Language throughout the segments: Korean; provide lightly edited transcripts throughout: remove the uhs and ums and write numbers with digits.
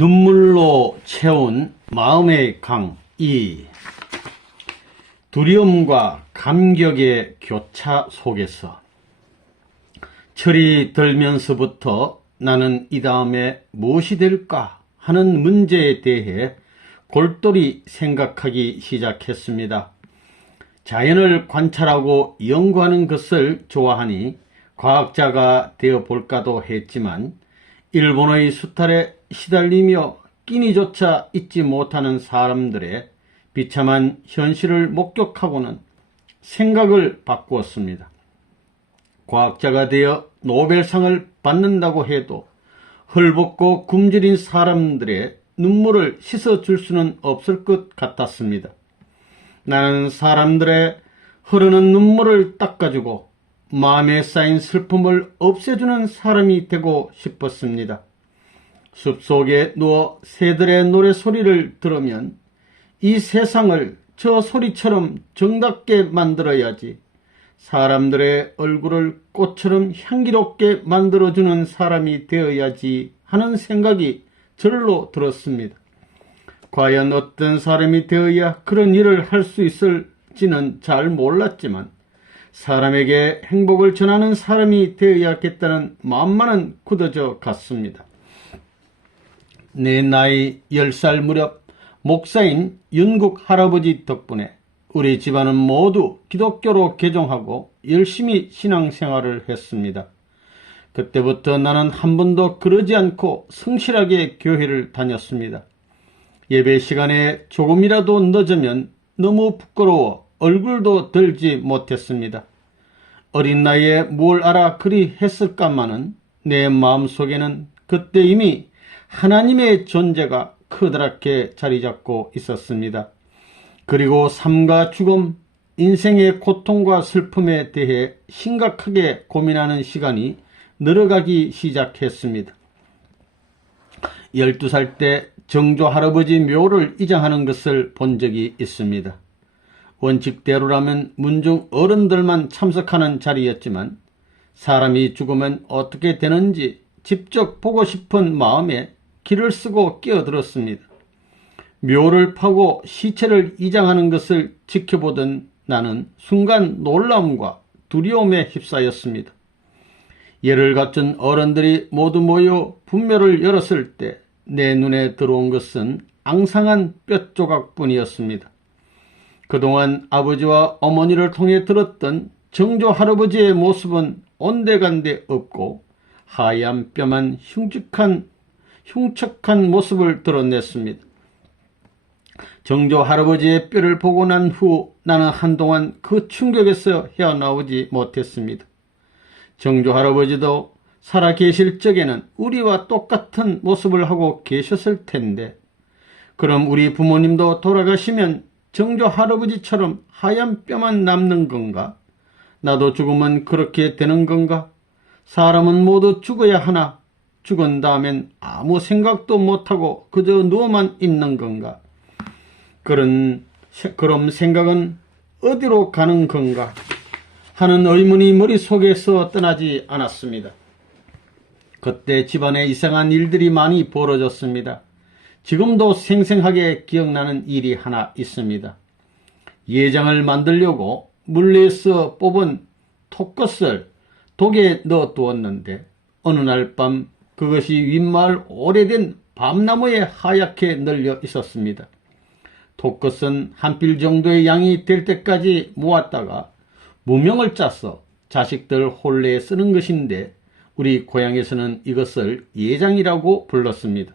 눈물로 채운 마음의 강 2. 두려움과 감격의 교차 속에서 철이 들면서부터 나는 이 다음에 무엇이 될까 하는 문제에 대해 골똘히 생각하기 시작했습니다. 자연을 관찰하고 연구하는 것을 좋아하니 과학자가 되어볼까도 했지만 일본의 수탈에 시달리며 끼니조차 잊지 못하는 사람들의 비참한 현실을 목격하고는 생각을 바꾸었습니다. 과학자가 되어 노벨상을 받는다고 해도 헐벗고 굶주린 사람들의 눈물을 씻어줄 수는 없을 것 같았습니다. 나는 사람들의 흐르는 눈물을 닦아주고 마음에 쌓인 슬픔을 없애주는 사람이 되고 싶었습니다. 숲속에 누워 새들의 노래소리를 들으면 이 세상을 저 소리처럼 정답게 만들어야지, 사람들의 얼굴을 꽃처럼 향기롭게 만들어주는 사람이 되어야지 하는 생각이 절로 들었습니다. 과연 어떤 사람이 되어야 그런 일을 할 수 있을지는 잘 몰랐지만 사람에게 행복을 전하는 사람이 되어야겠다는 마음만은 굳어져 갔습니다. 내 나이 10살 무렵 목사인 윤국 할아버지 덕분에 우리 집안은 모두 기독교로 개종하고 열심히 신앙생활을 했습니다. 그때부터 나는 한 번도 그러지 않고 성실하게 교회를 다녔습니다. 예배 시간에 조금이라도 늦으면 너무 부끄러워 얼굴도 들지 못했습니다. 어린 나이에 뭘 알아 그리 했을까마는 내 마음속에는 그때 이미 하나님의 존재가 커다랗게 자리 잡고 있었습니다. 그리고 삶과 죽음, 인생의 고통과 슬픔에 대해 심각하게 고민하는 시간이 늘어가기 시작했습니다. 12살 때 정조 할아버지 묘를 이장하는 것을 본 적이 있습니다. 원칙대로라면 문중 어른들만 참석하는 자리였지만 사람이 죽으면 어떻게 되는지 직접 보고 싶은 마음에 길을 쓰고 끼어들었습니다. 묘를 파고 시체를 이장하는 것을 지켜보던 나는 순간 놀라움과 두려움에 휩싸였습니다. 예를 갖춘 어른들이 모두 모여 분묘를 열었을 때 내 눈에 들어온 것은 앙상한 뼈조각뿐이었습니다. 그동안 아버지와 어머니를 통해 들었던 정조 할아버지의 모습은 온데간데 없고 하얀 뼈만 흉측한 모습을 드러냈습니다. 정조 할아버지의 뼈를 보고 난 후 나는 한동안 그 충격에서 헤어나오지 못했습니다. 정조 할아버지도 살아계실 적에는 우리와 똑같은 모습을 하고 계셨을 텐데, 그럼 우리 부모님도 돌아가시면 정조 할아버지처럼 하얀 뼈만 남는 건가? 나도 죽으면 그렇게 되는 건가? 사람은 모두 죽어야 하나? 죽은 다음엔 아무 생각도 못하고 그저 누워만 있는 건가? 그럼 생각은 어디로 가는 건가? 하는 의문이 머릿속에서 떠나지 않았습니다. 그때 집안에 이상한 일들이 많이 벌어졌습니다. 지금도 생생하게 기억나는 일이 하나 있습니다. 예장을 만들려고 물레에서 뽑은 톱것을 독에 넣어두었는데 어느 날 밤 그것이 윗마을 오래된 밤나무에 하얗게 널려 있었습니다. 톱것은 한 필 정도의 양이 될 때까지 모았다가 무명을 짜서 자식들 혼례에 쓰는 것인데 우리 고향에서는 이것을 예장이라고 불렀습니다.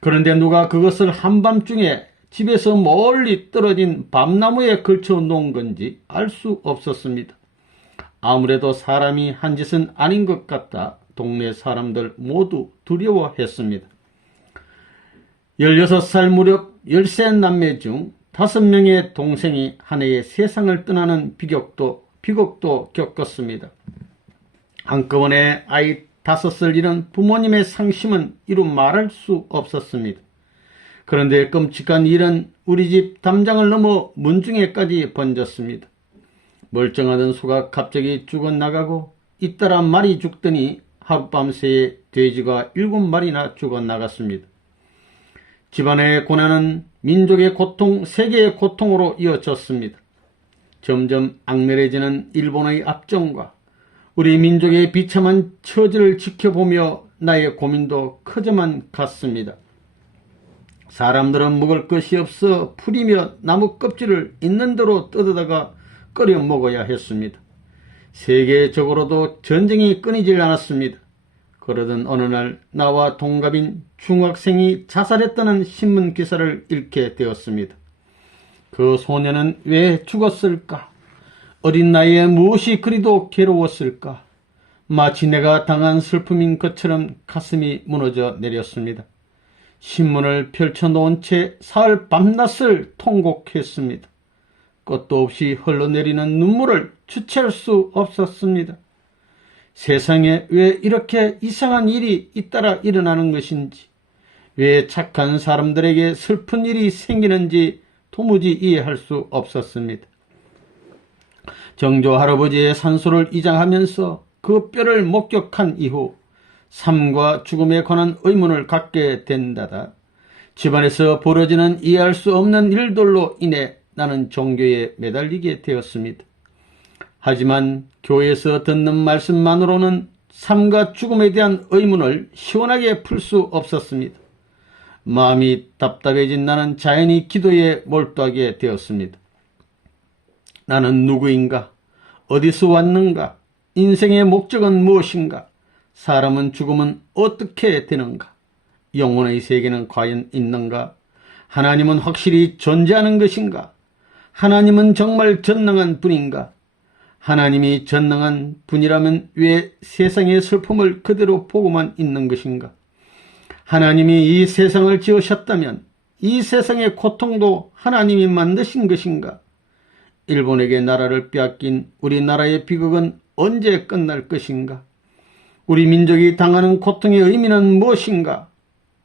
그런데 누가 그것을 한밤중에 집에서 멀리 떨어진 밤나무에 걸쳐 놓은 건지 알 수 없었습니다. 아무래도 사람이 한 짓은 아닌 것 같다 동네 사람들 모두 두려워했습니다. 16살 무렵 13 남매 중 5명의 동생이 한 해에 세상을 떠나는 비극도 겪었습니다. 한꺼번에 아이 5을 잃은 부모님의 상심은 이루 말할 수 없었습니다. 그런데 끔찍한 일은 우리 집 담장을 넘어 문중에까지 번졌습니다. 멀쩡하던 소가 갑자기 죽어나가고 잇따라 말이 죽더니 하룻밤새에 돼지가 7마리나 죽어나갔습니다. 집안의 고난은 민족의 고통, 세계의 고통으로 이어졌습니다. 점점 악랄해지는 일본의 압정과 우리 민족의 비참한 처지를 지켜보며 나의 고민도 커져만 갔습니다. 사람들은 먹을 것이 없어 풀이며 나무 껍질을 있는 대로 뜯어다가 끓여 먹어야 했습니다. 세계적으로도 전쟁이 끊이질 않았습니다. 그러던 어느 날 나와 동갑인 중학생이 자살했다는 신문 기사를 읽게 되었습니다. 그 소녀는 왜 죽었을까? 어린 나이에 무엇이 그리도 괴로웠을까? 마치 내가 당한 슬픔인 것처럼 가슴이 무너져 내렸습니다. 신문을 펼쳐놓은 채 사흘 밤낮을 통곡했습니다. 끝도 없이 흘러내리는 눈물을 주체할 수 없었습니다. 세상에 왜 이렇게 이상한 일이 잇따라 일어나는 것인지, 왜 착한 사람들에게 슬픈 일이 생기는지 도무지 이해할 수 없었습니다. 정조 할아버지의 산소를 이장하면서 그 뼈를 목격한 이후 삶과 죽음에 관한 의문을 갖게 된다다 집안에서 벌어지는 이해할 수 없는 일들로 인해 나는 종교에 매달리게 되었습니다. 하지만 교회에서 듣는 말씀만으로는 삶과 죽음에 대한 의문을 시원하게 풀 수 없었습니다. 마음이 답답해진 나는 자연히 기도에 몰두하게 되었습니다. 나는 누구인가? 어디서 왔는가? 인생의 목적은 무엇인가? 사람은 죽으면 어떻게 되는가? 영혼의 세계는 과연 있는가? 하나님은 확실히 존재하는 것인가? 하나님은 정말 전능한 분인가? 하나님이 전능한 분이라면 왜 세상의 슬픔을 그대로 보고만 있는 것인가? 하나님이 이 세상을 지으셨다면 이 세상의 고통도 하나님이 만드신 것인가? 일본에게 나라를 빼앗긴 우리나라의 비극은 언제 끝날 것인가? 우리 민족이 당하는 고통의 의미는 무엇인가?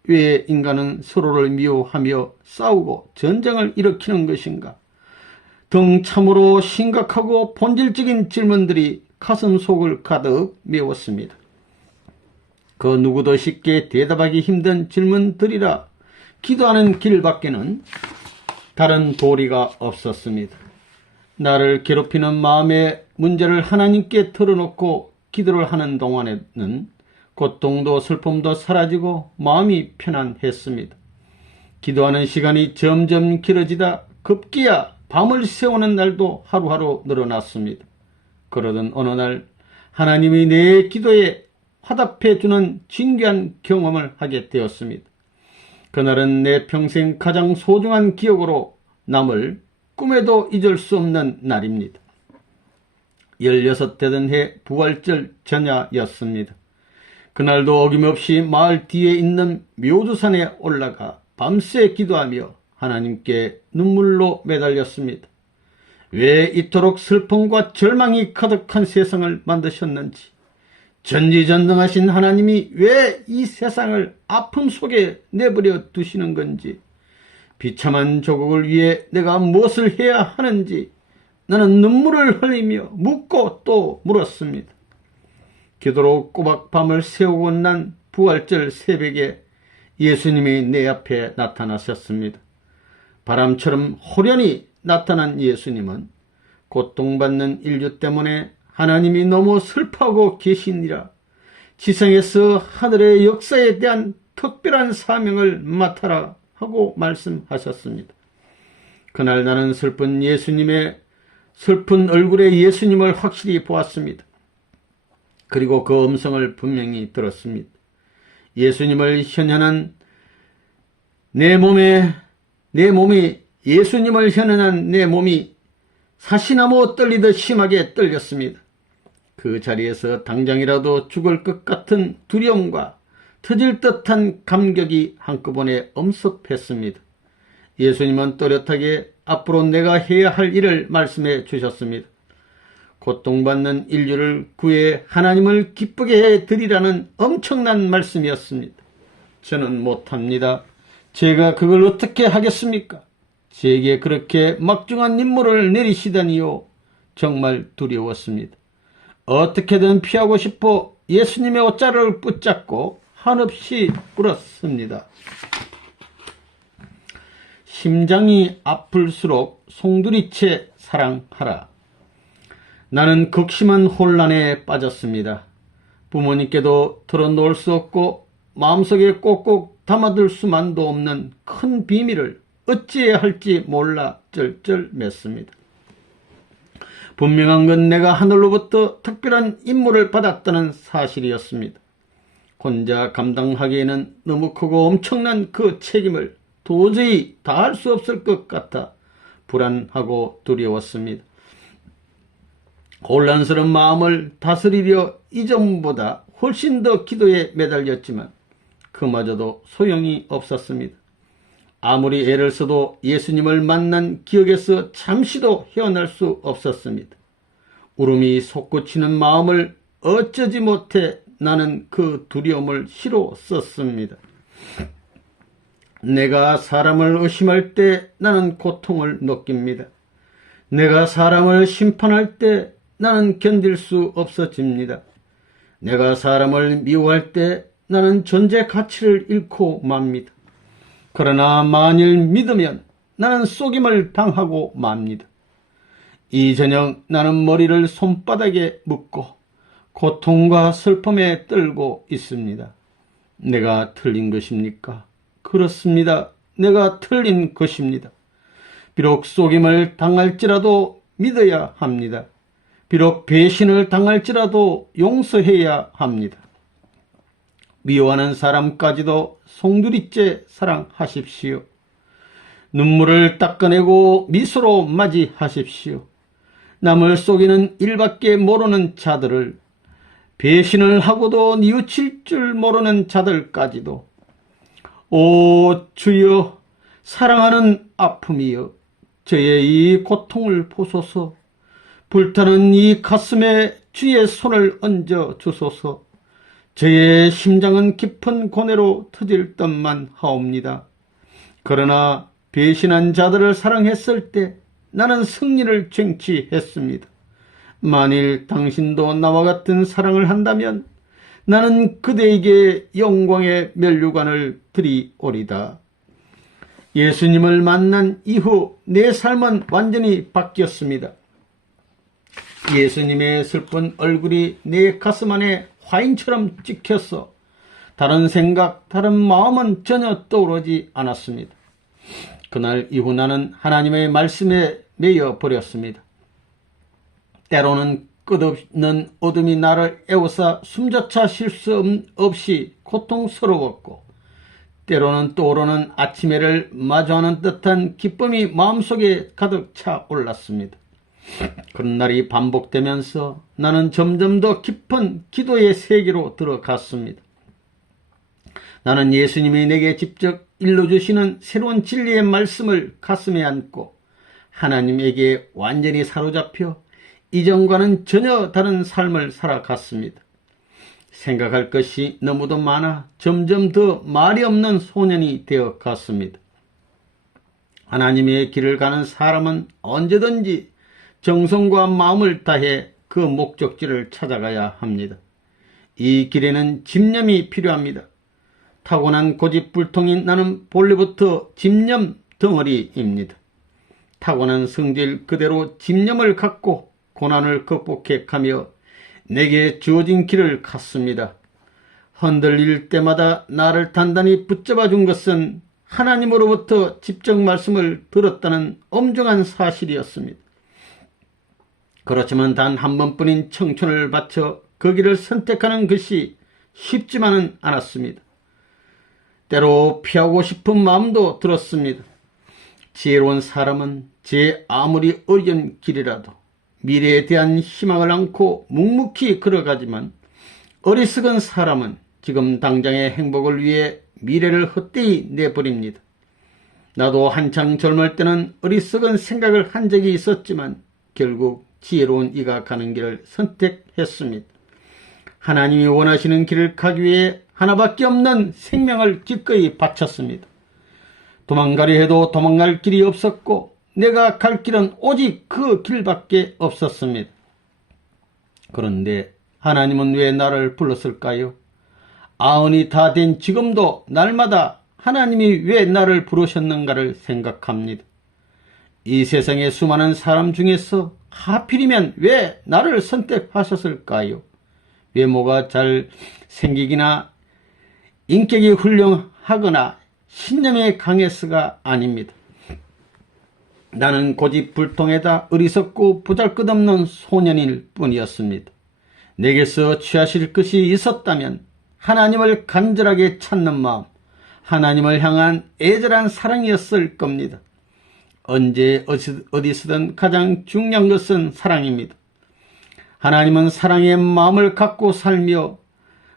왜 인간은 서로를 미워하며 싸우고 전쟁을 일으키는 것인가? 등 참으로 심각하고 본질적인 질문들이 가슴 속을 가득 메웠습니다. 그 누구도 쉽게 대답하기 힘든 질문들이라 기도하는 길밖에는 다른 도리가 없었습니다. 나를 괴롭히는 마음의 문제를 하나님께 털어놓고 기도를 하는 동안에는 고통도 슬픔도 사라지고 마음이 편안했습니다. 기도하는 시간이 점점 길어지다 급기야 밤을 새우는 날도 하루하루 늘어났습니다. 그러던 어느 날 하나님이 내 기도에 화답해주는 진귀한 경험을 하게 되었습니다. 그날은 내 평생 가장 소중한 기억으로 남을 꿈에도 잊을 수 없는 날입니다. 16 되던 해 부활절 전야였습니다. 그날도 어김없이 마을 뒤에 있는 묘두산에 올라가 밤새 기도하며 하나님께 눈물로 매달렸습니다. 왜 이토록 슬픔과 절망이 가득한 세상을 만드셨는지, 전지전능하신 하나님이 왜 이 세상을 아픔 속에 내버려 두시는 건지, 비참한 조국을 위해 내가 무엇을 해야 하는지 나는 눈물을 흘리며 묻고 또 물었습니다. 기도로 꼬박 밤을 새우고 난 부활절 새벽에 예수님이 내 앞에 나타나셨습니다. 바람처럼 호련히 나타난 예수님은 고통받는 인류 때문에 하나님이 너무 슬퍼하고 계시니라 지성에서 하늘의 역사에 대한 특별한 사명을 맡아라 하고 말씀하셨습니다. 그날 나는 슬픈 얼굴의 예수님을 확실히 보았습니다. 그리고 그 음성을 분명히 들었습니다. 예수님을 현현한 예수님을 현현한 내 몸이 사시나무 떨리듯 심하게 떨렸습니다. 그 자리에서 당장이라도 죽을 것 같은 두려움과 터질 듯한 감격이 한꺼번에 엄습했습니다. 예수님은 또렷하게 앞으로 내가 해야 할 일을 말씀해 주셨습니다. 고통받는 인류를 구해 하나님을 기쁘게 해드리라는 엄청난 말씀이었습니다. 저는 못합니다. 제가 그걸 어떻게 하겠습니까? 제게 그렇게 막중한 임무를 내리시다니요. 정말 두려웠습니다. 어떻게든 피하고 싶어 예수님의 옷자락을 붙잡고 한없이 울었습니다. 심장이 아플수록 송두리째 사랑하라. 나는 극심한 혼란에 빠졌습니다. 부모님께도 털어놓을 수 없고 마음속에 꼭꼭 담아둘 수만도 없는 큰 비밀을 어찌해야 할지 몰라 쩔쩔맸습니다. 분명한 건 내가 하늘로부터 특별한 임무를 받았다는 사실이었습니다. 혼자 감당하기에는 너무 크고 엄청난 그 책임을 도저히 다할 수 없을 것 같아 불안하고 두려웠습니다. 혼란스러운 마음을 다스리려 이전보다 훨씬 더 기도에 매달렸지만 그마저도 소용이 없었습니다. 아무리 애를 써도 예수님을 만난 기억에서 잠시도 헤어날 수 없었습니다. 울음이 솟구치는 마음을 어쩌지 못해 나는 그 두려움을 시로 썼습니다. 내가 사람을 의심할 때 나는 고통을 느낍니다. 내가 사람을 심판할 때 나는 견딜 수 없어집니다. 내가 사람을 미워할 때 나는 존재 가치를 잃고 맙니다. 그러나 만일 믿으면 나는 속임을 당하고 맙니다. 이 저녁 나는 머리를 손바닥에 묶고 고통과 슬픔에 떨고 있습니다. 내가 틀린 것입니까? 그렇습니다. 내가 틀린 것입니다. 비록 속임을 당할지라도 믿어야 합니다. 비록 배신을 당할지라도 용서해야 합니다. 미워하는 사람까지도 송두리째 사랑하십시오. 눈물을 닦아내고 미소로 맞이하십시오. 남을 속이는 일밖에 모르는 자들을, 배신을 하고도 뉘우칠 줄 모르는 자들까지도 오 주여, 사랑하는 아픔이여, 저의 이 고통을 보소서. 불타는 이 가슴에 주의 손을 얹어 주소서. 저의 심장은 깊은 고뇌로 터질 듯만 하옵니다. 그러나 배신한 자들을 사랑했을 때 나는 승리를 쟁취했습니다. 만일 당신도 나와 같은 사랑을 한다면 나는 그대에게 영광의 면류관을 드리오리다. 예수님을 만난 이후 내 삶은 완전히 바뀌었습니다. 예수님의 슬픈 얼굴이 내 가슴 안에 화인처럼 찍혔어 다른 생각, 다른 마음은 전혀 떠오르지 않았습니다. 그날 이후 나는 하나님의 말씀에 매여 버렸습니다. 때로는 끝없는 어둠이 나를 에워싸 숨조차 쉴 수 없이 고통스러웠고, 때로는 떠오르는 아침해를 마주하는 듯한 기쁨이 마음속에 가득 차 올랐습니다. 그런 날이 반복되면서 나는 점점 더 깊은 기도의 세계로 들어갔습니다. 나는 예수님이 내게 직접 일러주시는 새로운 진리의 말씀을 가슴에 안고 하나님에게 완전히 사로잡혀 이전과는 전혀 다른 삶을 살아갔습니다. 생각할 것이 너무도 많아 점점 더 말이 없는 소년이 되어 갔습니다. 하나님의 길을 가는 사람은 언제든지 정성과 마음을 다해 그 목적지를 찾아가야 합니다. 이 길에는 집념이 필요합니다. 타고난 고집불통인 나는 본래부터 집념 덩어리입니다. 타고난 성질 그대로 집념을 갖고 고난을 극복해 가며 내게 주어진 길을 갔습니다. 흔들릴 때마다 나를 단단히 붙잡아 준 것은 하나님으로부터 직접 말씀을 들었다는 엄중한 사실이었습니다. 그렇지만 단 한 번뿐인 청춘을 바쳐 그 길을 선택하는 것이 쉽지만은 않았습니다. 때로 피하고 싶은 마음도 들었습니다. 지혜로운 사람은 제 아무리 어려운 길이라도 미래에 대한 희망을 안고 묵묵히 걸어가지만, 어리석은 사람은 지금 당장의 행복을 위해 미래를 헛되이 내버립니다. 나도 한창 젊을 때는 어리석은 생각을 한 적이 있었지만 결국 지혜로운 이가 가는 길을 선택했습니다. 하나님이 원하시는 길을 가기 위해 하나밖에 없는 생명을 기꺼이 바쳤습니다. 도망가려 해도 도망갈 길이 없었고 내가 갈 길은 오직 그 길밖에 없었습니다. 그런데 하나님은 왜 나를 불렀을까요? 90이 다 된 지금도 날마다 하나님이 왜 나를 부르셨는가를 생각합니다. 이 세상의 수많은 사람 중에서 하필이면 왜 나를 선택하셨을까요? 외모가 잘 생기기나 인격이 훌륭하거나 신념이 강해서가 아닙니다. 나는 고집불통에다 어리석고 보잘것없는 소년일 뿐이었습니다. 내게서 취하실 것이 있었다면 하나님을 간절하게 찾는 마음, 하나님을 향한 애절한 사랑이었을 겁니다. 언제 어디서든 가장 중요한 것은 사랑입니다. 하나님은 사랑의 마음을 갖고 살며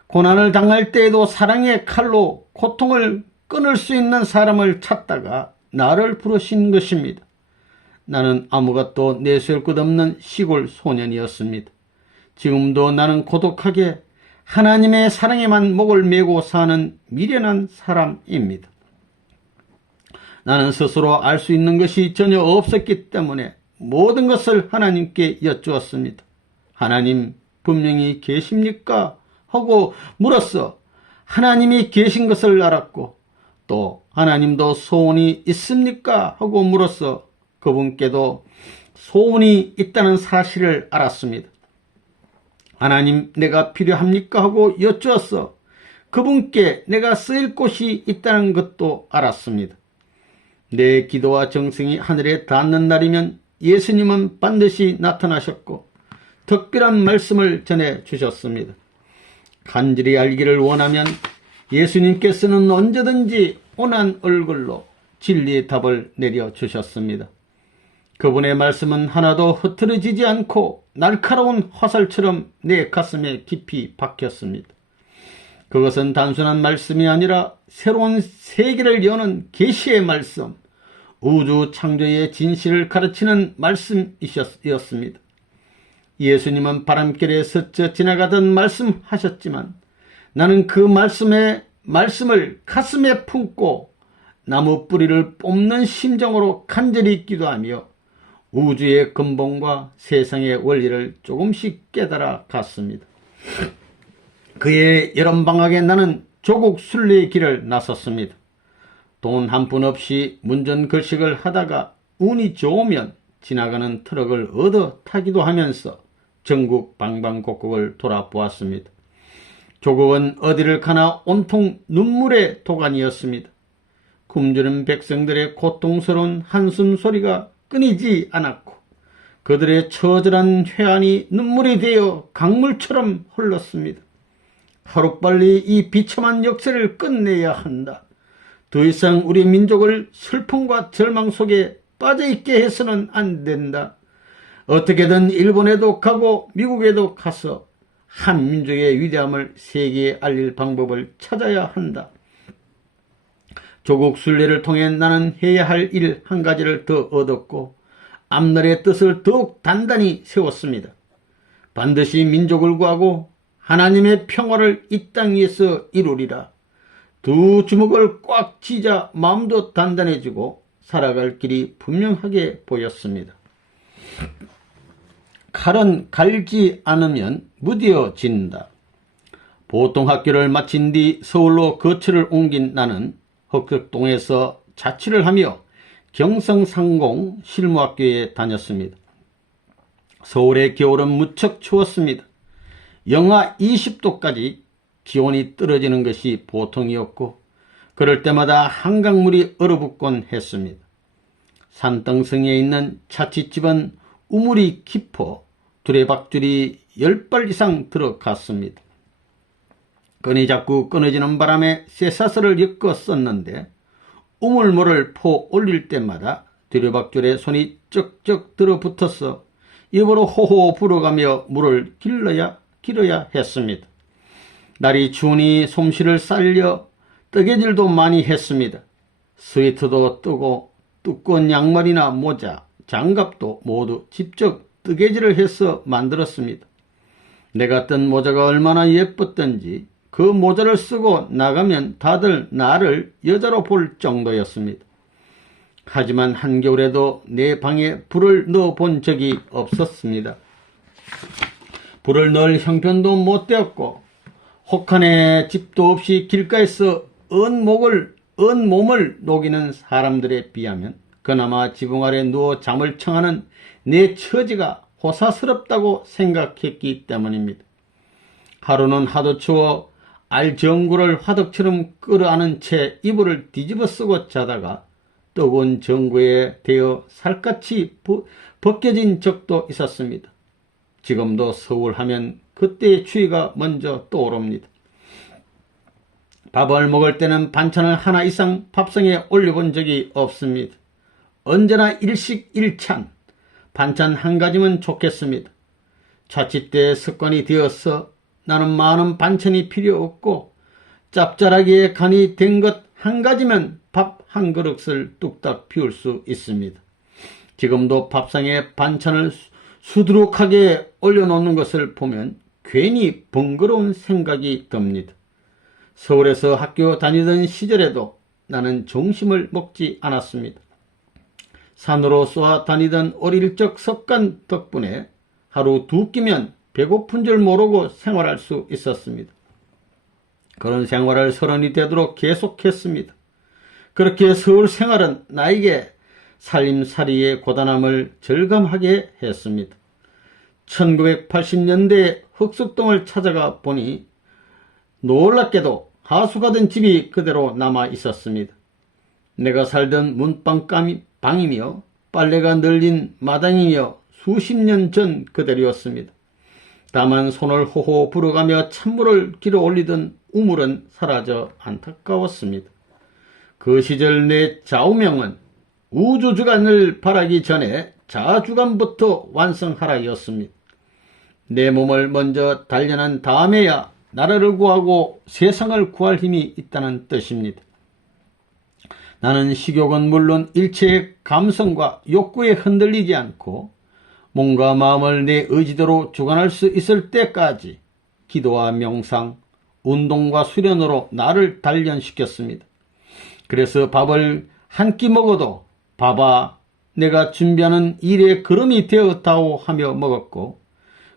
고난을 당할 때에도 사랑의 칼로 고통을 끊을 수 있는 사람을 찾다가 나를 부르신 것입니다. 나는 아무것도 내세울 것 없는 시골 소년이었습니다. 지금도 나는 고독하게 하나님의 사랑에만 목을 메고 사는 미련한 사람입니다. 나는 스스로 알 수 있는 것이 전혀 없었기 때문에 모든 것을 하나님께 여쭈었습니다. 하나님 분명히 계십니까? 하고 물었어. 하나님이 계신 것을 알았고 또 하나님도 소원이 있습니까? 하고 물었어. 그분께도 소원이 있다는 사실을 알았습니다. 하나님 내가 필요합니까? 하고 여쭈었어. 그분께 내가 쓰일 곳이 있다는 것도 알았습니다. 내 기도와 정성이 하늘에 닿는 날이면 예수님은 반드시 나타나셨고 특별한 말씀을 전해 주셨습니다. 간절히 알기를 원하면 예수님께서는 언제든지 온한 얼굴로 진리의 답을 내려주셨습니다. 그분의 말씀은 하나도 흐트러지지 않고 날카로운 화살처럼 내 가슴에 깊이 박혔습니다. 그것은 단순한 말씀이 아니라 새로운 세계를 여는 계시의 말씀, 우주 창조의 진실을 가르치는 말씀이었습니다. 예수님은 바람결에 스쳐 지나가던 말씀하셨지만 나는 그 말씀을 가슴에 품고 나무 뿌리를 뽑는 심정으로 간절히 기도하며 우주의 근본과 세상의 원리를 조금씩 깨달아 갔습니다. 그의 여름방학에 나는 조국 순례의 길을 나섰습니다. 돈 한 푼 없이 문전글식을 하다가 운이 좋으면 지나가는 트럭을 얻어 타기도 하면서 전국 방방곡곡을 돌아보았습니다. 조국은 어디를 가나 온통 눈물의 도가니였습니다. 굶주린 백성들의 고통스러운 한숨 소리가 끊이지 않았고 그들의 처절한 회한이 눈물이 되어 강물처럼 흘렀습니다. 하루빨리 이 비참한 역사를 끝내야 한다. 더 이상 우리 민족을 슬픔과 절망 속에 빠져있게 해서는 안 된다. 어떻게든 일본에도 가고 미국에도 가서 한 민족의 위대함을 세계에 알릴 방법을 찾아야 한다. 조국 순례를 통해 나는 해야 할 일 한 가지를 더 얻었고 앞날의 뜻을 더욱 단단히 세웠습니다. 반드시 민족을 구하고 하나님의 평화를 이 땅 위에서 이루리라. 두 주먹을 꽉 쥐자 마음도 단단해지고 살아갈 길이 분명하게 보였습니다. 칼은 갈지 않으면 무뎌진다. 보통 학교를 마친 뒤 서울로 거처를 옮긴 나는 흑석동에서 자취를 하며 경성상공 실무학교에 다녔습니다. 서울의 겨울은 무척 추웠습니다. 영하 20도까지 기온이 떨어지는 것이 보통이었고 그럴 때마다 한강물이 얼어붙곤 했습니다. 산등성이에 있는 자취집은 우물이 깊어 두레박줄이 10발 이상 들어갔습니다. 끈이 자꾸 끊어지는 바람에 쇠사슬을 엮어 썼는데 우물물을 퍼 올릴 때마다 두레박줄에 손이 쩍쩍 들어붙어서 입으로 호호 불어가며 물을 길어야 했습니다. 날이 추우니 솜씨를 살려 뜨개질도 많이 했습니다. 스웨터도 뜨고 두꺼운 양말이나 모자, 장갑도 모두 직접 뜨개질을 해서 만들었습니다. 내가 뜬 모자가 얼마나 예뻤던지 그 모자를 쓰고 나가면 다들 나를 여자로 볼 정도였습니다. 하지만 한겨울에도 내 방에 불을 넣어 본 적이 없었습니다. 불을 넣을 형편도 못 되었고 혹한의 집도 없이 길가에서 언목을 온몸을 녹이는 사람들에 비하면 그나마 지붕 아래 누워 잠을 청하는 내 처지가 호사스럽다고 생각했기 때문입니다. 하루는 하도 추워 알전구를 화덕처럼 끌어안은 채 이불을 뒤집어 쓰고 자다가 뜨거운 전구에 대어 살갗이 벗겨진 적도 있었습니다. 지금도 서울 하면 그때의 추위가 먼저 떠오릅니다. 밥을 먹을 때는 반찬을 하나 이상 밥상에 올려본 적이 없습니다. 언제나 일식 일찬, 반찬 한 가지면 좋겠습니다. 자취때 습관이 되어서 나는 많은 반찬이 필요 없고 짭짤하게 간이 된 것 한 가지면 밥 한 그릇을 뚝딱 비울 수 있습니다. 지금도 밥상에 반찬을 수두룩하게 올려놓는 것을 보면 괜히 번거로운 생각이 듭니다. 서울에서 학교 다니던 시절에도 나는 점심을 먹지 않았습니다. 산으로 쏘아 다니던 어릴 적 습관 덕분에 하루 두 끼면 배고픈 줄 모르고 생활할 수 있었습니다. 그런 생활을 서른이 되도록 계속했습니다. 그렇게 서울 생활은 나에게 살림살이의 고단함을 절감하게 했습니다. 1980년대에 흑석동을 찾아가 보니 놀랍게도 하수가 된 집이 그대로 남아 있었습니다. 내가 살던 문방이며 빨래가 널린 마당이며 수십 년 전 그대로였습니다. 다만 손을 호호 불어가며 찬물을 길어 올리던 우물은 사라져 안타까웠습니다. 그 시절 내 좌우명은 우주주간을 바라기 전에 자주간부터 완성하라였습니다. 내 몸을 먼저 단련한 다음에야 나라를 구하고 세상을 구할 힘이 있다는 뜻입니다. 나는 식욕은 물론 일체의 감성과 욕구에 흔들리지 않고 몸과 마음을 내 의지대로 주관할 수 있을 때까지 기도와 명상, 운동과 수련으로 나를 단련시켰습니다. 그래서 밥을 한 끼 먹어도 밥아 내가 준비하는 일에 거름이 되었다고 하며 먹었고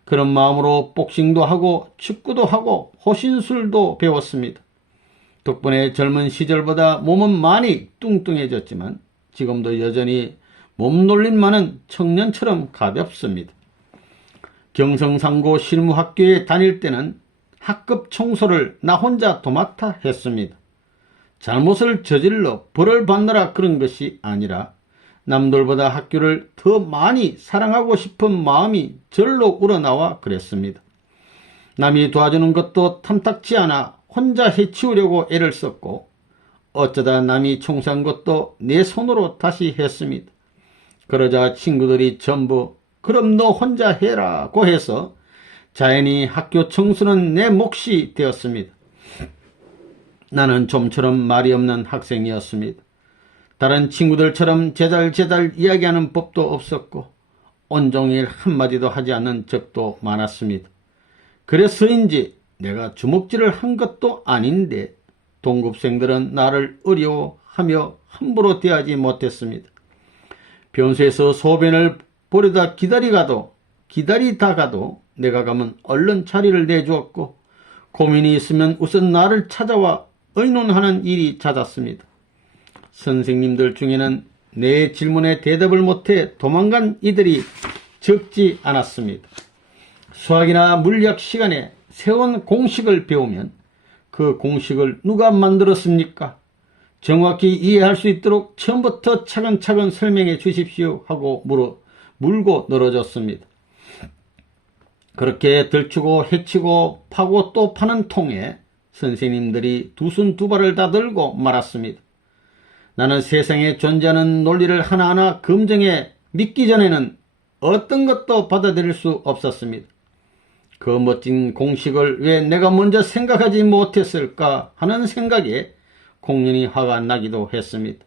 그런 마음으로 복싱도 하고 축구도 하고 호신술도 배웠습니다. 덕분에 젊은 시절보다 몸은 많이 뚱뚱해졌지만 지금도 여전히 몸놀림만은 청년처럼 가볍습니다. 경성상고 실무학교에 다닐 때는 학급 청소를 나 혼자 도맡아 했습니다. 잘못을 저질러 벌을 받느라 그런 것이 아니라 남들보다 학교를 더 많이 사랑하고 싶은 마음이 절로 우러나와 그랬습니다. 남이 도와주는 것도 탐탁치 않아 혼자 해치우려고 애를 썼고 어쩌다 남이 청소한 것도 내 손으로 다시 했습니다. 그러자 친구들이 전부 그럼 너 혼자 해라고 해서 자연히 학교 청소는 내 몫이 되었습니다. 나는 좀처럼 말이 없는 학생이었습니다. 다른 친구들처럼 제달제달 이야기하는 법도 없었고 온종일 한마디도 하지 않는 적도 많았습니다. 그래서인지 내가 주먹질을 한 것도 아닌데 동급생들은 나를 어려워하며 함부로 대하지 못했습니다. 변소에서 소변을 보려다 기다리다가도 내가 가면 얼른 자리를 내주었고 고민이 있으면 우선 나를 찾아와 의논하는 일이 잦았습니다. 선생님들 중에는 내 질문에 대답을 못해 도망간 이들이 적지 않았습니다. 수학이나 물리학 시간에 세운 공식을 배우면 그 공식을 누가 만들었습니까? 정확히 이해할 수 있도록 처음부터 차근차근 설명해 주십시오 하고 물고 늘어졌습니다. 그렇게 들추고 해치고 파고 또 파는 통에 선생님들이 두 손 두 발을 다 들고 말았습니다. 나는 세상에 존재하는 논리를 하나하나 검증해 믿기 전에는 어떤 것도 받아들일 수 없었습니다. 그 멋진 공식을 왜 내가 먼저 생각하지 못했을까 하는 생각에 공연히 화가 나기도 했습니다.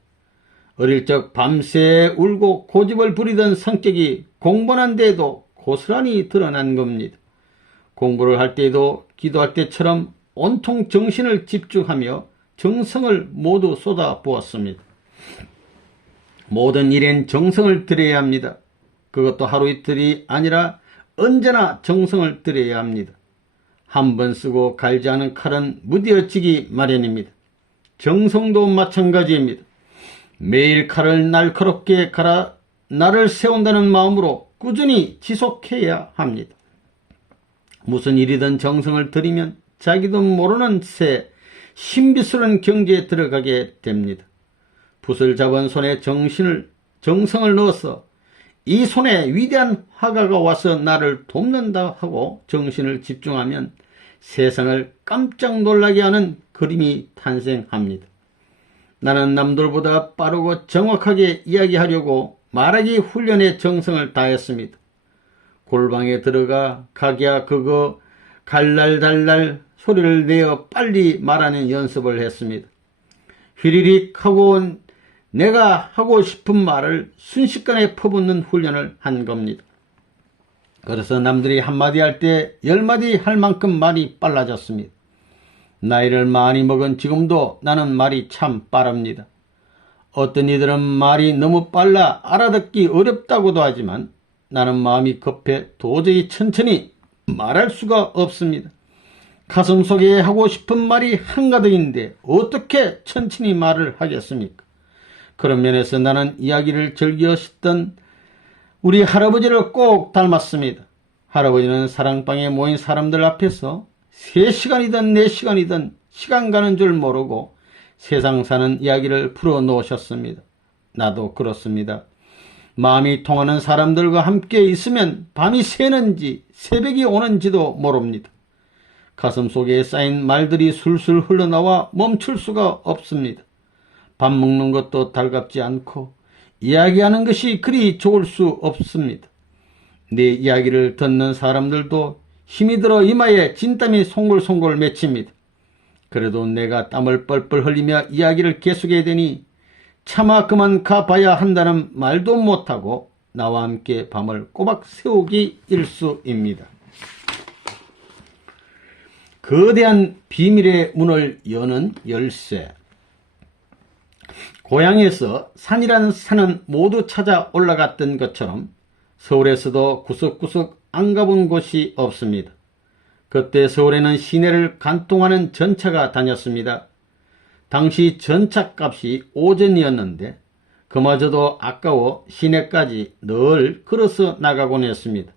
어릴 적 밤새 울고 고집을 부리던 성격이 공부한 데에도 고스란히 드러난 겁니다. 공부를 할 때에도 기도할 때처럼 온통 정신을 집중하며 정성을 모두 쏟아부었습니다. 모든 일엔 정성을 들여야 합니다. 그것도 하루 이틀이 아니라 언제나 정성을 들여야 합니다. 한 번 쓰고 갈지 않은 칼은 무뎌지기 마련입니다. 정성도 마찬가지입니다. 매일 칼을 날카롭게 갈아 나를 세운다는 마음으로 꾸준히 지속해야 합니다. 무슨 일이든 정성을 들이면 자기도 모르는 새 신비스러운 경지에 들어가게 됩니다. 붓을 잡은 손에 정성을 넣어서 이 손에 위대한 화가가 와서 나를 돕는다 하고 정신을 집중하면 세상을 깜짝 놀라게 하는 그림이 탄생합니다. 나는 남들보다 빠르고 정확하게 이야기하려고 말하기 훈련에 정성을 다했습니다. 골방에 들어가 각야 그거 갈랄달랄 소리를 내어 빨리 말하는 연습을 했습니다. 휘리릭 하고 내가 하고 싶은 말을 순식간에 퍼붓는 훈련을 한 겁니다. 그래서 남들이 한마디 할 때 10마디 할 만큼 말이 빨라졌습니다. 나이를 많이 먹은 지금도 나는 말이 참 빠릅니다. 어떤 이들은 말이 너무 빨라 알아듣기 어렵다고도 하지만 나는 마음이 급해 도저히 천천히 말할 수가 없습니다. 가슴속에 하고 싶은 말이 한가득인데 어떻게 천천히 말을 하겠습니까? 그런 면에서 나는 이야기를 즐겨하셨던 우리 할아버지를 꼭 닮았습니다. 할아버지는 사랑방에 모인 사람들 앞에서 3시간이든 4시간이든 시간 가는 줄 모르고 세상 사는 이야기를 풀어놓으셨습니다. 나도 그렇습니다. 마음이 통하는 사람들과 함께 있으면 밤이 새는지 새벽이 오는지도 모릅니다. 가슴속에 쌓인 말들이 술술 흘러나와 멈출 수가 없습니다. 밥 먹는 것도 달갑지 않고 이야기하는 것이 그리 좋을 수 없습니다. 내 이야기를 듣는 사람들도 힘이 들어 이마에 진땀이 송골송골 맺힙니다. 그래도 내가 땀을 뻘뻘 흘리며 이야기를 계속해야 되니 차마 그만 가봐야 한다는 말도 못하고 나와 함께 밤을 꼬박 새우기 일수입니다. 거대한 비밀의 문을 여는 열쇠. 고향에서 산이라는 산은 모두 찾아 올라갔던 것처럼 서울에서도 구석구석 안 가본 곳이 없습니다. 그때 서울에는 시내를 관통하는 전차가 다녔습니다. 당시 전차값이 5전이었는데 그마저도 아까워 시내까지 늘 걸어서 나가곤 했습니다.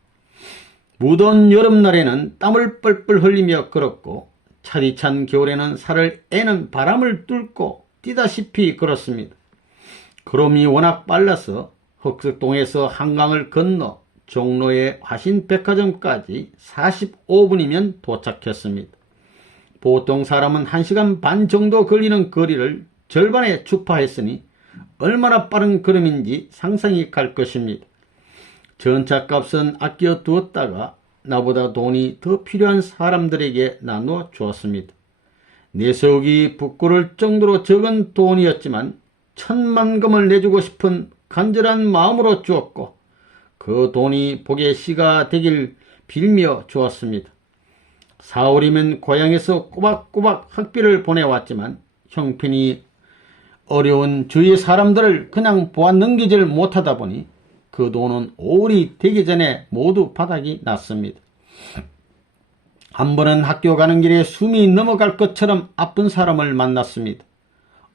무더운 여름날에는 땀을 뻘뻘 흘리며 걸었고 차디찬 겨울에는 살을 애는 바람을 뚫고 뛰다시피 걸었습니다. 걸음이 워낙 빨라서 흑석동에서 한강을 건너 종로의 화신백화점까지 45분이면 도착했습니다. 보통 사람은 1시간 반 정도 걸리는 거리를 절반에 주파했으니 얼마나 빠른 걸음인지 상상이 갈 것입니다. 전차값은 아껴 두었다가 나보다 돈이 더 필요한 사람들에게 나누어 주었습니다. 내석이 부끄러울 정도로 적은 돈이었지만 10,000금을 내주고 싶은 간절한 마음으로 주었고 그 돈이 복의 씨가 되길 빌며 주었습니다. 4월이면 고향에서 꼬박꼬박 학비를 보내왔지만 형편이 어려운 주위의 사람들을 그냥 보아 넘기질 못하다 보니 그 돈은 5월이 되기 전에 모두 바닥이 났습니다. 한 번은 학교 가는 길에 숨이 넘어갈 것처럼 아픈 사람을 만났습니다.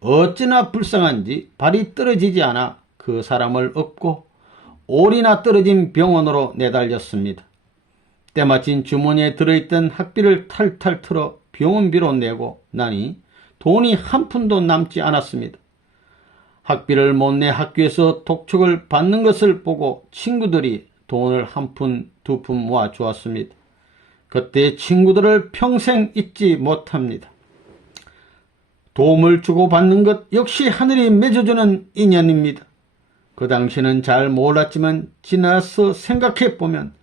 어찌나 불쌍한지 발이 떨어지지 않아 그 사람을 업고 올이나 떨어진 병원으로 내달렸습니다. 때마침 주머니에 들어있던 학비를 탈탈 털어 병원비로 내고 나니 돈이 한 푼도 남지 않았습니다. 학비를 못 내 학교에서 독촉을 받는 것을 보고 친구들이 돈을 1푼, 2푼 모아 주었습니다. 그때 친구들을 평생 잊지 못합니다. 도움을 주고받는 것 역시 하늘이 맺어주는 인연입니다. 그 당시는 잘 몰랐지만 지나서 생각해보면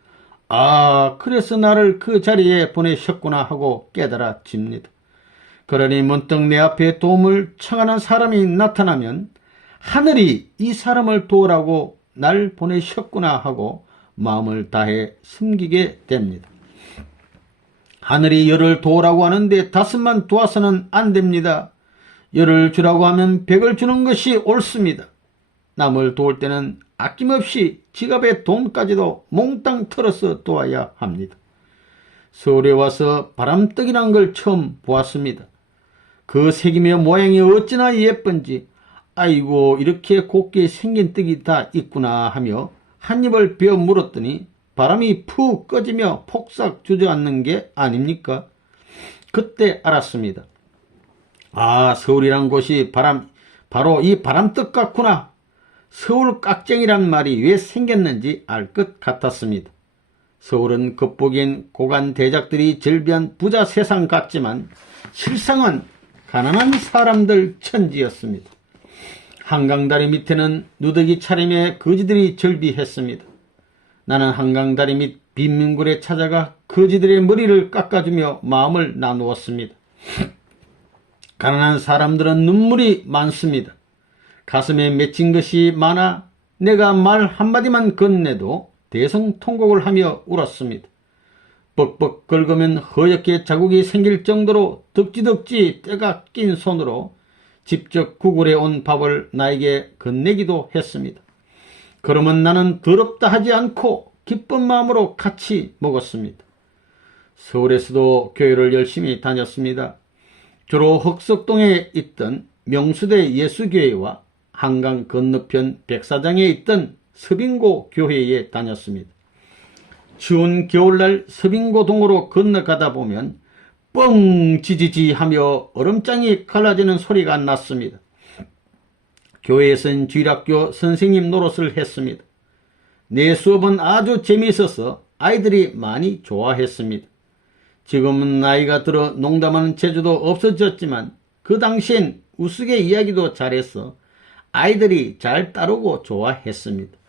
아, 그래서 나를 그 자리에 보내셨구나 하고 깨달아집니다. 그러니 문득 내 앞에 도움을 청하는 사람이 나타나면 하늘이 이 사람을 도우라고 날 보내셨구나 하고 마음을 다해 숨기게 됩니다. 하늘이 열을 도우라고 하는데 5만 도와서는 안 됩니다. 열을 주라고 하면 100을 주는 것이 옳습니다. 남을 도울 때는 아낌없이 지갑의 돈까지도 몽땅 털어서 도와야 합니다. 서울에 와서 바람떡이란 걸 처음 보았습니다. 그 색이며 모양이 어찌나 예쁜지 아이고 이렇게 곱게 생긴 떡이 다 있구나 하며 한 입을 베어 물었더니 바람이 푹 꺼지며 폭삭 주저앉는 게 아닙니까? 그때 알았습니다. 아, 서울이란 곳이 바로 이 바람떡 같구나. 서울 깍쟁이란 말이 왜 생겼는지 알 것 같았습니다. 서울은 겉보기엔 고관 대작들이 즐비한 부자 세상 같지만 실상은 가난한 사람들 천지였습니다. 한강다리 밑에는 누더기 차림의 거지들이 절비했습니다. 나는 한강다리 밑 빈민굴에 찾아가 거지들의 머리를 깎아주며 마음을 나누었습니다. 가난한 사람들은 눈물이 많습니다. 가슴에 맺힌 것이 많아 내가 말 한마디만 건네도 대성통곡을 하며 울었습니다. 벅벅 긁으면 허옇게 자국이 생길 정도로 덕지덕지 때가 낀 손으로 직접 구글에 온 밥을 나에게 건네기도 했습니다. 그러면 나는 더럽다 하지 않고 기쁜 마음으로 같이 먹었습니다. 서울에서도 교회를 열심히 다녔습니다. 주로 흑석동에 있던 명수대 예수교회와 한강 건너편 백사장에 있던 서빙고 교회에 다녔습니다. 추운 겨울날 서빙고 동으로 건너가다 보면 뻥 지지지 하며 얼음장이 갈라지는 소리가 났습니다. 교회에선 주일학교 선생님 노릇을 했습니다. 내 수업은 아주 재미있어서 아이들이 많이 좋아했습니다. 지금은 나이가 들어 농담하는 재주도 없어졌지만 그 당시엔 우스개 이야기도 잘해서 아이들이 잘 따르고 좋아했습니다.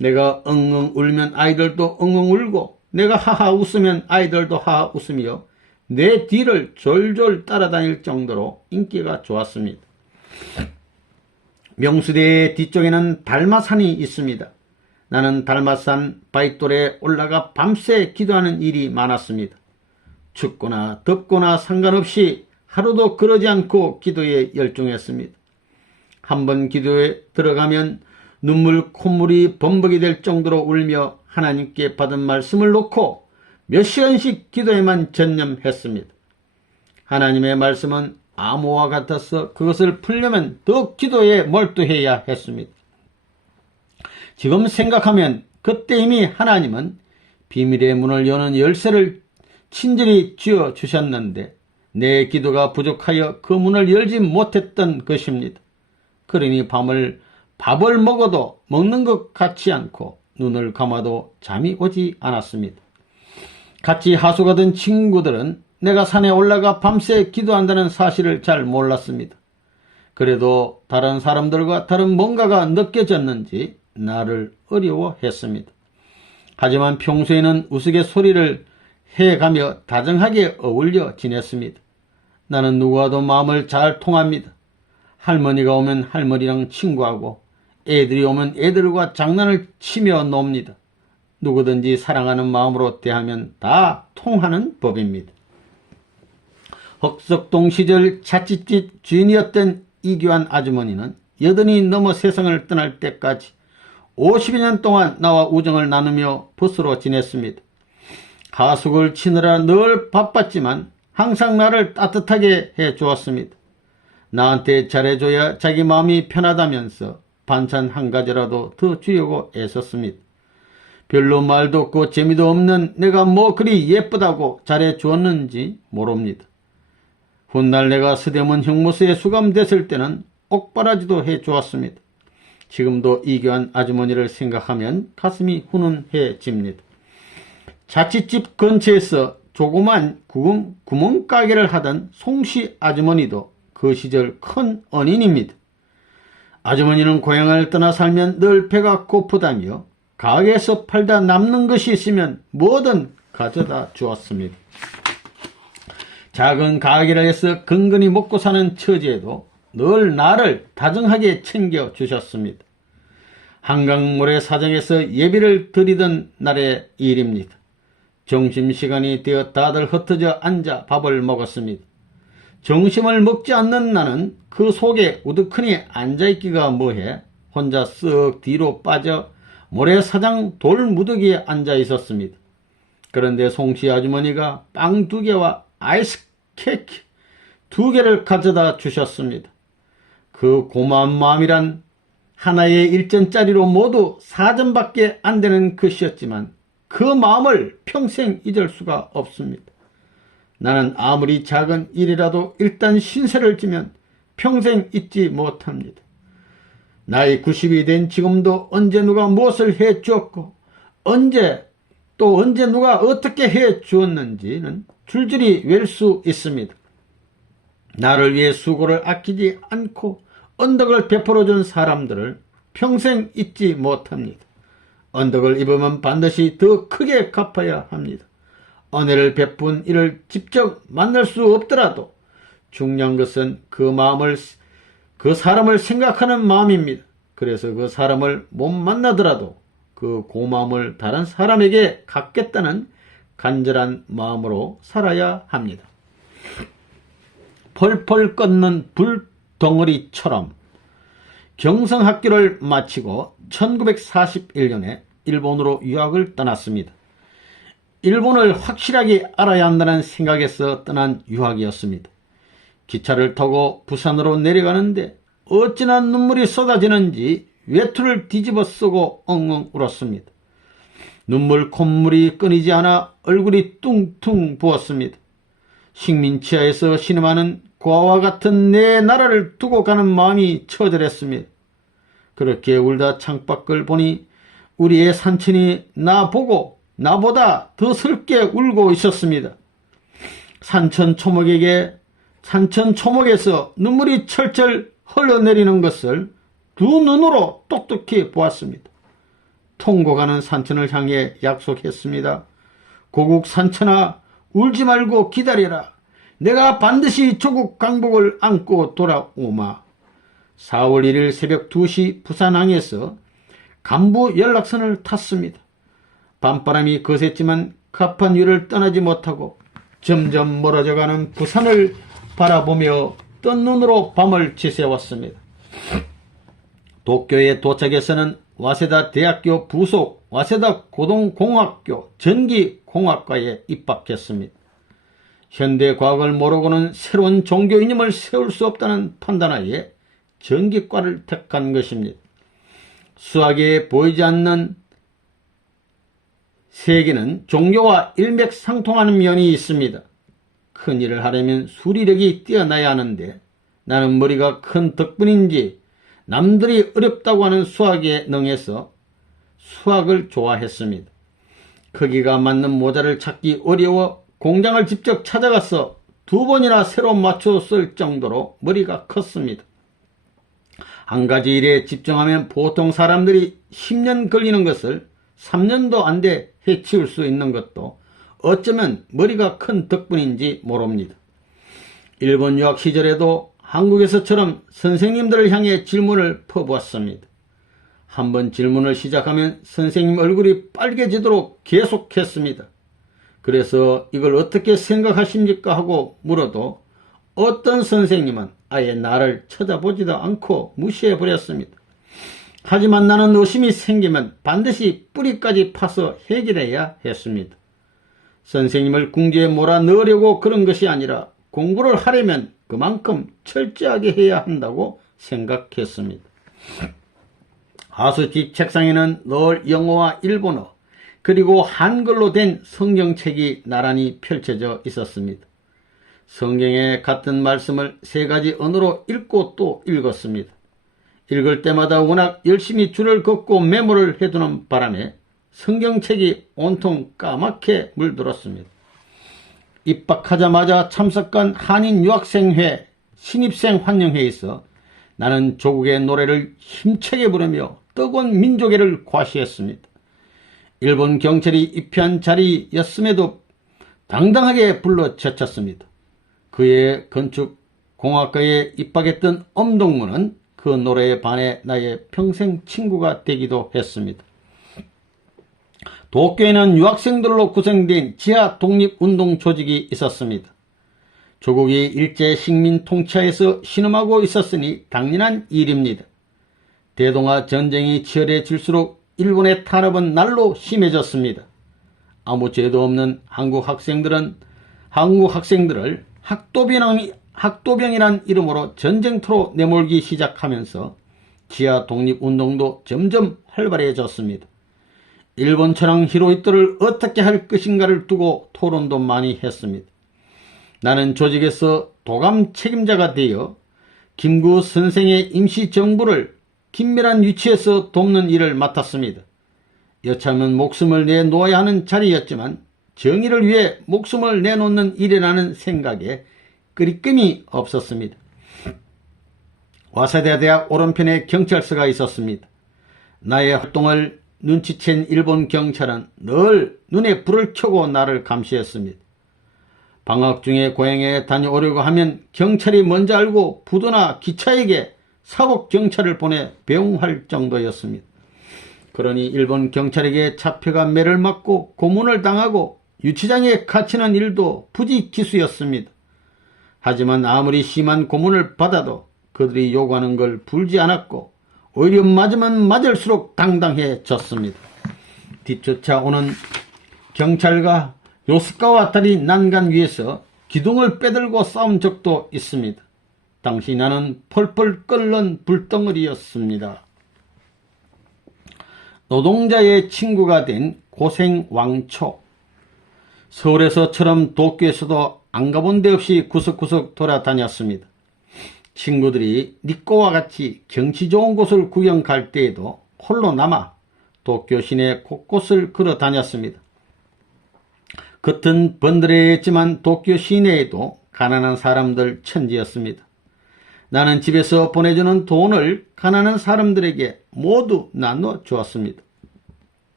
내가 엉엉 울면 아이들도 엉엉 울고 내가 하하 웃으면 아이들도 하하 웃으며 내 뒤를 졸졸 따라다닐 정도로 인기가 좋았습니다. 명수대의 뒤쪽에는 달마산이 있습니다. 나는 달마산 바위돌에 올라가 밤새 기도하는 일이 많았습니다. 춥거나 덥거나 상관없이 하루도 그러지 않고 기도에 열중했습니다. 한번 기도에 들어가면 눈물 콧물이 범벅이 될 정도로 울며 하나님께 받은 말씀을 놓고 몇 시간씩 기도에만 전념했습니다. 하나님의 말씀은 암호와 같아서 그것을 풀려면 더 기도에 몰두해야 했습니다. 지금 생각하면 그때 이미 하나님은 비밀의 문을 여는 열쇠를 친절히 쥐어 주셨는데 내 기도가 부족하여 그 문을 열지 못했던 것입니다. 그러니 밥을 먹어도 먹는 것 같지 않고 눈을 감아도 잠이 오지 않았습니다. 같이 하숙하던 친구들은 내가 산에 올라가 밤새 기도한다는 사실을 잘 몰랐습니다. 그래도 다른 사람들과 다른 뭔가가 느껴졌는지 나를 어려워했습니다. 하지만 평소에는 우스갯소리를 해가며 다정하게 어울려 지냈습니다. 나는 누구와도 마음을 잘 통합니다. 할머니가 오면 할머니랑 친구하고 애들이 오면 애들과 장난을 치며 놉니다. 누구든지 사랑하는 마음으로 대하면 다 통하는 법입니다. 흑석동 시절 자취집 주인이었던 이규환 아주머니는 80이 넘어 세상을 떠날 때까지 50여 년 동안 나와 우정을 나누며 벗으로 지냈습니다. 가숙을 치느라 늘 바빴지만 항상 나를 따뜻하게 해주었습니다. 나한테 잘해줘야 자기 마음이 편하다면서 반찬 한 가지라도 더 주려고 애썼습니다. 별로 말도 없고 재미도 없는 내가 뭐 그리 예쁘다고 잘해주었는지 모릅니다. 훗날 내가 서대문 형무소에 수감됐을 때는 옥바라지도 해주었습니다. 지금도 이교한 아주머니를 생각하면 가슴이 훈훈해집니다. 자취집 근처에서 조그만 구멍가게를 하던 송씨 아주머니도 그 시절 큰 언인입니다. 아주머니는 고향을 떠나 살면 늘 배가 고프다며 가게에서 팔다 남는 것이 있으면 뭐든 가져다 주었습니다. 작은 가게를 해서 근근히 먹고 사는 처지에도 늘 나를 다정하게 챙겨주셨습니다. 한강 모래사장에서 예비를 드리던 날의 일입니다. 점심시간이 되어 다들 흩어져 앉아 밥을 먹었습니다. 점심을 먹지 않는 나는 그 속에 우두커니 앉아있기가 뭐해 혼자 쓱 뒤로 빠져 모래사장 돌무더기에 앉아 있었습니다. 그런데 송씨 아주머니가 빵 2개와 아이스 케이크 2개를 가져다 주셨습니다. 그 고마운 마음이란 하나의 1전짜리로 모두 4전밖에 안 되는 것이었지만 그 마음을 평생 잊을 수가 없습니다. 나는 아무리 작은 일이라도 일단 신세를 지면 평생 잊지 못합니다. 나이 90이 된 지금도 언제 누가 무엇을 해 주었고 언제 누가 어떻게 해 주었는지는 줄줄이 외울 수 있습니다. 나를 위해 수고를 아끼지 않고 언덕을 베풀어 준 사람들을 평생 잊지 못합니다. 언덕을 입으면 반드시 더 크게 갚아야 합니다. 은혜를 베푼 이를 직접 만날 수 없더라도 중요한 것은 그 사람을 생각하는 마음입니다. 그래서 그 사람을 못 만나더라도 그 고마움을 다른 사람에게 갖겠다는 간절한 마음으로 살아야 합니다. 펄펄 끓는 불덩어리처럼 경성학교를 마치고 1941년에 일본으로 유학을 떠났습니다. 일본을 확실하게 알아야 한다는 생각에서 떠난 유학이었습니다. 기차를 타고 부산으로 내려가는데 어찌나 눈물이 쏟아지는지 외투를 뒤집어 쓰고 엉엉 울었습니다. 눈물 콧물이 끊이지 않아 얼굴이 뚱뚱 부었습니다. 식민지하에서 신음하는 고아와 같은 내 나라를 두고 가는 마음이 처절했습니다. 그렇게 울다 창밖을 보니 우리의 산천이 나보다 더 슬게 울고 있었습니다. 산천 초목에서 눈물이 철철 흘러내리는 것을 두 눈으로 똑똑히 보았습니다. 통곡하는 산천을 향해 약속했습니다. 고국 산천아, 울지 말고 기다려라. 내가 반드시 조국 강복을 안고 돌아오마. 4월 1일 새벽 2시 부산항에서 간부 연락선을 탔습니다. 밤바람이 거셌지만 갑판 위를 떠나지 못하고 점점 멀어져가는 부산을 바라보며 뜬 눈으로 밤을 지새웠습니다. 도쿄에 도착해서는 와세다 대학교 부속 와세다 고등공학교 전기공학과에 입학했습니다. 현대과학을 모르고는 새로운 종교 이념을 세울 수 없다는 판단하에 전기과를 택한 것입니다. 수학에 보이지 않는 세계는 종교와 일맥상통하는 면이 있습니다. 큰 일을 하려면 수리력이 뛰어나야 하는데 나는 머리가 큰 덕분인지 남들이 어렵다고 하는 수학에 능해서 수학을 좋아했습니다. 크기가 맞는 모자를 찾기 어려워 공장을 직접 찾아가서 2번이나 새로 맞춰 쓸 정도로 머리가 컸습니다. 한 가지 일에 집중하면 보통 사람들이 10년 걸리는 것을 3년도 안 돼 해치울 수 있는 것도 어쩌면 머리가 큰 덕분인지 모릅니다. 일본 유학 시절에도 한국에서처럼 선생님들을 향해 질문을 퍼부었습니다. 한번 질문을 시작하면 선생님 얼굴이 빨개지도록 계속했습니다. 그래서 이걸 어떻게 생각하십니까 하고 물어도 어떤 선생님은 아예 나를 쳐다보지도 않고 무시해버렸습니다. 하지만 나는 의심이 생기면 반드시 뿌리까지 파서 해결해야 했습니다. 선생님을 궁지에 몰아넣으려고 그런 것이 아니라 공부를 하려면 그만큼 철저하게 해야 한다고 생각했습니다. 하수집 책상에는 늘 영어와 일본어 그리고 한글로 된 성경책이 나란히 펼쳐져 있었습니다. 성경에 같은 말씀을 3가지 언어로 읽고 또 읽었습니다. 읽을 때마다 워낙 열심히 줄을 긋고 메모를 해두는 바람에 성경책이 온통 까맣게 물들었습니다. 입학하자마자 참석한 한인 유학생회 신입생 환영회에서 나는 조국의 노래를 힘차게 부르며 뜨거운 민족애를 과시했습니다. 일본 경찰이 입회한 자리였음에도 당당하게 불러 제쳤습니다. 그의 건축공학과에 입학했던 엄동문은 그 노래에 반해 나의 평생 친구가 되기도 했습니다. 도쿄에는 유학생들로 구성된 지하 독립운동 조직이 있었습니다. 조국이 일제 식민 통치하에서 신음하고 있었으니 당연한 일입니다. 대동아 전쟁이 치열해질수록 일본의 탄압은 날로 심해졌습니다. 아무 죄도 없는 한국 학생들을 학도 학도병이란 이름으로 전쟁터로 내몰기 시작하면서 지하 독립운동도 점점 활발해졌습니다. 일본 천황 히로히토를 어떻게 할 것인가를 두고 토론도 많이 했습니다. 나는 조직에서 도감 책임자가 되어 김구 선생의 임시정부를 긴밀한 위치에서 돕는 일을 맡았습니다. 여차하면 목숨을 내놓아야 하는 자리였지만 정의를 위해 목숨을 내놓는 일이라는 생각에 끄리낌이 없었습니다. 와세다 대학 오른편에 경찰서가 있었습니다. 나의 활동을 눈치챈 일본 경찰은 늘 눈에 불을 켜고 나를 감시했습니다. 방학 중에 고향에 다녀오려고 하면 경찰이 먼저 알고 부도나 기차에게 사복 경찰을 보내 배웅할 정도였습니다. 그러니 일본 경찰에게 잡혀가 매를 맞고 고문을 당하고 유치장에 갇히는 일도 부지기수였습니다. 하지만 아무리 심한 고문을 받아도 그들이 요구하는 걸 풀지 않았고 오히려 맞으면 맞을수록 당당해졌습니다. 뒤쫓아오는 경찰과 요스카와 다리 난간 위에서 기둥을 빼들고 싸운 적도 있습니다. 당시 나는 펄펄 끓는 불덩어리였습니다. 노동자의 친구가 된 고생왕초. 서울에서처럼 도쿄에서도 안 가본 데 없이 구석구석 돌아다녔습니다. 친구들이 니꼬와 같이 경치 좋은 곳을 구경 갈 때에도 홀로 남아 도쿄 시내 곳곳을 걸어 다녔습니다. 겉은 번드레했지만 도쿄 시내에도 가난한 사람들 천지였습니다. 나는 집에서 보내주는 돈을 가난한 사람들에게 모두 나눠 주었습니다.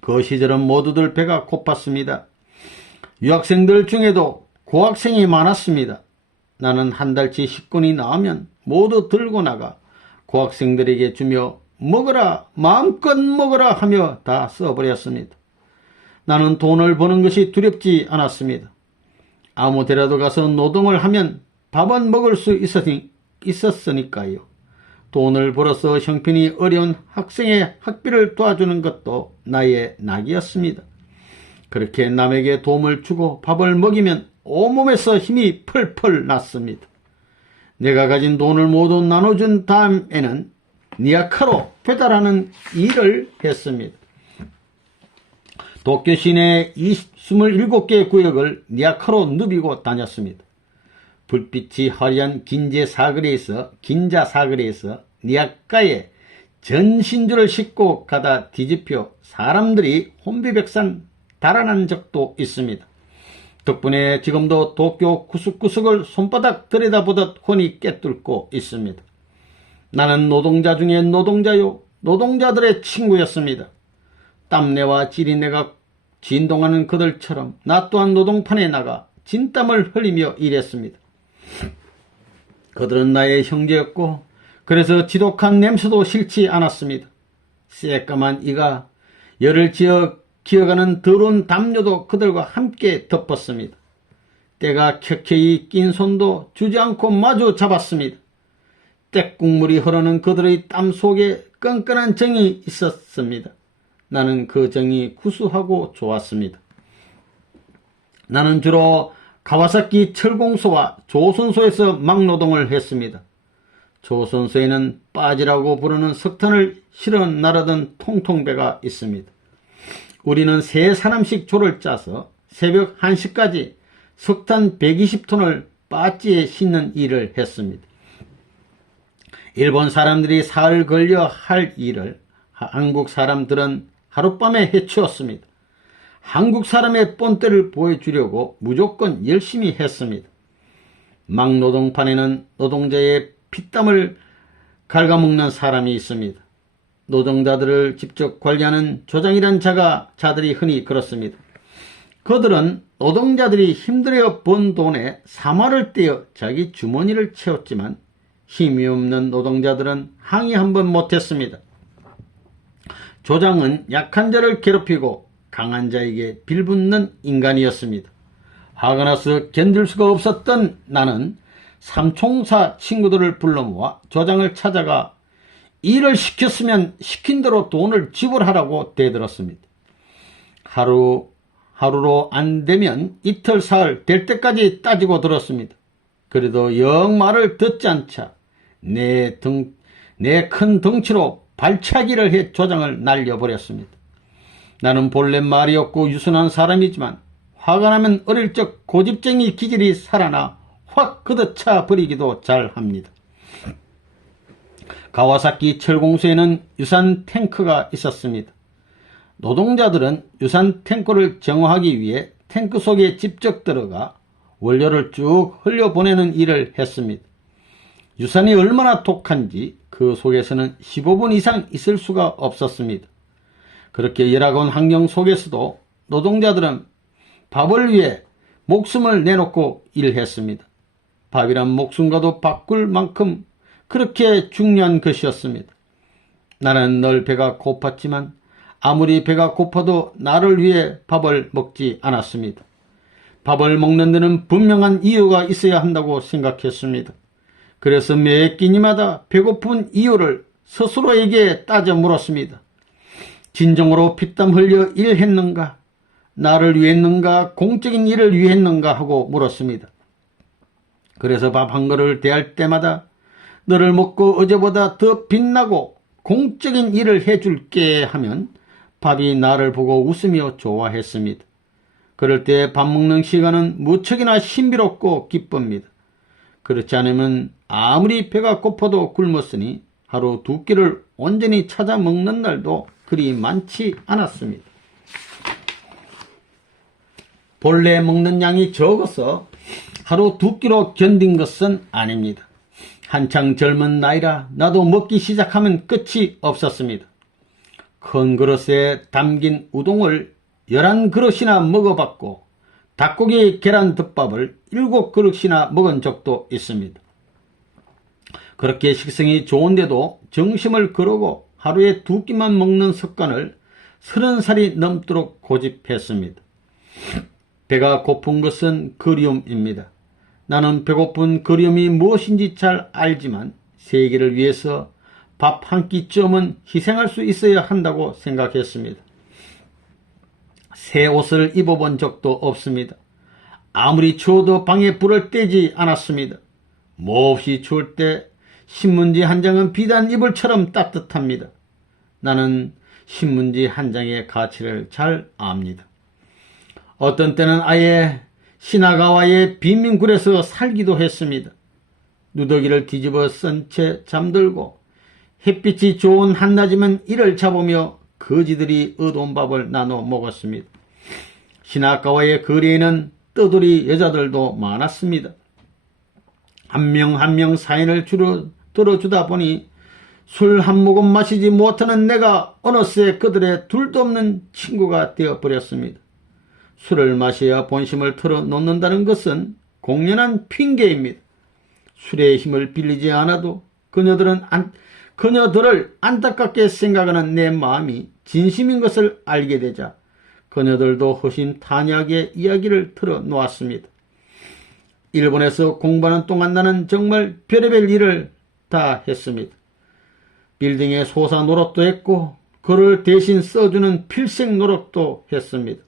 그 시절은 모두들 배가 고팠습니다. 유학생들 중에도 고학생이 많았습니다. 나는 한 달치 식권이 나오면 모두 들고 나가 고학생들에게 주며 먹어라, 마음껏 먹어라 하며 다 써버렸습니다. 나는 돈을 버는 것이 두렵지 않았습니다. 아무 데라도 가서 노동을 하면 밥은 먹을 수 있었으니까요. 돈을 벌어서 형편이 어려운 학생의 학비를 도와주는 것도 나의 낙이었습니다. 그렇게 남에게 도움을 주고 밥을 먹이면 온몸에서 힘이 펄펄 났습니다. 내가 가진 돈을 모두 나눠준 다음에는 니아카로 배달하는 일을 했습니다. 도쿄 시내 27개 구역을 니아카로 누비고 다녔습니다. 불빛이 화려한 긴자 사거리에서 니아카에 전신주를 싣고 가다 뒤집혀 사람들이 혼비백산 달아난 적도 있습니다. 덕분에 지금도 도쿄 구석구석을 손바닥 들여다보듯 훤히 꿰뚫고 있습니다. 나는 노동자 중에 노동자요, 노동자들의 친구였습니다. 땀내와 지리내가 진동하는 그들처럼 나 또한 노동판에 나가 진땀을 흘리며 일했습니다. 그들은 나의 형제였고 그래서 지독한 냄새도 싫지 않았습니다. 새까만 이가 열을 기어가는 더러운 담요도 그들과 함께 덮었습니다. 때가 켜켜이 낀 손도 주지 않고 마주 잡았습니다. 떼국물이 흐르는 그들의 땀 속에 끈끈한 정이 있었습니다. 나는 그 정이 구수하고 좋았습니다. 나는 주로 가와사키 철공소와 조선소에서 막노동을 했습니다. 조선소에는 빠지라고 부르는 석탄을 실어 나르던 통통배가 있습니다. 우리는 3사람씩 조를 짜서 새벽 1시까지 석탄 120톤을 빠지에 싣는 일을 했습니다. 일본 사람들이 사흘 걸려 할 일을 한국 사람들은 하룻밤에 해치웠습니다. 한국 사람의 본때를 보여주려고 무조건 열심히 했습니다. 막노동판에는 노동자의 피땀을 갉아먹는 사람이 있습니다. 노동자들을 직접 관리하는 조장이란 자들이 흔히 그렇습니다. 그들은 노동자들이 힘들어 번 돈에 사마를 떼어 자기 주머니를 채웠지만 힘이 없는 노동자들은 항의 한번 못했습니다. 조장은 약한 자를 괴롭히고 강한 자에게 빌붙는 인간이었습니다. 화가 나서 견딜 수가 없었던 나는 삼총사 친구들을 불러 모아 조장을 찾아가 일을 시켰으면 시킨 대로 돈을 지불하라고 대들었습니다. 하루로 안 되면 이틀 사흘 될 때까지 따지고 들었습니다. 그래도 영 말을 듣지 않자 내 큰 덩치로 발차기를 해 조장을 날려버렸습니다. 나는 본래 말이 없고 유순한 사람이지만 화가 나면 어릴 적 고집쟁이 기질이 살아나 확 걷어차 버리기도 잘합니다. 가와사키 철공소에는 유산 탱크가 있었습니다. 노동자들은 유산 탱크를 정화하기 위해 탱크 속에 직접 들어가 원료를 쭉 흘려보내는 일을 했습니다. 유산이 얼마나 독한지 그 속에서는 15분 이상 있을 수가 없었습니다. 그렇게 열악한 환경 속에서도 노동자들은 밥을 위해 목숨을 내놓고 일했습니다. 밥이란 목숨과도 바꿀 만큼 그렇게 중요한 것이었습니다. 나는 늘 배가 고팠지만 아무리 배가 고파도 나를 위해 밥을 먹지 않았습니다. 밥을 먹는 데는 분명한 이유가 있어야 한다고 생각했습니다. 그래서 매 끼니마다 배고픈 이유를 스스로에게 따져 물었습니다. 진정으로 피땀 흘려 일했는가? 나를 위했는가? 공적인 일을 위했는가? 하고 물었습니다. 그래서 밥 한 그릇을 대할 때마다 너를 먹고 어제보다 더 빛나고 공적인 일을 해줄게 하면 밥이 나를 보고 웃으며 좋아했습니다. 그럴 때 밥 먹는 시간은 무척이나 신비롭고 기쁩니다. 그렇지 않으면 아무리 배가 고파도 굶었으니 하루 두 끼를 온전히 찾아 먹는 날도 그리 많지 않았습니다. 본래 먹는 양이 적어서 하루 두 끼로 견딘 것은 아닙니다. 한창 젊은 나이라 나도 먹기 시작하면 끝이 없었습니다. 큰 그릇에 담긴 우동을 11그릇이나 먹어봤고 닭고기 계란 덮밥을 7그릇이나 먹은 적도 있습니다. 그렇게 식성이 좋은데도 정심을 거르고 하루에 두 끼만 먹는 습관을 30살이 넘도록 고집했습니다. 배가 고픈 것은 그리움입니다. 나는 배고픈 그리움이 무엇인지 잘 알지만 세계를 위해서 밥 한 끼쯤은 희생할 수 있어야 한다고 생각했습니다. 새 옷을 입어본 적도 없습니다. 아무리 추워도 방에 불을 떼지 않았습니다. 몹시 추울 때 신문지 한 장은 비단 이불처럼 따뜻합니다. 나는 신문지 한 장의 가치를 잘 압니다. 어떤 때는 아예 시나가와의 빈민굴에서 살기도 했습니다. 누더기를 뒤집어 쓴 채 잠들고 햇빛이 좋은 한낮이면 이를 잡으며 거지들이 얻어온 밥을 나눠 먹었습니다. 시나가와의 거리에는 떠돌이 여자들도 많았습니다. 한 명 한 명 사연을 들어주다 보니 술 한 모금 마시지 못하는 내가 어느새 그들의 둘도 없는 친구가 되어버렸습니다. 술을 마셔야 본심을 털어놓는다는 것은 공연한 핑계입니다. 술의 힘을 빌리지 않아도 그녀들을 안타깝게 생각하는 내 마음이 진심인 것을 알게 되자 그녀들도 허심탄회하게 이야기를 털어놓았습니다. 일본에서 공부하는 동안 나는 정말 별의별 일을 다 했습니다. 빌딩에 소사 노릇도 했고 그를 대신 써주는 필생 노릇도 했습니다.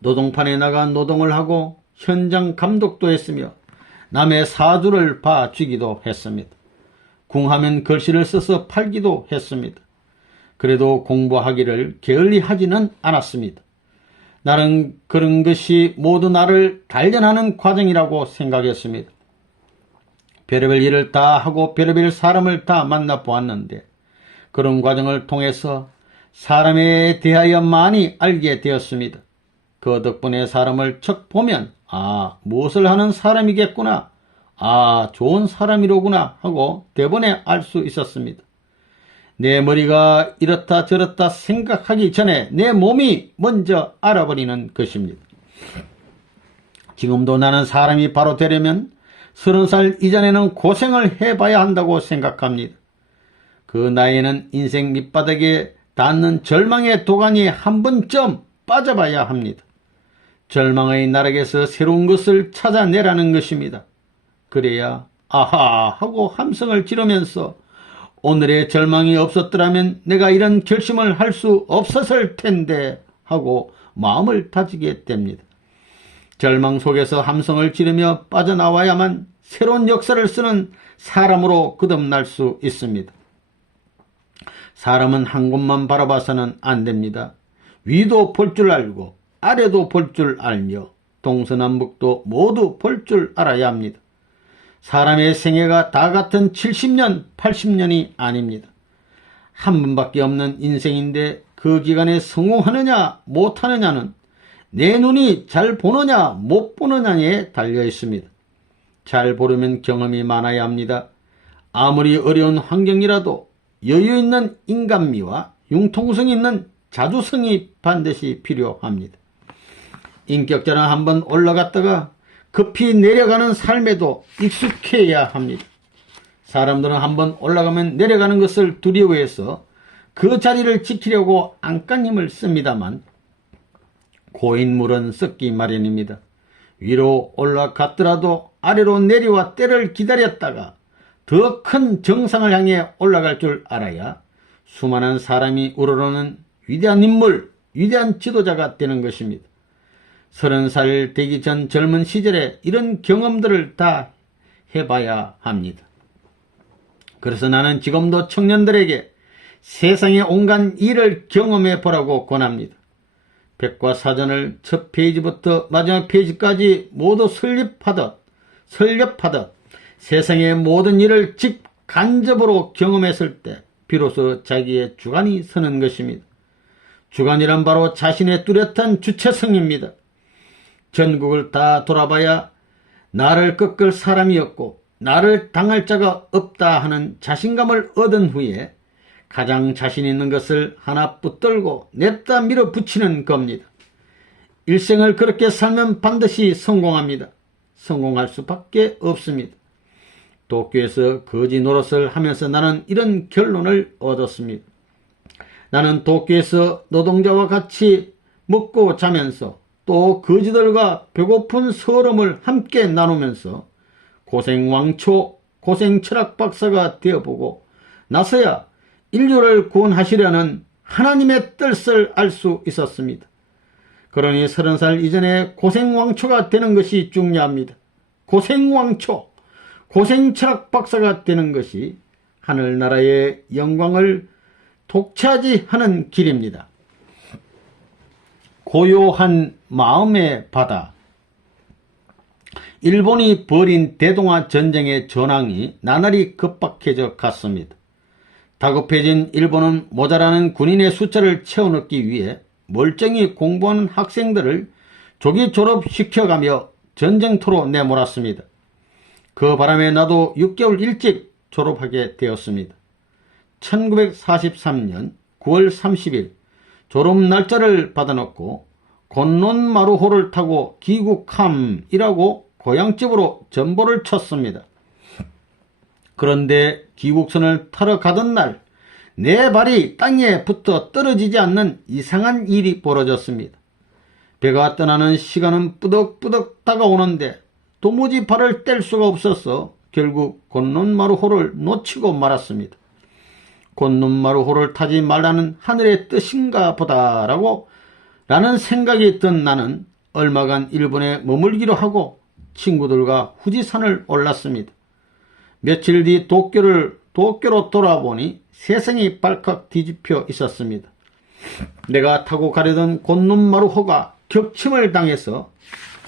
노동판에 나가 노동을 하고 현장 감독도 했으며 남의 사주를 봐주기도 했습니다. 궁하면 글씨를 써서 팔기도 했습니다. 그래도 공부하기를 게을리하지는 않았습니다. 나는 그런 것이 모두 나를 단련하는 과정이라고 생각했습니다. 별의별 일을 다 하고 별의별 사람을 다 만나보았는데 그런 과정을 통해서 사람에 대하여 많이 알게 되었습니다. 그 덕분에 사람을 척 보면 무엇을 하는 사람이겠구나, 좋은 사람이로구나 하고 대번에 알 수 있었습니다. 내 머리가 이렇다 저렇다 생각하기 전에 내 몸이 먼저 알아버리는 것입니다. 지금도 나는 사람이 바로 되려면 30살 이전에는 고생을 해봐야 한다고 생각합니다. 그 나이에는 인생 밑바닥에 닿는 절망의 도가니에 한 번쯤 빠져봐야 합니다. 절망의 나락에서 새로운 것을 찾아내라는 것입니다. 그래야 아하 하고 함성을 지르면서 오늘의 절망이 없었더라면 내가 이런 결심을 할 수 없었을 텐데 하고 마음을 다지게 됩니다. 절망 속에서 함성을 지르며 빠져나와야만 새로운 역사를 쓰는 사람으로 거듭날 수 있습니다. 사람은 한 곳만 바라봐서는 안 됩니다. 위도 볼 줄 알고 아래도 볼 줄 알며 동서남북도 모두 볼 줄 알아야 합니다. 사람의 생애가 다 같은 70년, 80년이 아닙니다. 한 번밖에 없는 인생인데 그 기간에 성공하느냐 못하느냐는 내 눈이 잘 보느냐 못 보느냐에 달려 있습니다. 잘 보려면 경험이 많아야 합니다. 아무리 어려운 환경이라도 여유 있는 인간미와 융통성 있는 자주성이 반드시 필요합니다. 인격자는 한번 올라갔다가 급히 내려가는 삶에도 익숙해야 합니다. 사람들은 한번 올라가면 내려가는 것을 두려워해서 그 자리를 지키려고 안간힘을 씁니다만 고인물은 썩기 마련입니다. 위로 올라갔더라도 아래로 내려와 때를 기다렸다가 더 큰 정상을 향해 올라갈 줄 알아야 수많은 사람이 우러러는 위대한 인물, 위대한 지도자가 되는 것입니다. 30살 되기 전 젊은 시절에 이런 경험들을 다 해봐야 합니다. 그래서 나는 지금도 청년들에게 세상의 온갖 일을 경험해 보라고 권합니다. 백과사전을 첫 페이지부터 마지막 페이지까지 모두 설립하듯 세상의 모든 일을 직간접으로 경험했을 때 비로소 자기의 주관이 서는 것입니다. 주관이란 바로 자신의 뚜렷한 주체성입니다. 전국을 다 돌아봐야 나를 꺾을 사람이 없고 나를 당할 자가 없다 하는 자신감을 얻은 후에 가장 자신 있는 것을 하나 붙들고 냅다 밀어붙이는 겁니다. 일생을 그렇게 살면 반드시 성공합니다. 성공할 수밖에 없습니다. 도쿄에서 거지 노릇을 하면서 나는 이런 결론을 얻었습니다. 나는 도쿄에서 노동자와 같이 먹고 자면서 또 거지들과 배고픈 서름을 함께 나누면서 고생왕초, 고생철학박사가 되어보고 나서야 인류를 구원하시려는 하나님의 뜻을 알 수 있었습니다. 그러니 30살 이전에 고생왕초가 되는 것이 중요합니다. 고생왕초, 고생철학박사가 되는 것이 하늘나라의 영광을 독차지하는 길입니다. 고요한 마음의 바다. 일본이 벌인 대동아 전쟁의 전황이 나날이 급박해져 갔습니다. 다급해진 일본은 모자라는 군인의 숫자를 채워넣기 위해 멀쩡히 공부하는 학생들을 조기 졸업시켜가며 전쟁터로 내몰았습니다. 그 바람에 나도 6개월 일찍 졸업하게 되었습니다. 1943년 9월 30일 졸업 날짜를 받아놓고 곤논마루호를 타고 귀국함이라고 고향집으로 전보를 쳤습니다. 그런데 귀국선을 타러 가던 날 내 발이 땅에 붙어 떨어지지 않는 이상한 일이 벌어졌습니다. 배가 떠나는 시간은 뿌덕뿌덕 다가오는데 도무지 발을 뗄 수가 없어서 결국 곤논마루호를 놓치고 말았습니다. 곤논마루호를 타지 말라는 하늘의 뜻인가 보다라는 생각이 든 나는 얼마간 일본에 머물기로 하고 친구들과 후지산을 올랐습니다. 며칠 뒤 도쿄로 돌아보니 세상이 발칵 뒤집혀 있었습니다. 내가 타고 가려던 곤논마루호가 격침을 당해서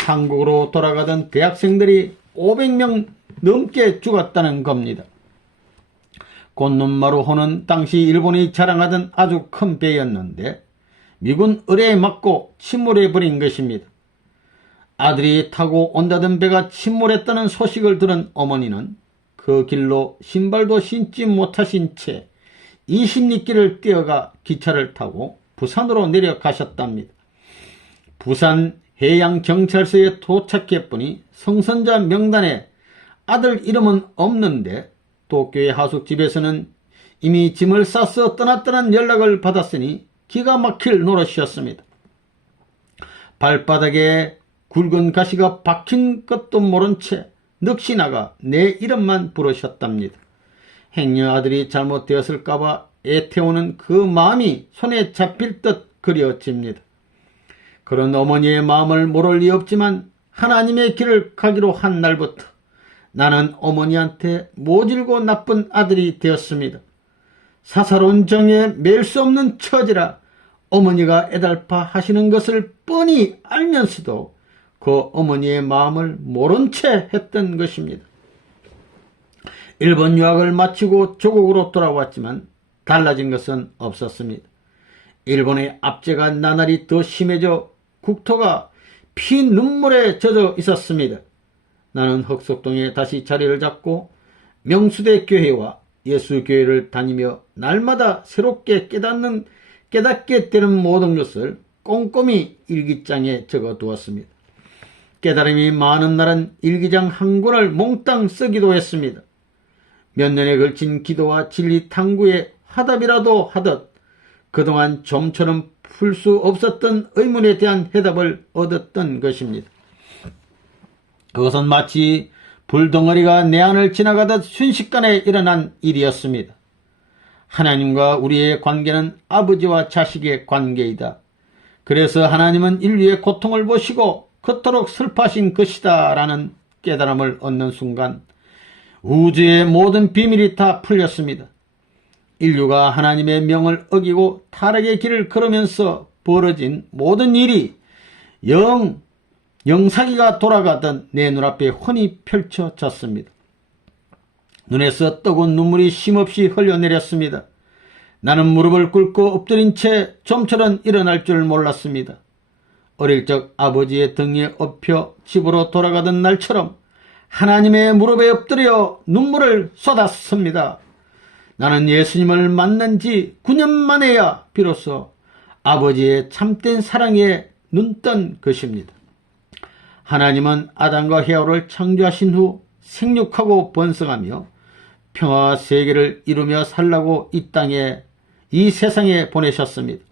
한국으로 돌아가던 대학생들이 500명 넘게 죽었다는 겁니다. 곤논마루호는 당시 일본이 자랑하던 아주 큰 배였는데 미군 의뢰에 맞고 침몰해버린 것입니다. 아들이 타고 온다던 배가 침몰했다는 소식을 들은 어머니는 그 길로 신발도 신지 못하신 채 20리길을 뛰어가 기차를 타고 부산으로 내려가셨답니다. 부산 해양경찰서에 도착해보니 성선자 명단에 아들 이름은 없는데 도쿄의 하숙집에서는 이미 짐을 싸서 떠났다는 연락을 받았으니 기가 막힐 노릇이었습니다. 발바닥에 굵은 가시가 박힌 것도 모른 채 넋이 나가 내 이름만 부르셨답니다. 행여 아들이 잘못되었을까봐 애태우는 그 마음이 손에 잡힐 듯 그려집니다. 그런 어머니의 마음을 모를 리 없지만 하나님의 길을 가기로 한 날부터 나는 어머니한테 모질고 나쁜 아들이 되었습니다. 사사로운 정에 맬 수 없는 처지라 어머니가 애달파 하시는 것을 뻔히 알면서도 그 어머니의 마음을 모른 채 했던 것입니다. 일본 유학을 마치고 조국으로 돌아왔지만 달라진 것은 없었습니다. 일본의 압제가 나날이 더 심해져 국토가 피눈물에 젖어 있었습니다. 나는 흑석동에 다시 자리를 잡고 명수대 교회와 예수교회를 다니며 날마다 새롭게 깨닫게 되는 모든 것을 꼼꼼히 일기장에 적어두었습니다. 깨달음이 많은 날은 일기장 한 권을 몽땅 쓰기도 했습니다. 몇 년에 걸친 기도와 진리 탐구에 화답이라도 하듯 그동안 좀처럼 풀 수 없었던 의문에 대한 해답을 얻었던 것입니다. 그것은 마치 불덩어리가 내 안을 지나가듯 순식간에 일어난 일이었습니다. 하나님과 우리의 관계는 아버지와 자식의 관계이다. 그래서 하나님은 인류의 고통을 보시고 그토록 슬퍼하신 것이다 라는 깨달음을 얻는 순간 우주의 모든 비밀이 다 풀렸습니다. 인류가 하나님의 명을 어기고 타락의 길을 걸으면서 벌어진 모든 일이 영사기가 돌아가던 내 눈앞에 훤히 펼쳐졌습니다. 눈에서 뜨거운 눈물이 쉼없이 흘러내렸습니다. 나는 무릎을 꿇고 엎드린 채 좀처럼 일어날 줄 몰랐습니다. 어릴 적 아버지의 등에 엎여 집으로 돌아가던 날처럼 하나님의 무릎에 엎드려 눈물을 쏟았습니다. 나는 예수님을 만난 지 9년 만에야 비로소 아버지의 참된 사랑에 눈뜬 것입니다. 하나님은 아담과 헤아를 창조하신 후 생육하고 번성하며 평화와 세계를 이루며 살라고 이 세상에 보내셨습니다.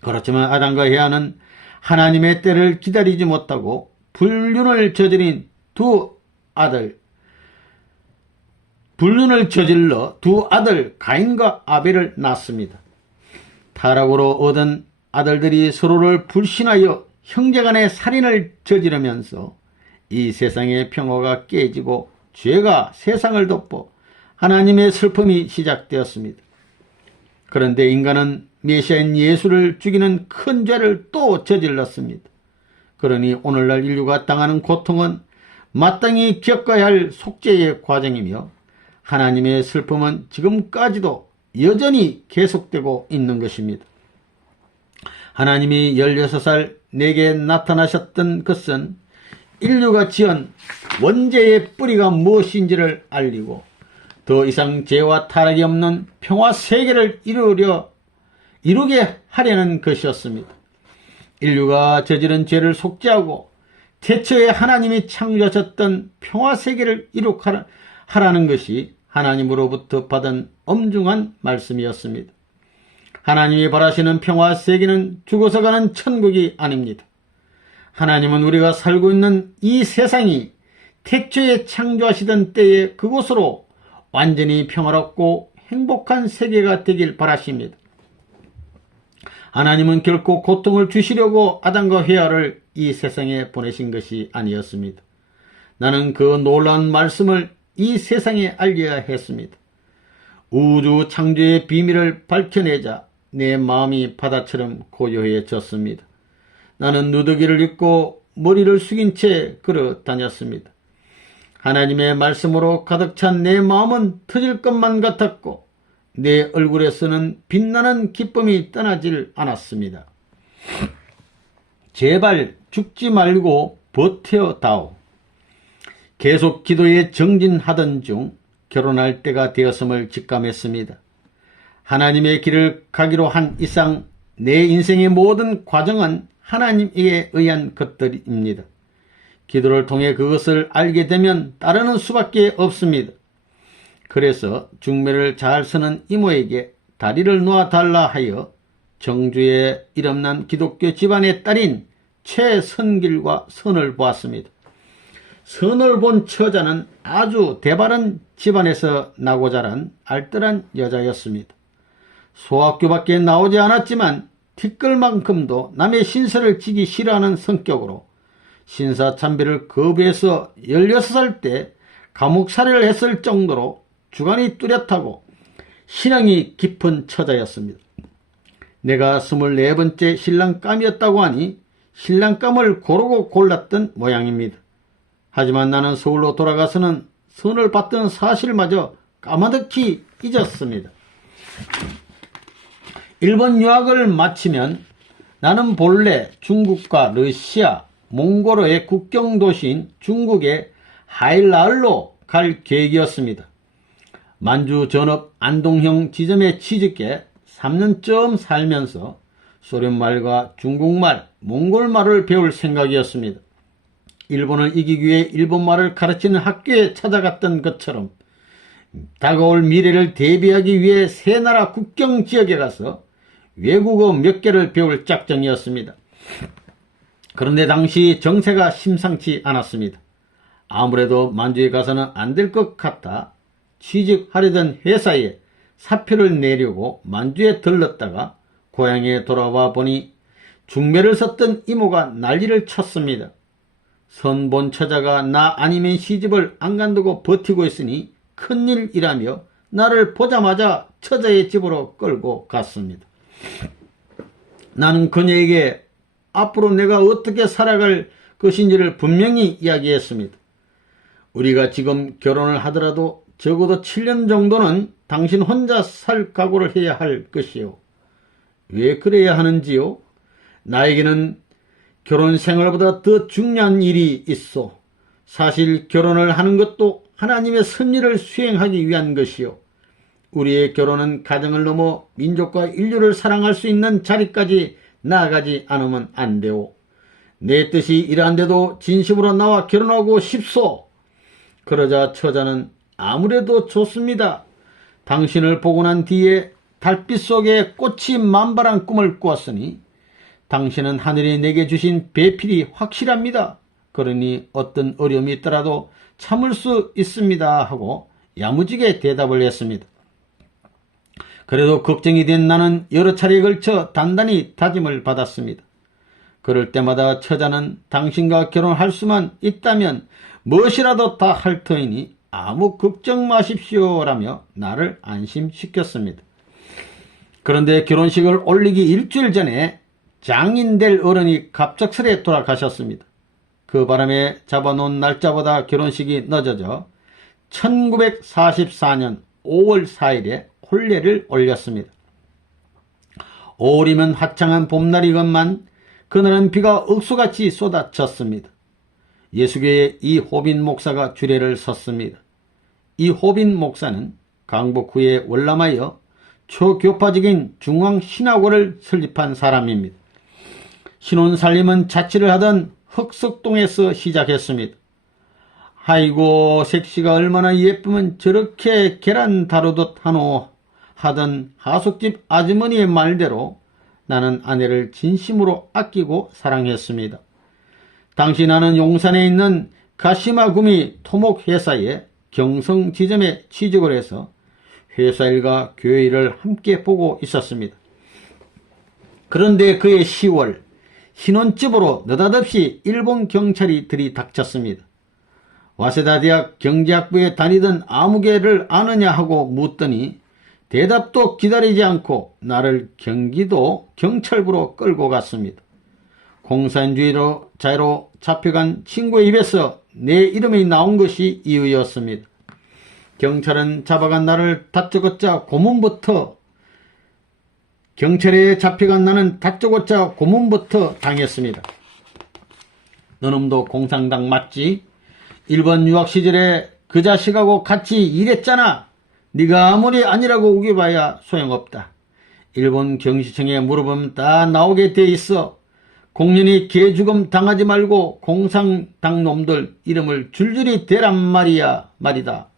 그렇지만 아담과 헤아는 하나님의 때를 기다리지 못하고 불륜을 저질러 두 아들 가인과 아벨을 낳았습니다. 타락으로 얻은 아들들이 서로를 불신하여 형제간의 살인을 저지르면서 이 세상의 평화가 깨지고 죄가 세상을 덮어 하나님의 슬픔이 시작되었습니다. 그런데 인간은 메시아인 예수를 죽이는 큰 죄를 또 저질렀습니다. 그러니 오늘날 인류가 당하는 고통은 마땅히 겪어야 할 속죄의 과정이며 하나님의 슬픔은 지금까지도 여전히 계속되고 있는 것입니다. 하나님이 16살 내게 나타나셨던 것은 인류가 지은 원죄의 뿌리가 무엇인지를 알리고 더 이상 죄와 타락이 없는 평화 세계를 이루게 하려는 것이었습니다. 인류가 저지른 죄를 속죄하고 태초에 하나님이 창조하셨던 평화 세계를 하라는 것이 하나님으로부터 받은 엄중한 말씀이었습니다. 하나님이 바라시는 평화 세계는 죽어서 가는 천국이 아닙니다. 하나님은 우리가 살고 있는 이 세상이 태초에 창조하시던 때에 그곳으로 완전히 평화롭고 행복한 세계가 되길 바라십니다. 하나님은 결코 고통을 주시려고 아담과 헤아를 이 세상에 보내신 것이 아니었습니다. 나는 그 놀라운 말씀을 이 세상에 알려야 했습니다. 우주 창조의 비밀을 밝혀내자 내 마음이 바다처럼 고요해졌습니다. 나는 누더기를 입고 머리를 숙인 채 걸어 다녔습니다. 하나님의 말씀으로 가득 찬 내 마음은 터질 것만 같았고 내 얼굴에서는 빛나는 기쁨이 떠나질 않았습니다. 제발 죽지 말고 버텨다오. 계속 기도에 정진하던 중 결혼할 때가 되었음을 직감했습니다. 하나님의 길을 가기로 한 이상 내 인생의 모든 과정은 하나님에게 의한 것들입니다. 기도를 통해 그것을 알게 되면 따르는 수밖에 없습니다. 그래서 중매를 잘 서는 이모에게 다리를 놓아달라 하여 정주에 이름난 기독교 집안의 딸인 최선길과 선을 보았습니다. 선을 본 처자는 아주 대바른 집안에서 나고 자란 알뜰한 여자였습니다. 소학교밖에 나오지 않았지만 티끌만큼도 남의 신세를 지기 싫어하는 성격으로 신사참배를 거부해서 16살 때 감옥살이를 했을 정도로 주관이 뚜렷하고 신앙이 깊은 처자였습니다. 내가 24번째 신랑감이었다고 하니 신랑감을 고르고 골랐던 모양입니다. 하지만 나는 서울로 돌아가서는 선을 받던 사실마저 까마득히 잊었습니다. 일본 유학을 마치면 나는 본래 중국과 러시아, 몽골의 국경 도시인 중국의 하일라을로 갈 계획이었습니다. 만주 전업 안동형 지점에 취직해 3년쯤 살면서 소련말과 중국말, 몽골말을 배울 생각이었습니다. 일본을 이기기 위해 일본말을 가르치는 학교에 찾아갔던 것처럼 다가올 미래를 대비하기 위해 세 나라 국경 지역에 가서 외국어 몇 개를 배울 작정이었습니다. 그런데 당시 정세가 심상치 않았습니다. 아무래도 만주에 가서는 안 될 것 같아 취직하려던 회사에 사표를 내려고 만주에 들렀다가 고향에 돌아와 보니 중매를 섰던 이모가 난리를 쳤습니다. 선본 처자가 나 아니면 시집을 안 간다고 버티고 있으니 큰일이라며 나를 보자마자 처자의 집으로 끌고 갔습니다. 나는 그녀에게 앞으로 내가 어떻게 살아갈 것인지를 분명히 이야기했습니다. 우리가 지금 결혼을 하더라도 적어도 7년 정도는 당신 혼자 살 각오를 해야 할 것이요. 왜 그래야 하는지요? 나에게는 결혼 생활보다 더 중요한 일이 있어. 사실 결혼을 하는 것도 하나님의 섭리를 수행하기 위한 것이요. 우리의 결혼은 가정을 넘어 민족과 인류를 사랑할 수 있는 자리까지 나아가지 않으면 안 되오. 내 뜻이 이러한데도 진심으로 나와 결혼하고 싶소. 그러자 처자는 아무래도 좋습니다. 당신을 보고 난 뒤에 달빛 속에 꽃이 만발한 꿈을 꾸었으니 당신은 하늘이 내게 주신 배필이 확실합니다. 그러니 어떤 어려움이 있더라도 참을 수 있습니다 하고 야무지게 대답을 했습니다. 그래도 걱정이 된 나는 여러 차례에 걸쳐 단단히 다짐을 받았습니다. 그럴 때마다 처자는 당신과 결혼할 수만 있다면 무엇이라도 다 할 터이니 아무 걱정 마십시오 라며 나를 안심시켰습니다. 그런데 결혼식을 올리기 일주일 전에 장인 될 어른이 갑작스레 돌아가셨습니다. 그 바람에 잡아놓은 날짜보다 결혼식이 늦어져 1944년 5월 4일에 혼례를 올렸습니다. 5월이면 화창한 봄날이건만 그날은 비가 억수같이 쏟아졌습니다. 예수교의 이호빈 목사가 주례를 섰습니다. 이호빈 목사는 강복 후에 월남하여 초교파적인 중앙신학원을 설립한 사람입니다. 신혼살림은 자취를 하던 흑석동에서 시작했습니다. 아이고 색시가 얼마나 예쁘면 저렇게 계란 다루듯 하노 하던 하숙집 아주머니의 말대로 나는 아내를 진심으로 아끼고 사랑했습니다. 당시 나는 용산에 있는 가시마구미 토목회사의 경성지점에 취직을 해서 회사 일과 교회 일을 함께 보고 있었습니다. 그런데 그해 10월 신혼집으로 느닷없이 일본 경찰이 들이닥쳤습니다. 와세다 대학 경제학부에 다니던 아무개를 아느냐 하고 묻더니 대답도 기다리지 않고 나를 경기도 경찰부로 끌고 갔습니다. 공산주의로 자유로 잡혀간 친구의 입에서 내 이름이 나온 것이 이유였습니다. 경찰은 잡아간 나를 다짜고짜 고문부터 경찰에 잡혀간 나는 다짜고짜 고문부터 당했습니다. 너놈도 공산당 맞지? 일본 유학 시절에 그 자식하고 같이 일했잖아. 네가 아무리 아니라고 우겨봐야 소용없다. 일본 경시청에 물어보면 다 나오게 돼 있어. 공연히 개죽음 당하지 말고 공산당 놈들 이름을 줄줄이 대란 말이다.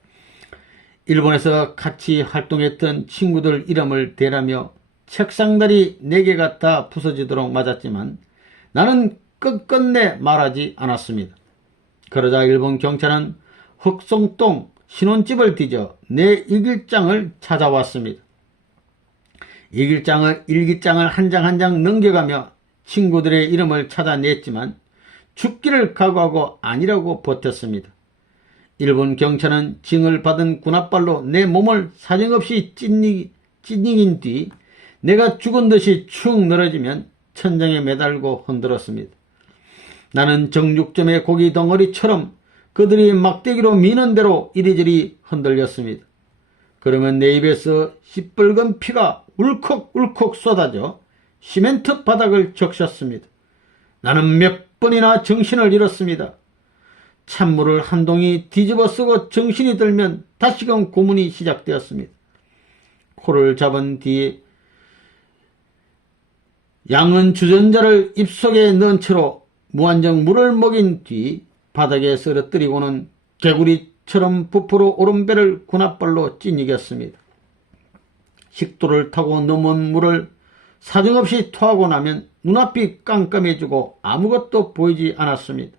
일본에서 같이 활동했던 친구들 이름을 대라며 책상다리 4개가 다 부서지도록 맞았지만 나는 끝끝내 말하지 않았습니다. 그러자 일본 경찰은 흑성동 신혼집을 뒤져 내 일기장을 찾아왔습니다. 일기장을 한 장 한 장 넘겨가며 친구들의 이름을 찾아냈지만 죽기를 각오하고 아니라고 버텼습니다. 일본 경찰은 징을 받은 군홧발로 내 몸을 사정없이 찢닝인 뒤 내가 죽은 듯이 축 늘어지면 천장에 매달고 흔들었습니다. 나는 정육점의 고기 덩어리처럼 그들이 막대기로 미는 대로 이리저리 흔들렸습니다. 그러면 내 입에서 시뻘건 피가 울컥울컥 쏟아져 시멘트 바닥을 적셨습니다. 나는 몇 번이나 정신을 잃었습니다. 찬물을 한 동이 뒤집어 쓰고 정신이 들면 다시금 고문이 시작되었습니다. 코를 잡은 뒤에 양은 주전자를 입속에 넣은 채로 무한정 물을 먹인 뒤 바닥에 쓰러뜨리고는 개구리처럼 부풀어 오른 배를 군홧발로 찌니겼습니다. 식도를 타고 넘은 물을 사정없이 토하고 나면 눈앞이 깜깜해지고 아무것도 보이지 않았습니다.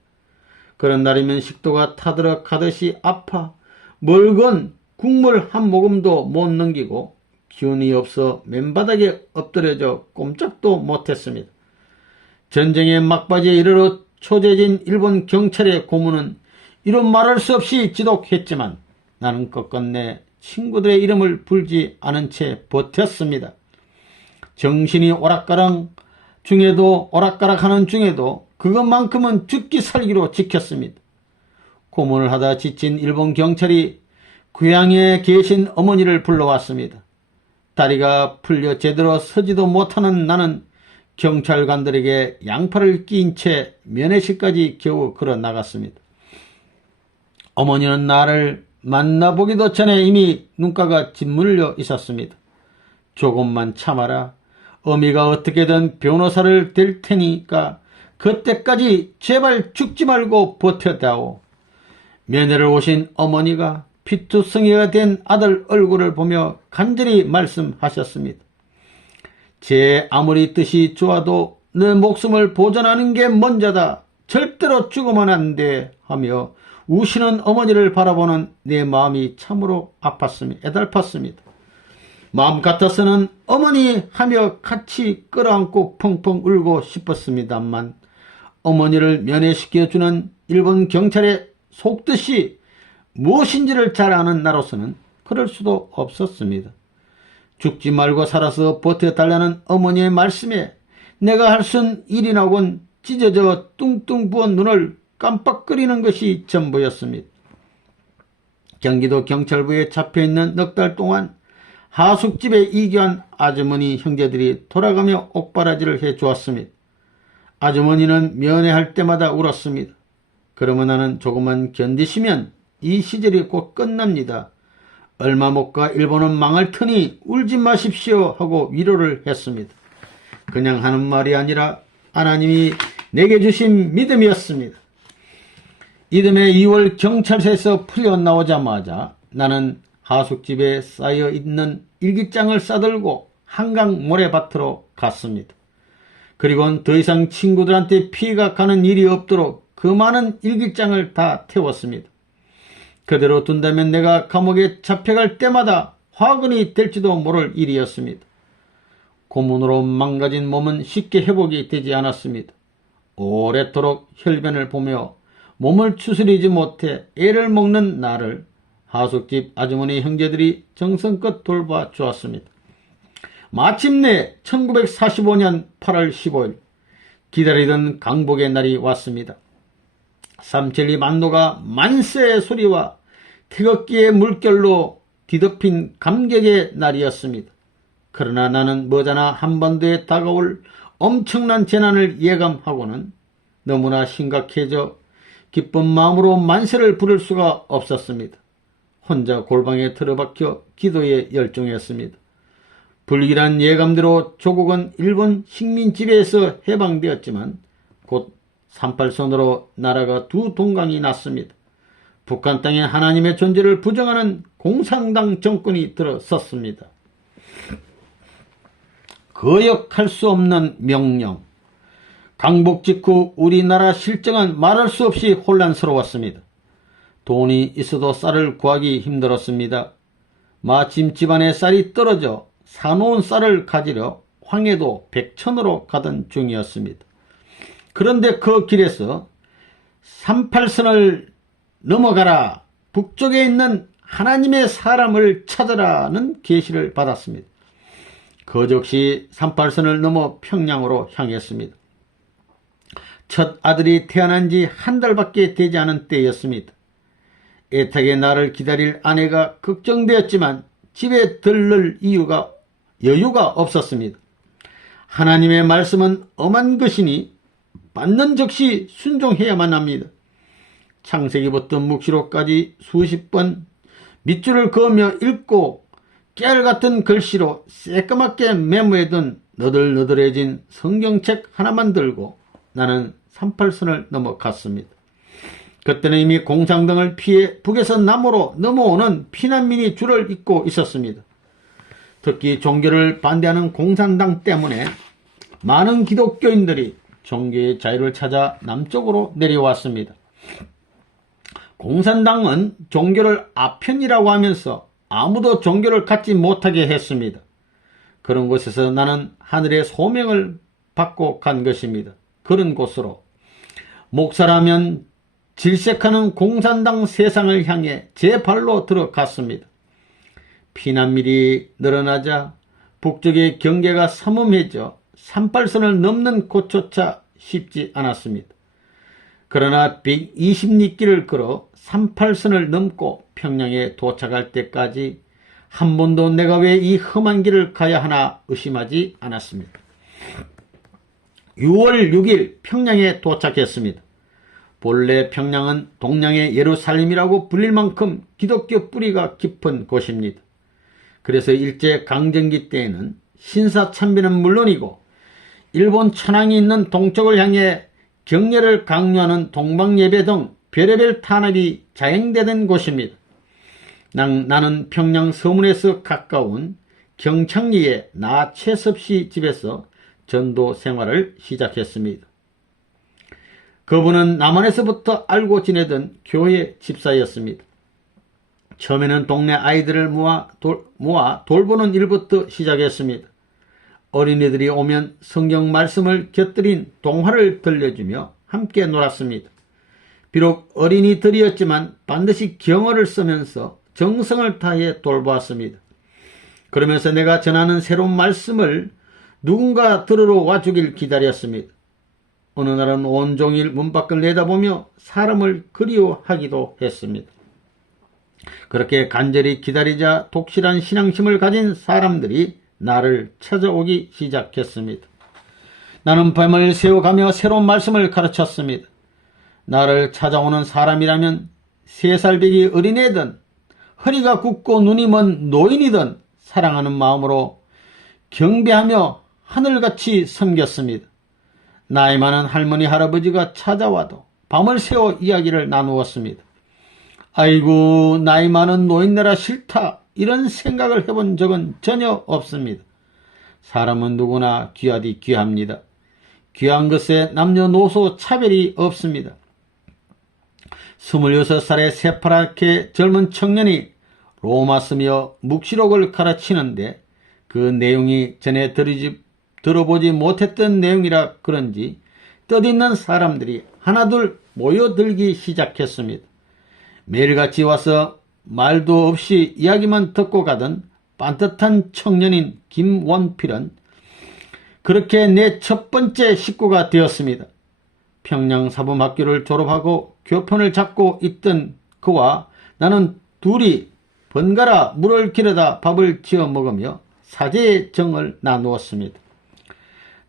그런 날이면 식도가 타들어 가듯이 아파 멀건 국물 한 모금도 못 넘기고 기운이 없어 맨바닥에 엎드려져 꼼짝도 못했습니다. 전쟁의 막바지에 이르러 초재진 일본 경찰의 고문은 이런 말할 수 없이 지독했지만 나는 끝끝내 친구들의 이름을 불지 않은 채 버텼습니다. 정신이 오락가락하는 중에도 그것만큼은 죽기 살기로 지켰습니다. 고문을 하다 지친 일본 경찰이 고향에 계신 어머니를 불러왔습니다. 다리가 풀려 제대로 서지도 못하는 나는 경찰관들에게 양팔을 끼인 채 면회실까지 겨우 걸어 나갔습니다. 어머니는 나를 만나보기도 전에 이미 눈가가 짓물려 있었습니다. 조금만 참아라. 어미가 어떻게든 변호사를 될 테니까 그때까지 제발 죽지 말고 버텨다오. 면회를 오신 어머니가 피투성이가 된 아들 얼굴을 보며 간절히 말씀하셨습니다. 제 아무리 뜻이 좋아도 내 목숨을 보존하는 게 먼저다. 절대로 죽으면 안 돼. 하며 우시는 어머니를 바라보는 내 마음이 참으로 애달팠습니다. 마음 같아서는 어머니 하며 같이 끌어안고 펑펑 울고 싶었습니다만 어머니를 면회시켜주는 일본 경찰의 속뜻이 무엇인지를 잘 아는 나로서는 그럴 수도 없었습니다. 죽지 말고 살아서 버텨달라는 어머니의 말씀에 내가 할 순 일이나곤 찢어져 뚱뚱 부은 눈을 깜빡거리는 것이 전부였습니다. 경기도 경찰부에 잡혀있는 넉 달 동안 하숙집에 이교한 아주머니 형제들이 돌아가며 옥바라지를 해주었습니다. 아주머니는 면회할 때마다 울었습니다. 그러면 나는 조금만 견디시면 이 시절이 곧 끝납니다. 얼마 못 가 일본은 망할 테니 울지 마십시오 하고 위로를 했습니다. 그냥 하는 말이 아니라 하나님이 내게 주신 믿음이었습니다. 이듬해 2월 경찰서에서 풀려 나오자마자 나는 하숙집에 쌓여있는 일기장을 싸들고 한강 모래밭으로 갔습니다. 그리고는 더 이상 친구들한테 피해가 가는 일이 없도록 그 많은 일기장을 다 태웠습니다. 그대로 둔다면 내가 감옥에 잡혀갈 때마다 화근이 될지도 모를 일이었습니다. 고문으로 망가진 몸은 쉽게 회복이 되지 않았습니다. 오래도록 혈변을 보며 몸을 추스리지 못해 애를 먹는 나를 하숙집 아주머니 형제들이 정성껏 돌봐주었습니다. 마침내 1945년 8월 15일 기다리던 강복의 날이 왔습니다. 삼천리 만노가 만세의 소리와 태극기의 물결로 뒤덮인 감격의 날이었습니다. 그러나 나는 머지나 한반도에 다가올 엄청난 재난을 예감하고는 너무나 심각해져 기쁜 마음으로 만세를 부를 수가 없었습니다. 혼자 골방에 틀어박혀 기도에 열중했습니다. 불길한 예감대로 조국은 일본 식민 지배에서 해방되었지만 곧 38선으로 나라가 두 동강이 났습니다. 북한 땅에 하나님의 존재를 부정하는 공산당 정권이 들어섰습니다. 거역할 수 없는 명령. 강복 직후 우리나라 실정은 말할 수 없이 혼란스러웠습니다. 돈이 있어도 쌀을 구하기 힘들었습니다. 마침 집안에 쌀이 떨어져 사놓은 쌀을 가지려 황해도 백천으로 가던 중이었습니다. 그런데 그 길에서 38선을 넘어가라. 북쪽에 있는 하나님의 사람을 찾으라는 계시를 받았습니다. 거적시 38선을 넘어 평양으로 향했습니다. 첫 아들이 태어난 지 한 달밖에 되지 않은 때였습니다. 애타게 나를 기다릴 아내가 걱정되었지만 집에 들를 여유가 없었습니다. 하나님의 말씀은 엄한 것이니 받는 즉시 순종해야만 합니다. 창세기부터 묵시록까지 수십 번 밑줄을 그으며 읽고 깨알같은 글씨로 새까맣게 메모해둔 너덜너덜해진 성경책 하나만 들고 나는 38선을 넘어갔습니다. 그때는 이미 공산당을 피해 북에서 남으로 넘어오는 피난민이 줄을 잇고 있었습니다. 특히 종교를 반대하는 공산당 때문에 많은 기독교인들이 종교의 자유를 찾아 남쪽으로 내려왔습니다. 공산당은 종교를 아편이라고 하면서 아무도 종교를 갖지 못하게 했습니다. 그런 곳에서 나는 하늘의 소명을 받고 간 것입니다. 그런 곳으로 목사라면 질색하는 공산당 세상을 향해 제 발로 들어갔습니다. 피난민이 늘어나자 북쪽의 경계가 삼엄해져 38선을 넘는 곳조차 쉽지 않았습니다. 그러나 120리길을 걸어 38선을 넘고 평양에 도착할 때까지 한 번도 내가 왜 이 험한 길을 가야 하나 의심하지 않았습니다. 6월 6일 평양에 도착했습니다. 본래 평양은 동양의 예루살렘이라고 불릴 만큼 기독교 뿌리가 깊은 곳입니다. 그래서 일제강점기 때에는 신사참배는 물론이고 일본 천황이 있는 동쪽을 향해 경례를 강요하는 동방예배 등 별의별 탄압이 자행되던 곳입니다. 나는 평양 서문에서 가까운 경창리의 나채섭씨 집에서 전도 생활을 시작했습니다. 그분은 남한에서부터 알고 지내던 교회 집사였습니다. 처음에는 동네 아이들을 모아 돌보는 일부터 시작했습니다. 어린이들이 오면 성경 말씀을 곁들인 동화를 들려주며 함께 놀았습니다. 비록 어린이들이었지만 반드시 경어를 쓰면서 정성을 다해 돌보았습니다. 그러면서 내가 전하는 새로운 말씀을 누군가 들으러 와주길 기다렸습니다. 어느 날은 온종일 문 밖을 내다보며 사람을 그리워하기도 했습니다. 그렇게 간절히 기다리자 독실한 신앙심을 가진 사람들이 나를 찾아오기 시작했습니다. 나는 밤을 새워가며 새로운 말씀을 가르쳤습니다. 나를 찾아오는 사람이라면 3살배기 어린애든 허리가 굽고 눈이 먼 노인이든 사랑하는 마음으로 경배하며 하늘같이 섬겼습니다. 나이 많은 할머니 할아버지가 찾아와도 밤을 새워 이야기를 나누었습니다. 아이고 나이 많은 노인네라 싫다 이런 생각을 해본 적은 전혀 없습니다. 사람은 누구나 귀하디 귀합니다. 귀한 것에 남녀노소 차별이 없습니다. 26살의 새파랗게 젊은 청년이 로마 쓰며 묵시록을 가르치는데 그 내용이 전에 들어보지 못했던 내용이라 그런지 뜻있는 사람들이 하나둘 모여들기 시작했습니다. 매일같이 와서 말도 없이 이야기만 듣고 가던 반듯한 청년인 김원필은 그렇게 내 첫 번째 식구가 되었습니다. 평양사범학교를 졸업하고 교편을 잡고 있던 그와 나는 둘이 번갈아 물을 기르다 밥을 지어 먹으며 사제의 정을 나누었습니다.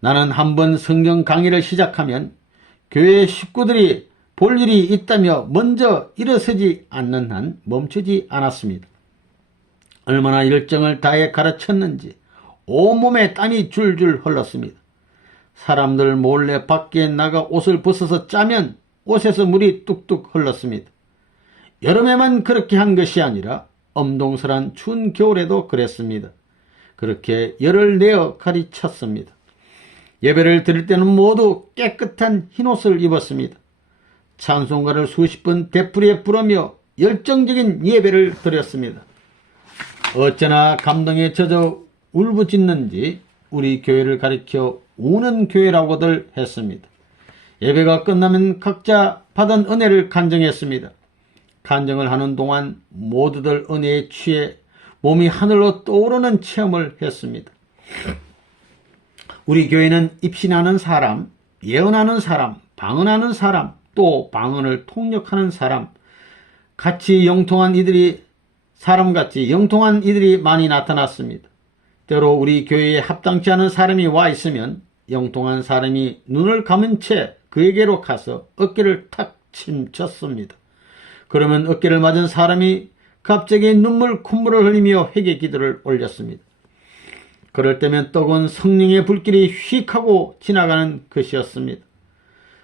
나는 한번 성경 강의를 시작하면 교회 식구들이 볼 일이 있다며 먼저 일어서지 않는 한 멈추지 않았습니다. 얼마나 열정을 다해 가르쳤는지 온몸에 땀이 줄줄 흘렀습니다. 사람들 몰래 밖에 나가 옷을 벗어서 짜면 옷에서 물이 뚝뚝 흘렀습니다. 여름에만 그렇게 한 것이 아니라 엄동설한 추운 겨울에도 그랬습니다. 그렇게 열을 내어 가르쳤습니다. 예배를 드릴 때는 모두 깨끗한 흰옷을 입었습니다. 찬송가를 수십 번 되풀이에 부르며 열정적인 예배를 드렸습니다. 어쩌나 감동에 젖어 울부짖는지 우리 교회를 가리켜 우는 교회라고들 했습니다. 예배가 끝나면 각자 받은 은혜를 간증했습니다. 간증을 하는 동안 모두들 은혜에 취해 몸이 하늘로 떠오르는 체험을 했습니다. 우리 교회는 입신하는 사람, 예언하는 사람, 방언하는 사람, 또 방언을 통역하는 사람, 사람같이 영통한 이들이 많이 나타났습니다. 때로 우리 교회에 합당치 않은 사람이 와 있으면 영통한 사람이 눈을 감은 채 그에게로 가서 어깨를 탁 침쳤습니다. 그러면 어깨를 맞은 사람이 갑자기 콧물을 흘리며 회개 기도를 올렸습니다. 그럴 때면 뜨거운 성령의 불길이 휙 하고 지나가는 것이었습니다.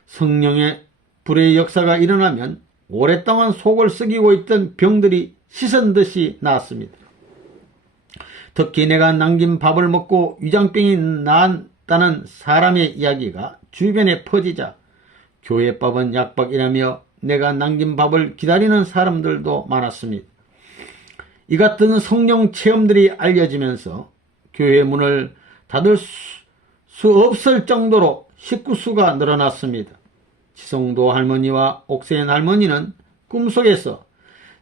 성령의 불의 역사가 일어나면 오랫동안 속을 썩이고 있던 병들이 씻은 듯이 나았습니다. 특히 내가 남긴 밥을 먹고 위장병이 나았다는 사람의 이야기가 주변에 퍼지자 교회밥은 약밥이라며 내가 남긴 밥을 기다리는 사람들도 많았습니다. 이 같은 성령 체험들이 알려지면서 교회 문을 닫을 수 없을 정도로 식구수가 늘어났습니다. 지성도 할머니와 옥세인 할머니는 꿈속에서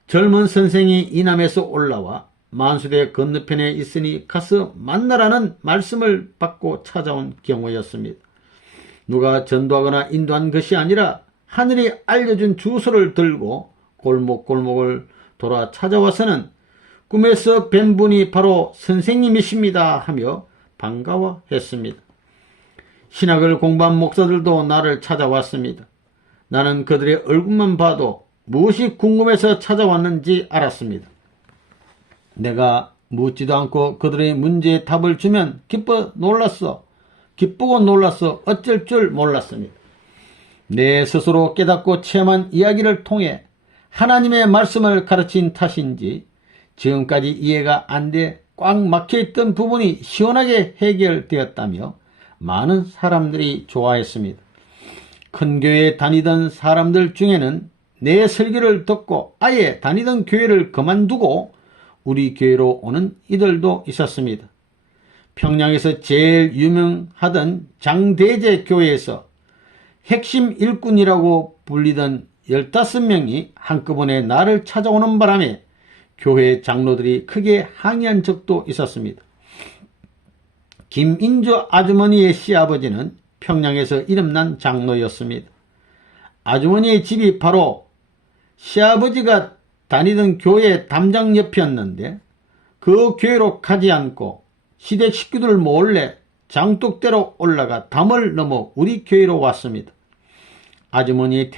젊은 선생이 이남에서 올라와 만수대 건너편에 있으니 가서 만나라는 말씀을 받고 찾아온 경우였습니다. 누가 전도하거나 인도한 것이 아니라 하늘이 알려준 주소를 들고 골목골목을 돌아 찾아와서는 꿈에서 뵌 분이 바로 선생님이십니다 하며 반가워했습니다. 신학을 공부한 목사들도 나를 찾아왔습니다. 나는 그들의 얼굴만 봐도 무엇이 궁금해서 찾아왔는지 알았습니다. 내가 묻지도 않고 그들의 문제에 답을 주면 기쁘고 놀랐어 어쩔 줄 몰랐습니다. 내 스스로 깨닫고 체험한 이야기를 통해 하나님의 말씀을 가르친 탓인지 지금까지 이해가 안 돼 꽉 막혀있던 부분이 시원하게 해결되었다며 많은 사람들이 좋아했습니다. 큰 교회에 다니던 사람들 중에는 내 설교를 듣고 아예 다니던 교회를 그만두고 우리 교회로 오는 이들도 있었습니다. 평양에서 제일 유명하던 장대제 교회에서 핵심 일꾼이라고 불리던 15명이 한꺼번에 나를 찾아오는 바람에 교회 장로들이 크게 항의한 적도 있었습니다. 김인주 아주머니의 시아버지는 평양에서 이름난 장로였습니다. 아주머니의 집이 바로 시아버지가 다니던 교회 담장 옆이었는데 그 교회로 가지 않고 시댁 식구들 몰래 장독대로 올라가 담을 넘어 우리 교회로 왔습니다. 아주머니는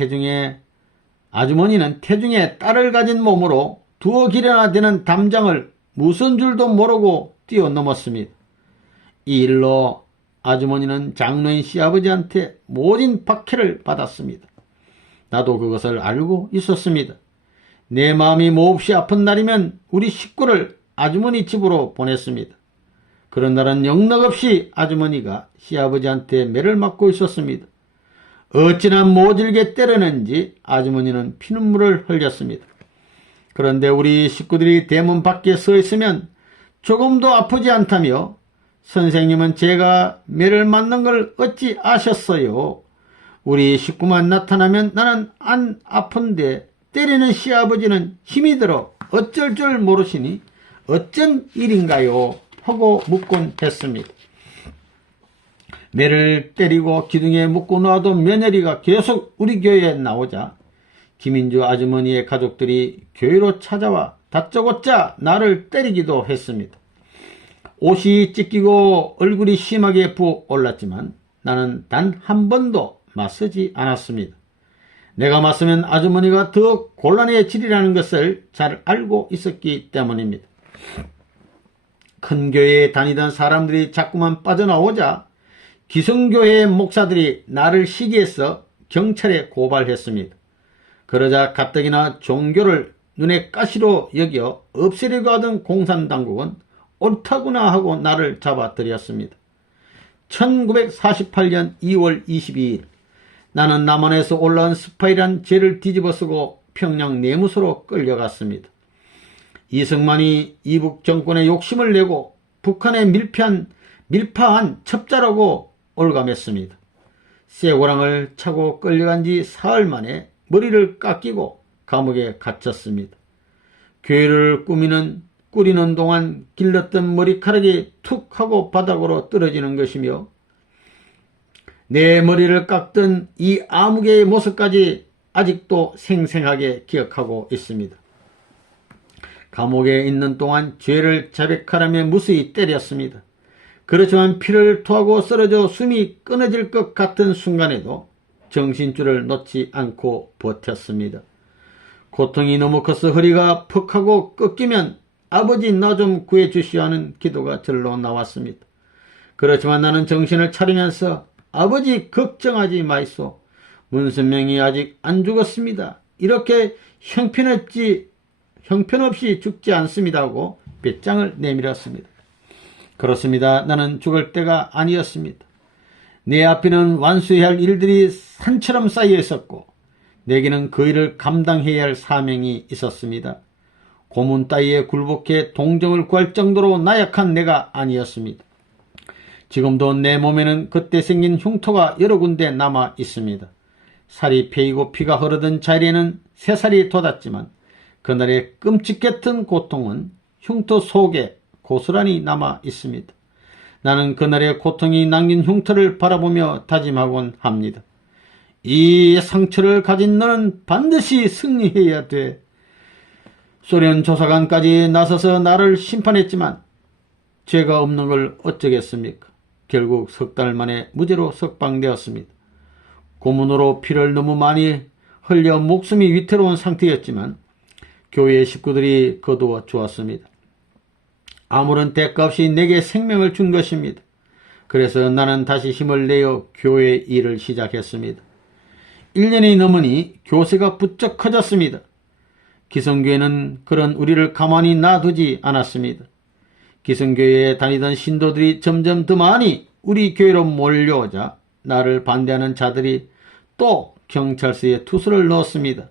태중에 딸을 가진 몸으로 두어 길이나 되는 담장을 무슨 줄도 모르고 뛰어넘었습니다. 이 일로 아주머니는 장로인 시아버지한테 모진 박해를 받았습니다. 나도 그것을 알고 있었습니다. 내 마음이 몹시 아픈 날이면 우리 식구를 아주머니 집으로 보냈습니다. 그런 날은 영락없이 아주머니가 시아버지한테 매를 맞고 있었습니다. 어찌나 모질게 때렸는지 아주머니는 피눈물을 흘렸습니다. 그런데 우리 식구들이 대문 밖에 서 있으면 조금도 아프지 않다며 선생님은 제가 매를 맞는 걸 어찌 아셨어요? 우리 식구만 나타나면 나는 안 아픈데 때리는 시아버지는 힘이 들어 어쩔 줄 모르시니 어쩐 일인가요? 하고 묻곤 했습니다. 매를 때리고 기둥에 묶고 놔둔 며느리가 계속 우리 교회에 나오자 김인주 아주머니의 가족들이 교회로 찾아와 다짜고짜 나를 때리기도 했습니다. 옷이 찢기고 얼굴이 심하게 부어올랐지만 나는 단 한 번도 맞서지 않았습니다. 내가 맞으면 아주머니가 더 곤란해지리라는 것을 잘 알고 있었기 때문입니다. 큰 교회에 다니던 사람들이 자꾸만 빠져나오자 기성교회 목사들이 나를 시기해서 경찰에 고발했습니다. 그러자 가뜩이나 종교를 눈에 가시로 여겨 없애려고 하던 공산당국은 옳다구나 하고 나를 잡아들였습니다. 1948년 2월 22일 나는 남한에서 올라온 스파이란 죄를 뒤집어쓰고 평양 내무소로 끌려갔습니다. 이승만이 이북 정권에 욕심을 내고 북한에 밀파한 첩자라고 올감했습니다. 쇠고랑을 차고 끌려간 지 사흘 만에 머리를 깎이고 감옥에 갇혔습니다. 교회를 꾸리는 동안 길렀던 머리카락이 툭 하고 바닥으로 떨어지는 것이며 내 머리를 깎던 이 아무개의 모습까지 아직도 생생하게 기억하고 있습니다. 감옥에 있는 동안 죄를 자백하라며 무수히 때렸습니다. 그렇지만 피를 토하고 쓰러져 숨이 끊어질 것 같은 순간에도 정신줄을 놓지 않고 버텼습니다. 고통이 너무 커서 허리가 퍽 하고 꺾이면 아버지 나 좀 구해주시오 하는 기도가 절로 나왔습니다. 그렇지만 나는 정신을 차리면서 아버지 걱정하지 마이소. 문선명이 아직 안 죽었습니다. 이렇게 형편없이 죽지 않습니다 하고 뱃장을 내밀었습니다. 그렇습니다. 나는 죽을 때가 아니었습니다. 내 앞에는 완수해야 할 일들이 산처럼 쌓여 있었고 내게는 그 일을 감당해야 할 사명이 있었습니다. 고문 따위에 굴복해 동정을 구할 정도로 나약한 내가 아니었습니다. 지금도 내 몸에는 그때 생긴 흉터가 여러 군데 남아 있습니다. 살이 패이고 피가 흐르던 자리에는 새살이 돋았지만 그날의 끔찍했던 고통은 흉터 속에 고스란히 남아 있습니다. 나는 그날의 고통이 남긴 흉터를 바라보며 다짐하곤 합니다. 이 상처를 가진 너는 반드시 승리해야 돼. 소련 조사관까지 나서서 나를 심판했지만 죄가 없는 걸 어쩌겠습니까? 결국 석 달 만에 무죄로 석방되었습니다. 고문으로 피를 너무 많이 흘려 목숨이 위태로운 상태였지만 교회 식구들이 거두어 주었습니다. 아무런 대가 없이 내게 생명을 준 것입니다. 그래서 나는 다시 힘을 내어 교회 일을 시작했습니다. 1년이 넘으니 교세가 부쩍 커졌습니다. 기성교회는 그런 우리를 가만히 놔두지 않았습니다. 기성교회에 다니던 신도들이 점점 더 많이 우리 교회로 몰려오자 나를 반대하는 자들이 또 경찰서에 투수를 넣었습니다.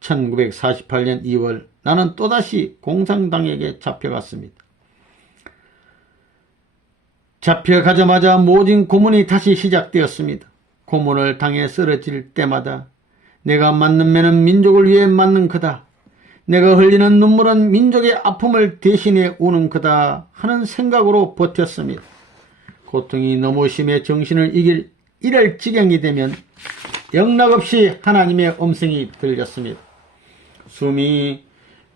1948년 2월 나는 또다시 공산당에게 잡혀갔습니다. 잡혀가자마자 모진 고문이 다시 시작되었습니다. 고문을 당해 쓰러질 때마다 내가 맞는 매는 민족을 위해 맞는 거다. 내가 흘리는 눈물은 민족의 아픔을 대신해 우는 거다 하는 생각으로 버텼습니다. 고통이 너무 심해 정신을 잃을 지경이 되면 영락없이 하나님의 음성이 들렸습니다. 숨이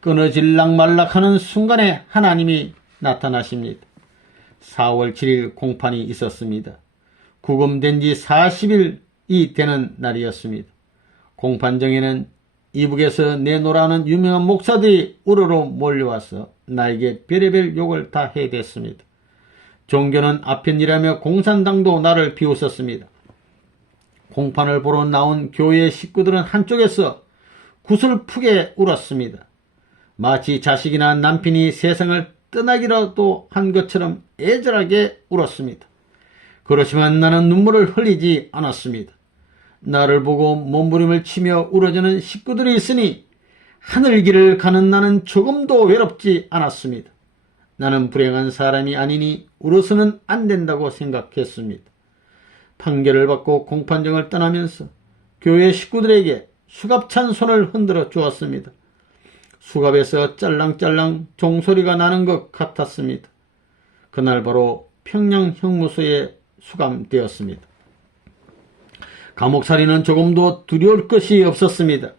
끊어질락 말락하는 순간에 하나님이 나타나십니다. 4월 7일 공판이 있었습니다. 구금된 지 40일이 되는 날이었습니다. 공판정에는 이북에서 내노라는 유명한 목사들이 우르르 몰려와서 나에게 별의별 욕을 다 해댔습니다. 종교는 아편이라며 공산당도 나를 비웃었습니다. 공판을 보러 나온 교회 식구들은 한쪽에서 구슬프게 울었습니다. 마치 자식이나 남편이 세상을 떠나기라도 한 것처럼 애절하게 울었습니다. 그렇지만 나는 눈물을 흘리지 않았습니다. 나를 보고 몸부림을 치며 울어주는 식구들이 있으니 하늘길을 가는 나는 조금도 외롭지 않았습니다. 나는 불행한 사람이 아니니 울어서는 안 된다고 생각했습니다. 판결을 받고 공판정을 떠나면서 교회 식구들에게 수갑찬 손을 흔들어 주었습니다. 수갑에서 짤랑짤랑 종소리가 나는 것 같았습니다. 그날 바로 평양 형무소에 수감되었습니다. 감옥살이는 조금도 두려울 것이 없었습니다.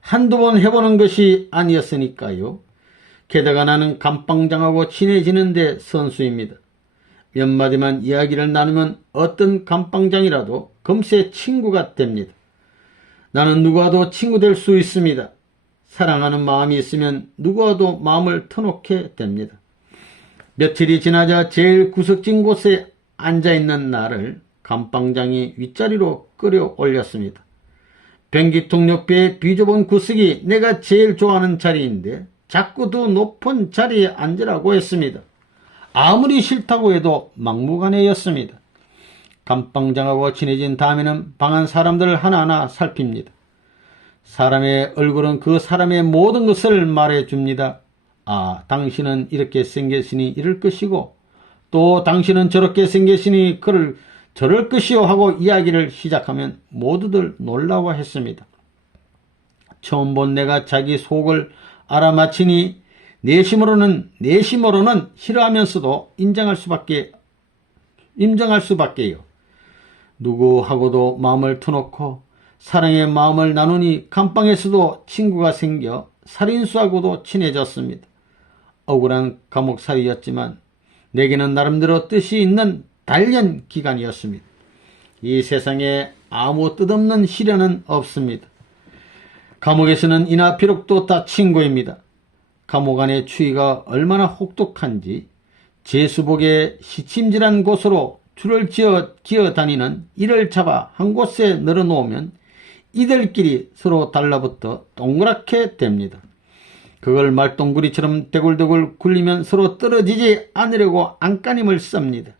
한두 번 해보는 것이 아니었으니까요. 게다가 나는 감방장하고 친해지는데 선수입니다. 몇 마디만 이야기를 나누면 어떤 감방장이라도 금세 친구가 됩니다. 나는 누구와도 친구 될 수 있습니다. 사랑하는 마음이 있으면 누구와도 마음을 터놓게 됩니다. 며칠이 지나자 제일 구석진 곳에 앉아있는 나를 감방장이 윗자리로 끌어올렸습니다. 변기통 옆에 비좁은 구석이 내가 제일 좋아하는 자리인데 자꾸 더 높은 자리에 앉으라고 했습니다. 아무리 싫다고 해도 막무가내였습니다. 감방장하고 친해진 다음에는 방안 사람들을 하나하나 살핍니다. 사람의 얼굴은 그 사람의 모든 것을 말해줍니다. 아, 당신은 이렇게 생겼으니 이럴 것이고 또 당신은 저렇게 생겼으니 저럴 것이요 하고 이야기를 시작하면 모두들 놀라워했습니다. 처음 본 내가 자기 속을 알아맞히니 내심으로는 싫어하면서도 인정할 수밖에요. 누구하고도 마음을 터놓고 사랑의 마음을 나누니 감방에서도 친구가 생겨 살인수하고도 친해졌습니다. 억울한 감옥살이였지만 내게는 나름대로 뜻이 있는 단련 기간이었습니다. 이 세상에 아무 뜻없는 시련은 없습니다. 감옥에서는 이나 비록도 다 친구입니다. 감옥 안의 추위가 얼마나 혹독한지 제수복에 시침질한 곳으로 줄을 기어 다니는 이를 잡아 한 곳에 늘어놓으면 이들끼리 서로 달라붙어 동그랗게 됩니다. 그걸 말똥구리처럼 대굴대굴 굴리면 서로 떨어지지 않으려고 안간힘을 씁니다.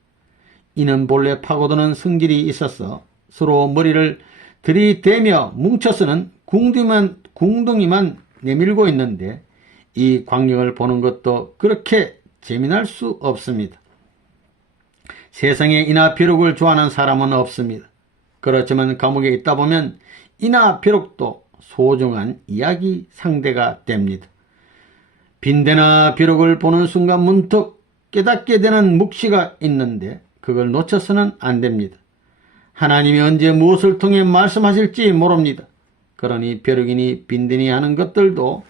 이는 본래 파고드는 성질이 있어서 서로 머리를 들이대며 뭉쳐서는 궁둥이만 내밀고 있는데 이 광경을 보는 것도 그렇게 재미날 수 없습니다. 세상에 이나 벼룩을 좋아하는 사람은 없습니다. 그렇지만 감옥에 있다 보면 이나 벼룩도 소중한 이야기 상대가 됩니다. 빈대나 벼룩을 보는 순간 문득 깨닫게 되는 묵시가 있는데 그걸 놓쳐서는 안 됩니다. 하나님이 언제 무엇을 통해 말씀하실지 모릅니다. 그러니 벼룩이니 빈대니 하는 것들도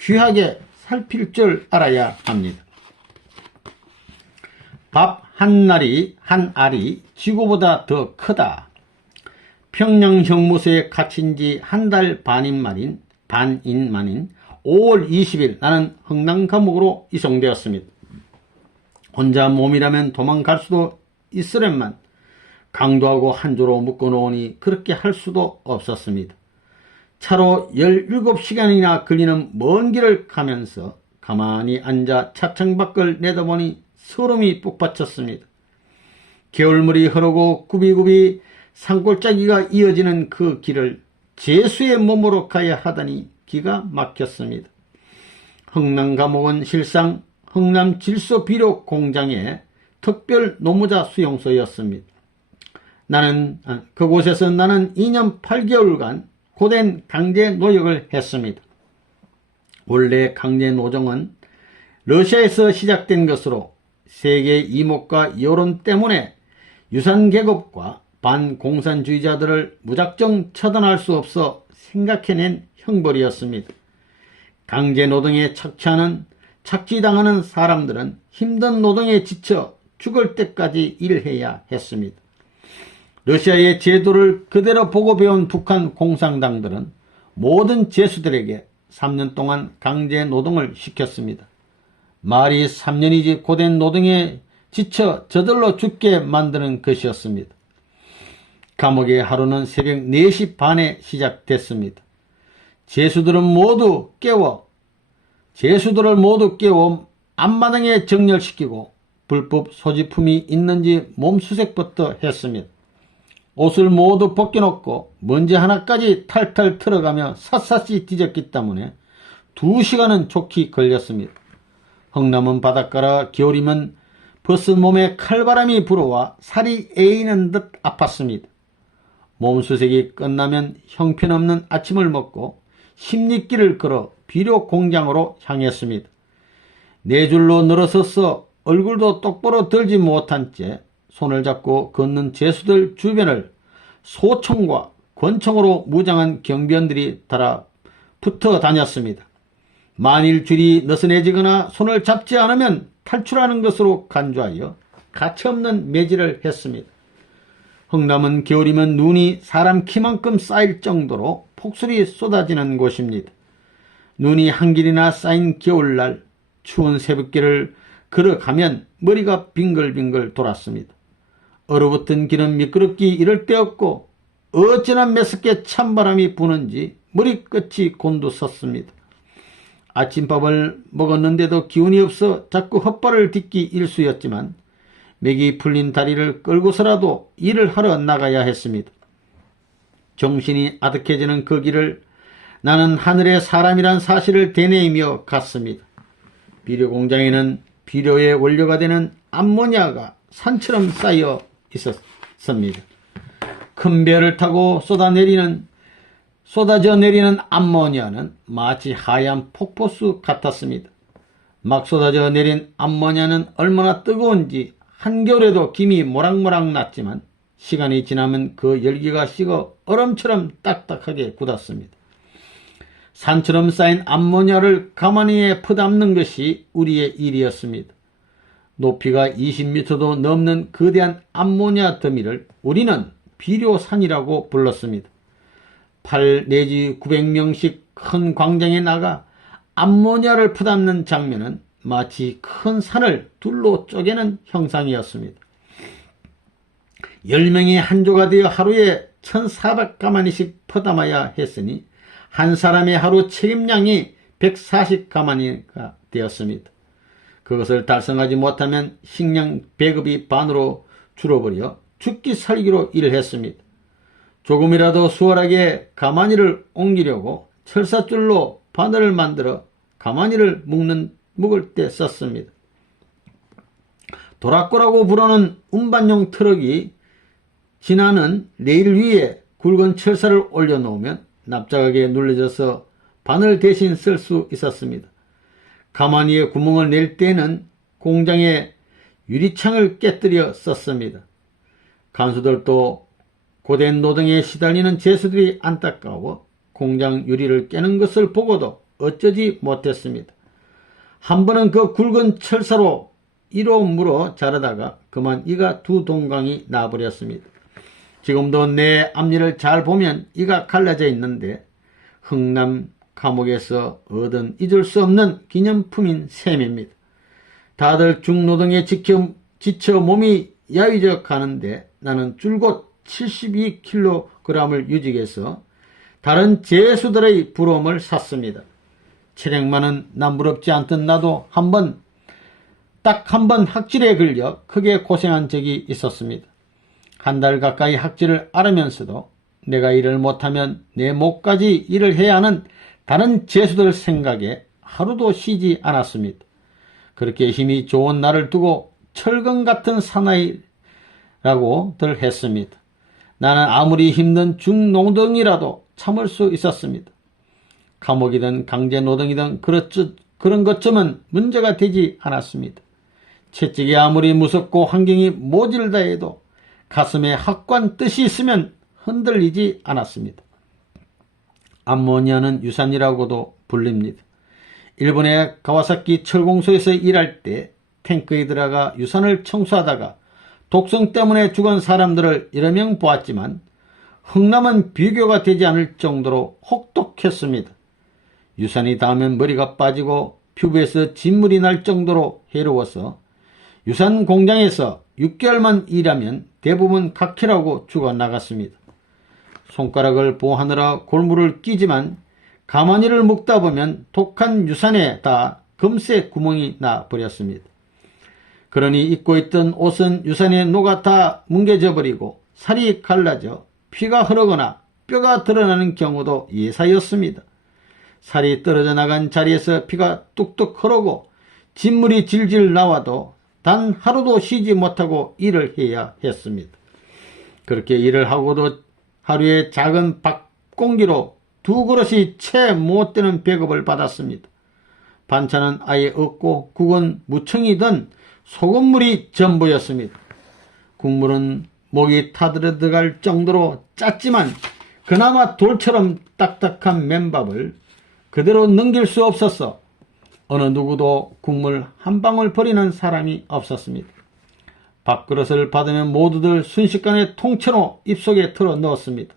귀하게 살필 줄 알아야 합니다. 밥 한 알이 지구보다 더 크다. 평양 형무소에 갇힌 지 한 달 반인 만인 5월 20일 나는 흥남 감옥으로 이송되었습니다. 혼자 몸이라면 도망갈 수도 있으련만 강도하고 한 조로 묶어놓으니 그렇게 할 수도 없었습니다. 차로 17시간이나 걸리는 먼 길을 가면서 가만히 앉아 차창 밖을 내다보니 소름이 북받쳤습니다. 겨울물이 흐르고 구비구비 산골짜기가 이어지는 그 길을 제수의 몸으로 가야 하다니 기가 막혔습니다. 흥남 감옥은 실상 흥남 질소비료 공장의 특별 노무자 수용소였습니다. 그곳에서 나는 2년 8개월간 고된 강제 노역을 했습니다. 원래 강제 노동은 러시아에서 시작된 것으로 세계 이목과 여론 때문에 유산계급과 반공산주의자들을 무작정 처단할 수 없어 생각해낸 형벌이었습니다. 강제 노동에 착취당하는 사람들은 힘든 노동에 지쳐 죽을 때까지 일해야 했습니다. 러시아의 제도를 그대로 보고 배운 북한 공산당들은 모든 죄수들에게 3년 동안 강제 노동을 시켰습니다. 말이 3년이지 고된 노동에 지쳐 저절로 죽게 만드는 것이었습니다. 감옥의 하루는 새벽 4시 반에 시작됐습니다. 죄수들을 모두 깨워 앞마당에 정렬시키고 불법 소지품이 있는지 몸수색부터 했습니다. 옷을 모두 벗겨놓고 먼지 하나까지 탈탈 털어가며 샅샅이 뒤졌기 때문에 2시간은 좋게 걸렸습니다. 흥남은 바닷가라 겨울이면 벗은 몸에 칼바람이 불어와 살이 에이는 듯 아팠습니다. 몸수색이 끝나면 형편없는 아침을 먹고 십리길을 걸어 비료 공장으로 향했습니다. 네 줄로 늘어서서 얼굴도 똑바로 들지 못한 채 손을 잡고 걷는 죄수들 주변을 소총과 권총으로 무장한 경비원들이 달아붙어 다녔습니다. 만일 줄이 느슨해지거나 손을 잡지 않으면 탈출하는 것으로 간주하여 가차없는 매질을 했습니다. 흥남은 겨울이면 눈이 사람 키만큼 쌓일 정도로 폭설이 쏟아지는 곳입니다. 눈이 한 길이나 쌓인 겨울날 추운 새벽길을 걸어가면 머리가 빙글빙글 돌았습니다. 얼어붙은 길은 미끄럽기 이를 데 없고 어찌나 매섭게 찬바람이 부는지 머리끝이 곤두섰습니다. 아침밥을 먹었는데도 기운이 없어 자꾸 헛발을 딛기 일쑤였지만 맥이 풀린 다리를 끌고서라도 일을 하러 나가야 했습니다. 정신이 아득해지는 그 길을 나는 하늘의 사람이란 사실을 되뇌이며 갔습니다. 비료 공장에는 비료의 원료가 되는 암모니아가 산처럼 쌓여 있었습니다. 큰 배를 타고 쏟아져 내리는 암모니아는 마치 하얀 폭포수 같았습니다. 막 쏟아져 내린 암모니아는 얼마나 뜨거운지 한겨울에도 김이 모락모락 났지만 시간이 지나면 그 열기가 식어 얼음처럼 딱딱하게 굳었습니다. 산처럼 쌓인 암모니아를 가마니에 퍼담는 것이 우리의 일이었습니다. 높이가 20m도 넘는 거대한 암모니아 더미를 우리는 비료산이라고 불렀습니다. 8 내지 900명씩 큰 광장에 나가 암모니아를 퍼담는 장면은 마치 큰 산을 둘로 쪼개는 형상이었습니다. 10명이 한조가 되어 하루에 1400가마니씩 퍼담아야 했으니 한 사람의 하루 책임량이 140가마니가 되었습니다. 그것을 달성하지 못하면 식량 배급이 반으로 줄어버려 죽기 살기로 일을 했습니다. 조금이라도 수월하게 가마니를 옮기려고 철사줄로 바늘을 만들어 가마니를 묶을 때 썼습니다. 도락고라고 부르는 운반용 트럭이 지나는 레일 위에 굵은 철사를 올려놓으면 납작하게 눌러져서 바늘 대신 쓸 수 있었습니다. 가마니에 구멍을 낼 때는 공장의 유리창을 깨뜨려 썼습니다. 간수들도 고된 노동에 시달리는 제수들이 안타까워 공장 유리를 깨는 것을 보고도 어쩌지 못했습니다. 한 번은 그 굵은 철사로 이로 물어 자르다가 그만 이가 두 동강이 나버렸습니다. 지금도 내 앞니를 잘 보면 이가 갈라져 있는데 흥남 감옥에서 얻은 잊을 수 없는 기념품인 셈입니다. 다들 중노동에 지쳐 몸이 야위져 가는데 나는 줄곧 72kg을 유직해서 다른 제수들의 부러움을 샀습니다. 체력만은 남부럽지 않던 나도 딱 한 번 학질에 걸려 크게 고생한 적이 있었습니다. 한 달 가까이 학질을 앓으면서도 내가 일을 못하면 내 목까지 일을 해야 하는 다른 제수들 생각에 하루도 쉬지 않았습니다. 그렇게 힘이 좋은 나를 두고 철근 같은 사나이라고들 했습니다. 나는 아무리 힘든 중노동이라도 참을 수 있었습니다. 감옥이든 강제노동이든 그런 것쯤은 문제가 되지 않았습니다. 채찍이 아무리 무섭고 환경이 모질다 해도 가슴에 확고한 뜻이 있으면 흔들리지 않았습니다. 암모니아는 유산이라고도 불립니다. 일본의 가와사키 철공소에서 일할 때 탱크에 들어가 유산을 청소하다가 독성 때문에 죽은 사람들을 여러 명 보았지만 흥남은 비교가 되지 않을 정도로 혹독했습니다. 유산이 닿으면 머리가 빠지고 피부에서 진물이 날 정도로 해로워서 유산 공장에서 6개월만 일하면 대부분 각혈하고 죽어나갔습니다. 손가락을 보호하느라 골무를 끼지만 가마니를 묶다 보면 독한 유산에 다 금세 구멍이 나 버렸습니다. 그러니 입고 있던 옷은 유산에 녹아 다 뭉개져 버리고 살이 갈라져 피가 흐르거나 뼈가 드러나는 경우도 예사였습니다. 살이 떨어져 나간 자리에서 피가 뚝뚝 흐르고 진물이 질질 나와도 단 하루도 쉬지 못하고 일을 해야 했습니다. 그렇게 일을 하고도 하루에 작은 밥공기로 2그릇이 채 못 되는 배급을 받았습니다. 반찬은 아예 없고 국은 무청이든 소금물이 전부였습니다. 국물은 목이 타들어들어갈 정도로 짰지만 그나마 돌처럼 딱딱한 맨밥을 그대로 넘길 수 없어서 어느 누구도 국물 한 방울 버리는 사람이 없었습니다. 밥그릇을 받으면 모두들 순식간에 통째로 입속에 틀어 넣었습니다.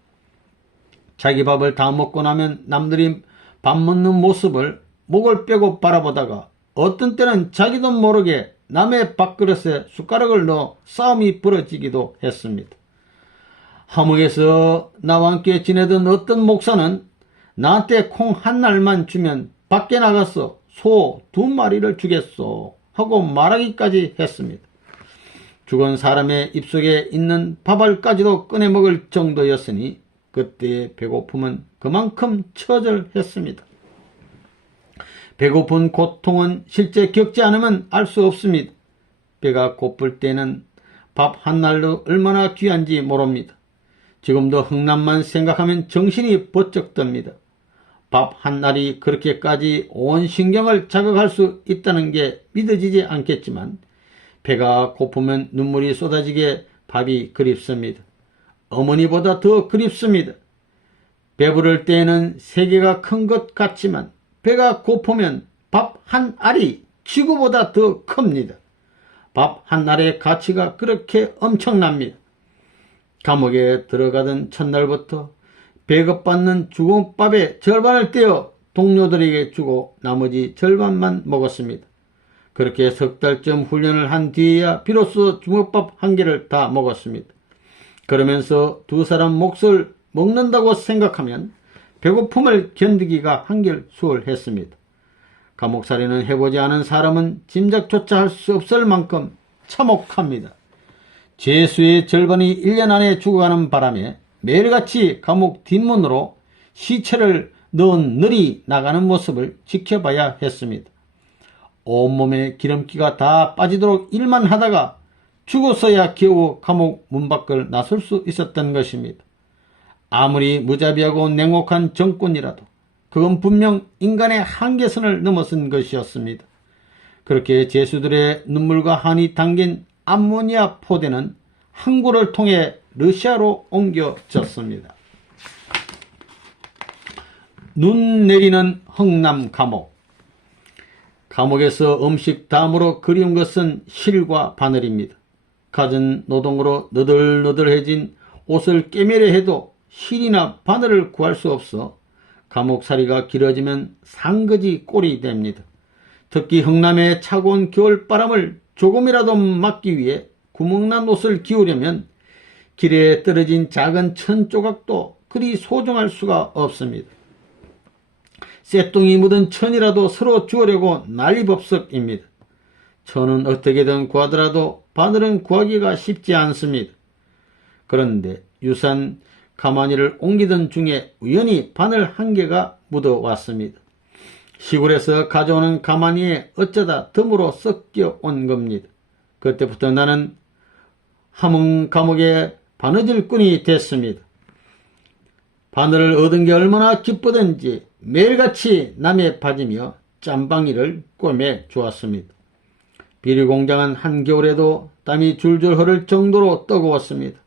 자기 밥을 다 먹고 나면 남들이 밥 먹는 모습을 목을 빼고 바라보다가 어떤 때는 자기도 모르게 남의 밥그릇에 숟가락을 넣어 싸움이 벌어지기도 했습니다. 함흥에서 나와 함께 지내던 어떤 목사는 나한테 콩 한 알만 주면 밖에 나가서 소 2마리를 주겠소 하고 말하기까지 했습니다. 죽은 사람의 입속에 있는 밥알까지도 꺼내 먹을 정도였으니 그때의 배고픔은 그만큼 처절했습니다. 배고픈 고통은 실제 겪지 않으면 알 수 없습니다. 배가 고플 때는 밥 한 날도 얼마나 귀한지 모릅니다. 지금도 흥남만 생각하면 정신이 번쩍 듭니다. 밥 한 날이 그렇게까지 온 신경을 자극할 수 있다는 게 믿어지지 않겠지만 배가 고프면 눈물이 쏟아지게 밥이 그립습니다. 어머니보다 더 그립습니다. 배부를 때에는 세계가 큰 것 같지만 배가 고프면 밥 한 알이 지구보다 더 큽니다. 밥 한 알의 가치가 그렇게 엄청납니다. 감옥에 들어가던 첫날부터 배급받는 주공밥의 절반을 떼어 동료들에게 주고 나머지 절반만 먹었습니다. 그렇게 석 달쯤 훈련을 한 뒤에야 비로소 주먹밥 한 개를 다 먹었습니다. 그러면서 두 사람 몫을 먹는다고 생각하면 배고픔을 견디기가 한결 수월했습니다. 감옥살이는 해보지 않은 사람은 짐작조차 할 수 없을 만큼 참혹합니다. 죄수의 절반이 1년 안에 죽어가는 바람에 매일같이 감옥 뒷문으로 시체를 넣은 늘이 나가는 모습을 지켜봐야 했습니다. 온몸에 기름기가 다 빠지도록 일만 하다가 죽었어야 겨우 감옥 문 밖을 나설 수 있었던 것입니다. 아무리 무자비하고 냉혹한 정권이라도 그건 분명 인간의 한계선을 넘어선 것이었습니다. 그렇게 죄수들의 눈물과 한이 담긴 암모니아 포대는 항구를 통해 러시아로 옮겨졌습니다. 눈 내리는 흥남 감옥. 감옥에서 음식 다음으로 그리운 것은 실과 바늘입니다. 갖은 노동으로 너덜너덜해진 옷을 꿰매려 해도 실이나 바늘을 구할 수 없어 감옥살이가 길어지면 상거지 꼴이 됩니다. 특히 흥남의 차가운 겨울바람을 조금이라도 막기 위해 구멍난 옷을 기우려면 길에 떨어진 작은 천 조각도 그리 소중할 수가 없습니다. 쇳똥이 묻은 천이라도 서로 주우려고 난리법석입니다. 천은 어떻게든 구하더라도 바늘은 구하기가 쉽지 않습니다. 그런데 유산 가마니를 옮기던 중에 우연히 바늘 한 개가 묻어왔습니다. 시골에서 가져오는 가마니에 어쩌다 덤으로 섞여 온 겁니다. 그때부터 나는 함흥 감옥의 바느질꾼이 됐습니다. 바늘을 얻은 게 얼마나 기쁘던지 매일같이 남에 빠지며 짬방이를 꿰매 주었습니다. 비료공장은 한겨울에도 땀이 줄줄 흐를 정도로 뜨거웠습니다.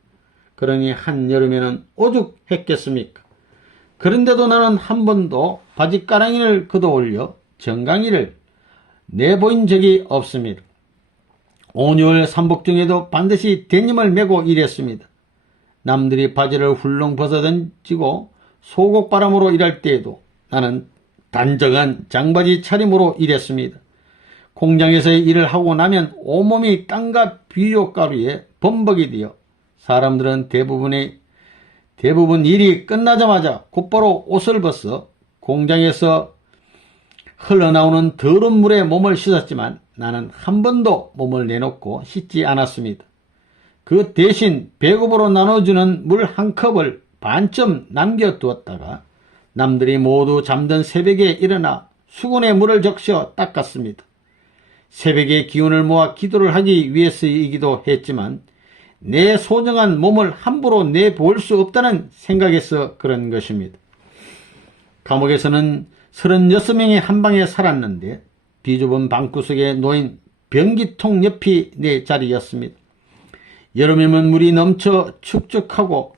그러니 한여름에는 오죽했겠습니까? 그런데도 나는 한 번도 바지가랑이를 걷어올려 정강이를 내보인 적이 없습니다. 온열 삼복 중에도 반드시 데님을 메고 일했습니다. 남들이 바지를 훌렁 벗어던지고 소곡바람으로 일할 때에도 나는 단정한 장바지 차림으로 일했습니다. 공장에서의 일을 하고 나면 온몸이 땀과 비료가루에 범벅이 되어 사람들은 대부분 일이 끝나자마자 곧바로 옷을 벗어 공장에서 흘러나오는 더러운 물에 몸을 씻었지만 나는 한 번도 몸을 내놓고 씻지 않았습니다. 그 대신 배급으로 나눠주는 물 한 컵을 반쯤 남겨두었다가 남들이 모두 잠든 새벽에 일어나 수건에 물을 적셔 닦았습니다. 새벽의 기운을 모아 기도를 하기 위해서이기도 했지만 내 소중한 몸을 함부로 내볼 수 없다는 생각에서 그런 것입니다. 감옥에서는 36명이 한 방에 살았는데 비좁은 방구석에 놓인 변기통 옆이 내 자리였습니다. 여름이면 물이 넘쳐 축축하고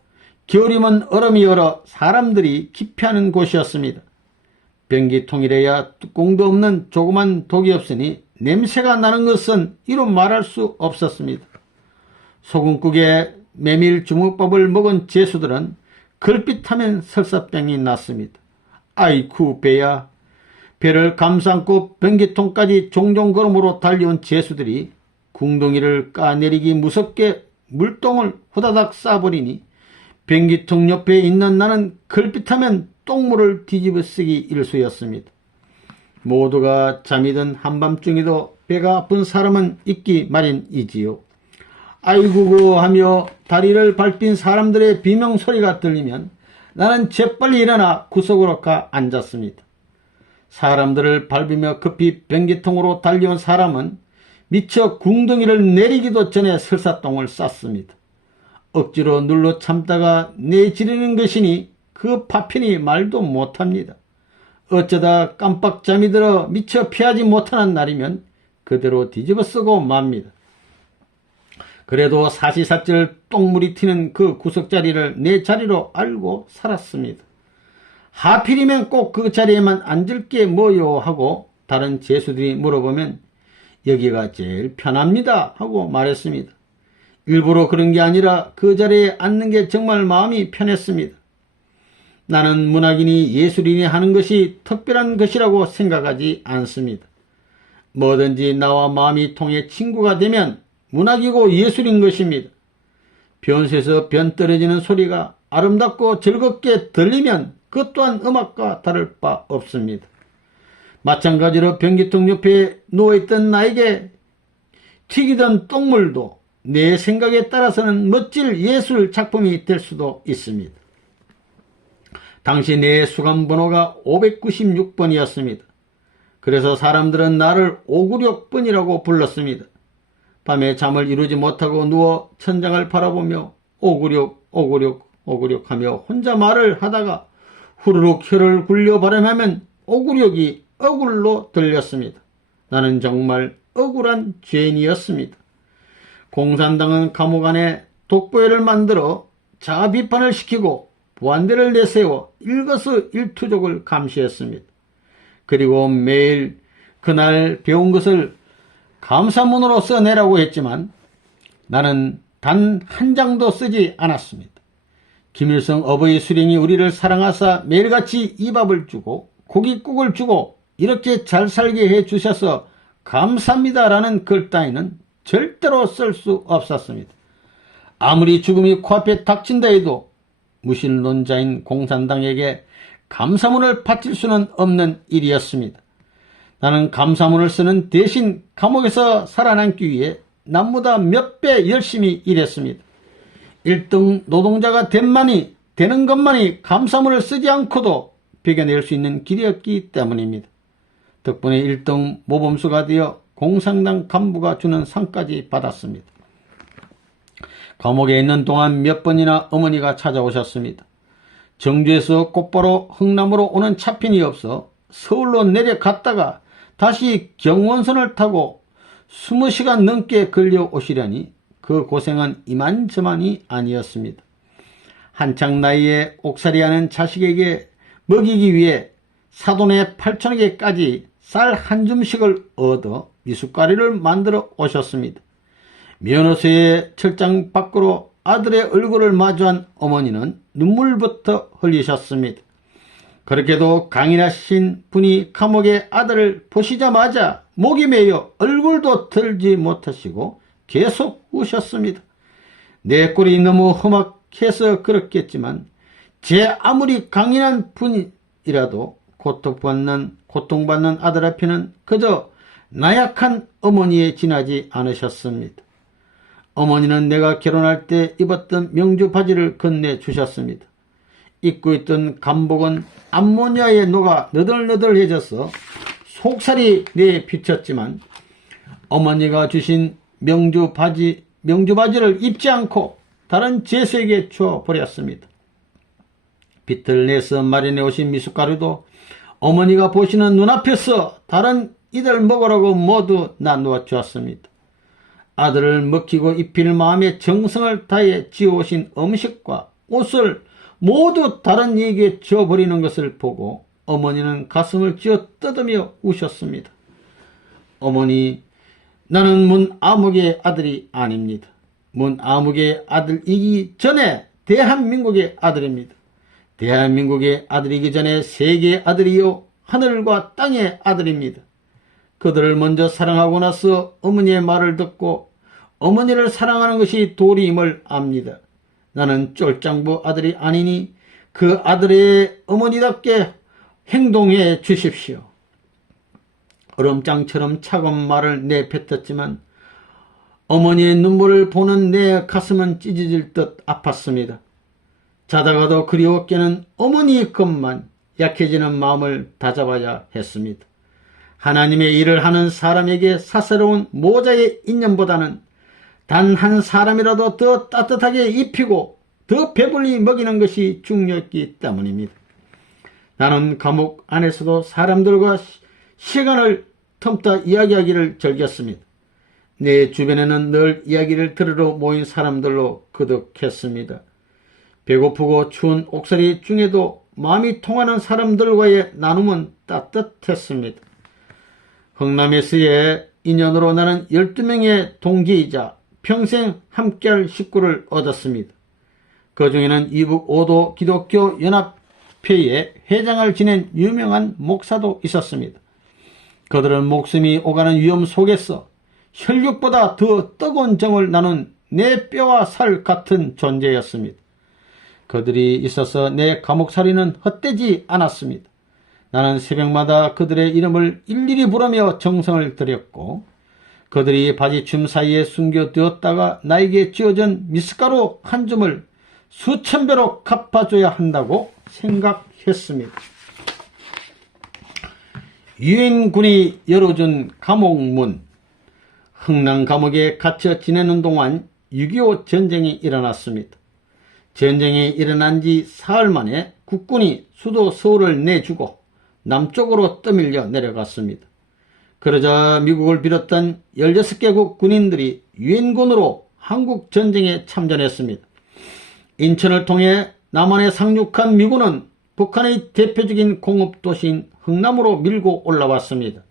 겨울이면 얼음이 얼어 사람들이 기피하는 곳이었습니다. 변기통이래야 뚜껑도 없는 조그만 독이 없으니 냄새가 나는 것은 이루 말할 수 없었습니다. 소금국에 메밀 주먹밥을 먹은 죄수들은 걸핏하면 설사병이 났습니다. 아이쿠 배야. 배를 감싸안고 변기통까지 종종 걸음으로 달려온 죄수들이 궁둥이를 까내리기 무섭게 물똥을 후다닥 싸버리니 변기통 옆에 있는 나는 걸핏하면 똥물을 뒤집어 쓰기 일쑤였습니다. 모두가 잠이 든 한밤중에도 배가 아픈 사람은 있기 마련이지요. 아이구구 하며 다리를 밟힌 사람들의 비명소리가 들리면 나는 재빨리 일어나 구석으로 가 앉았습니다. 사람들을 밟으며 급히 변기통으로 달려온 사람은 미처 궁둥이를 내리기도 전에 설사똥을 쌌습니다. 억지로 눌러 참다가 내지르는 것이니 그 파편이 말도 못합니다. 어쩌다 깜빡 잠이 들어 미처 피하지 못하는 날이면 그대로 뒤집어 쓰고 맙니다. 그래도 사시사철 똥물이 튀는 그 구석자리를 내 자리로 알고 살았습니다. 하필이면 꼭 그 자리에만 앉을 게 뭐요 하고 다른 제수들이 물어보면 여기가 제일 편합니다 하고 말했습니다. 일부러 그런 게 아니라 그 자리에 앉는 게 정말 마음이 편했습니다. 나는 문학인이 예술인이 하는 것이 특별한 것이라고 생각하지 않습니다. 뭐든지 나와 마음이 통해 친구가 되면 문학이고 예술인 것입니다. 변소에서 변 떨어지는 소리가 아름답고 즐겁게 들리면 그 또한 음악과 다를 바 없습니다. 마찬가지로 변기통 옆에 누워있던 나에게 튀기던 똥물도 내 생각에 따라서는 멋질 예술 작품이 될 수도 있습니다. 당시 내 수감번호가 596번이었습니다. 그래서 사람들은 나를 596번이라고 불렀습니다. 밤에 잠을 이루지 못하고 누워 천장을 바라보며 596, 596, 596 하며 혼자 말을 하다가 후루룩 혀를 굴려 발음하면 596이 억울로 들렸습니다. 나는 정말 억울한 죄인이었습니다. 공산당은 감옥 안에 독보회를 만들어 자아 비판을 시키고 보안대를 내세워 일거수일투족을 감시했습니다. 그리고 매일 그날 배운 것을 감사문으로 써내라고 했지만 나는 단 한 장도 쓰지 않았습니다. 김일성 어버이 수령이 우리를 사랑하사 매일같이 이 밥을 주고 고깃국을 주고 이렇게 잘 살게 해주셔서 감사합니다라는 글 따위는 절대로 쓸 수 없었습니다. 아무리 죽음이 코앞에 닥친다 해도 무신론자인 공산당에게 감사문을 바칠 수는 없는 일이었습니다. 나는 감사문을 쓰는 대신 감옥에서 살아남기 위해 남보다 몇 배 열심히 일했습니다. 1등 노동자가 되는 것만이 감사문을 쓰지 않고도 배겨낼 수 있는 길이었기 때문입니다. 덕분에 1등 모범수가 되어 공산당 간부가 주는 상까지 받았습니다. 감옥에 있는 동안 몇 번이나 어머니가 찾아오셨습니다. 정주에서 곧바로 흥남으로 오는 차편이 없어 서울로 내려갔다가 다시 경원선을 타고 20시간 넘게 걸려오시려니 그 고생은 이만저만이 아니었습니다. 한창 나이에 옥살이하는 자식에게 먹이기 위해 사돈의 8천에게까지 쌀 한 줌씩을 얻어 미숫가루를 만들어 오셨습니다. 면허소의 철장 밖으로 아들의 얼굴을 마주한 어머니는 눈물부터 흘리셨습니다. 그렇게도 강인하신 분이 감옥의 아들을 보시자마자 목이 메여 얼굴도 들지 못하시고 계속 우셨습니다. 내 꼴이 너무 험악해서 그렇겠지만 제 아무리 강인한 분이라도 고통받는 아들 앞에는 그저 나약한 어머니에 지나지 않으셨습니다. 어머니는 내가 결혼할 때 입었던 명주 바지를 건네주셨습니다. 입고 있던 감복은 암모니아에 녹아 너덜너덜해져서 속살이 내비쳤지만 어머니가 주신 명주 바지를 입지 않고 다른 제수에게 주어버렸습니다. 빚을 내서 마련해 오신 미숫가루도 어머니가 보시는 눈앞에서 다른 이들 먹으라고 모두 나누어 주었습니다. 아들을 먹히고 입힐 마음의 정성을 다해 지어오신 음식과 옷을 모두 다른 이에게 줘버리는 것을 보고 어머니는 가슴을 쥐어 뜯으며 우셨습니다. 어머니, 나는 문아무개의 아들이 아닙니다. 문아무개의 아들이기 전에 대한민국의 아들입니다. 대한민국의 아들이기 전에 세계의 아들이요 하늘과 땅의 아들입니다. 그들을 먼저 사랑하고 나서 어머니의 말을 듣고 어머니를 사랑하는 것이 도리임을 압니다. 나는 쫄장부 아들이 아니니 그 아들의 어머니답게 행동해 주십시오. 얼음장처럼 차가운 말을 내뱉었지만 어머니의 눈물을 보는 내 가슴은 찢어질 듯 아팠습니다. 자다가도 그리웠게는 어머니의 것만 약해지는 마음을 다잡아야 했습니다. 하나님의 일을 하는 사람에게 사사로운 모자의 인연보다는 단 한 사람이라도 더 따뜻하게 입히고 더 배불리 먹이는 것이 중요했기 때문입니다. 나는 감옥 안에서도 사람들과 시간을 틈타 이야기하기를 즐겼습니다. 내 주변에는 늘 이야기를 들으러 모인 사람들로 그득했습니다. 배고프고 추운 옥살이 중에도 마음이 통하는 사람들과의 나눔은 따뜻했습니다. 흥남에서의 인연으로 나는 12명의 동기이자 평생 함께할 식구를 얻었습니다. 그 중에는 이북 5도 기독교 연합회의 회장을 지낸 유명한 목사도 있었습니다. 그들은 목숨이 오가는 위험 속에서 혈육보다 더 뜨거운 정을 나눈 내 뼈와 살 같은 존재였습니다. 그들이 있어서 내 감옥살이는 헛되지 않았습니다. 나는 새벽마다 그들의 이름을 일일이 부르며 정성을 들였고 그들이 바지춤 사이에 숨겨두었다가 나에게 쥐어준 미숫가루 한 줌을 수천 배로 갚아줘야 한다고 생각했습니다. 유엔군이 열어준 감옥문. 흥남 감옥에 갇혀 지내는 동안 6.25 전쟁이 일어났습니다. 전쟁이 일어난 지 사흘 만에 국군이 수도 서울을 내주고 남쪽으로 떠밀려 내려갔습니다. 그러자 미국을 비롯한 16개국 군인들이 유엔군으로 한국 전쟁에 참전했습니다. 인천을 통해 남한에 상륙한 미군은 북한의 대표적인 공업도시인 흥남으로 밀고 올라왔습니다.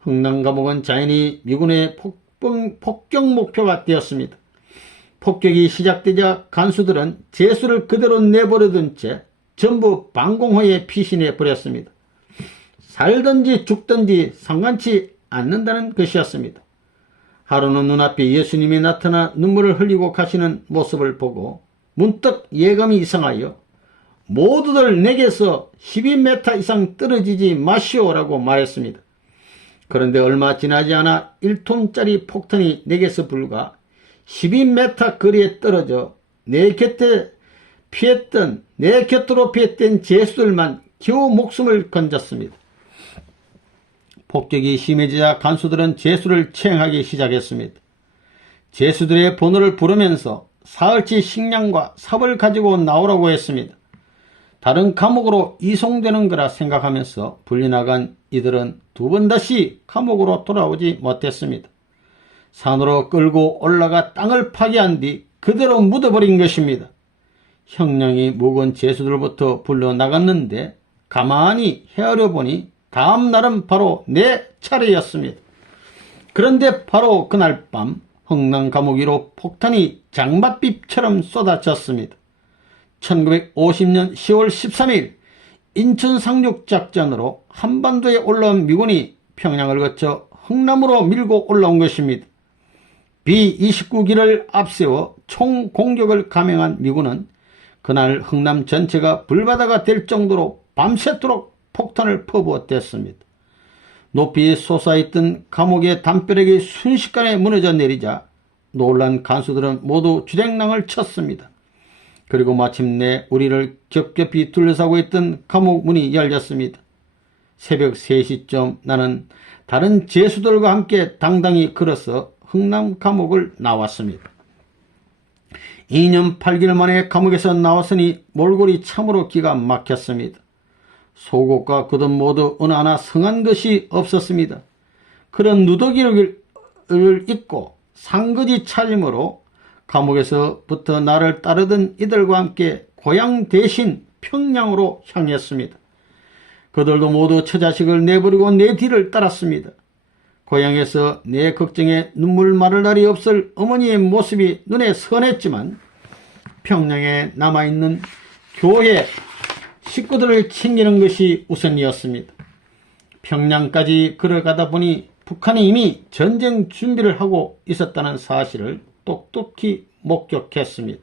흥남 감옥은 자연히 미군의 폭격 목표가 되었습니다. 폭격이 시작되자 간수들은 제수를 그대로 내버려둔 채 전부 방공호에 피신해 버렸습니다. 살든지 죽든지 상관치 않는다는 것이었습니다. 하루는 눈앞에 예수님이 나타나 눈물을 흘리고 가시는 모습을 보고 문득 예감이 이상하여 모두들 내게서 12m 이상 떨어지지 마시오라고 말했습니다. 그런데 얼마 지나지 않아 1톤짜리 폭탄이 내게서 불과 12m 거리에 떨어져 내 곁으로 피했던 제수들만 겨우 목숨을 건졌습니다. 폭격이 심해지자 간수들은 제수를 체행하기 시작했습니다. 제수들의 번호를 부르면서 사흘치 식량과 삽을 가지고 나오라고 했습니다. 다른 감옥으로 이송되는 거라 생각하면서 불려나간 이들은 두 번 다시 감옥으로 돌아오지 못했습니다. 산으로 끌고 올라가 땅을 파괴한 뒤 그대로 묻어버린 것입니다. 형량이 묵은 제수들부터 불려나갔는데 가만히 헤아려 보니 다음 날은 바로 내 차례였습니다. 그런데 바로 그날 밤 흥남 감옥 위로 폭탄이 장맛비처럼 쏟아졌습니다. 1950년 10월 13일 인천 상륙작전으로 한반도에 올라온 미군이 평양을 거쳐 흥남으로 밀고 올라온 것입니다. B-29기를 앞세워 총공격을 감행한 미군은 그날 흥남 전체가 불바다가 될 정도로 밤새도록 폭탄을 퍼부었댔습니다. 높이 솟아있던 감옥의 담벼락이 순식간에 무너져 내리자 놀란 간수들은 모두 주랭랑을 쳤습니다. 그리고 마침내 우리를 겹겹이 둘러싸고 있던 감옥 문이 열렸습니다. 새벽 3시쯤 나는 다른 제수들과 함께 당당히 걸어서 흥남 감옥을 나왔습니다. 2년 8개월 만에 감옥에서 나왔으니 몰골이 참으로 기가 막혔습니다. 속옷과 겉옷 모두 어느 하나 성한 것이 없었습니다. 그런 누더기를 입고 상거지 차림으로 감옥에서부터 나를 따르던 이들과 함께 고향 대신 평양으로 향했습니다. 그들도 모두 처자식을 내버리고 내 뒤를 따랐습니다. 고향에서 내 걱정에 눈물 마를 날이 없을 어머니의 모습이 눈에 선했지만 평양에 남아있는 교회 식구들을 챙기는 것이 우선이었습니다. 평양까지 걸어가다 보니 북한이 이미 전쟁 준비를 하고 있었다는 사실을 똑똑히 목격했습니다.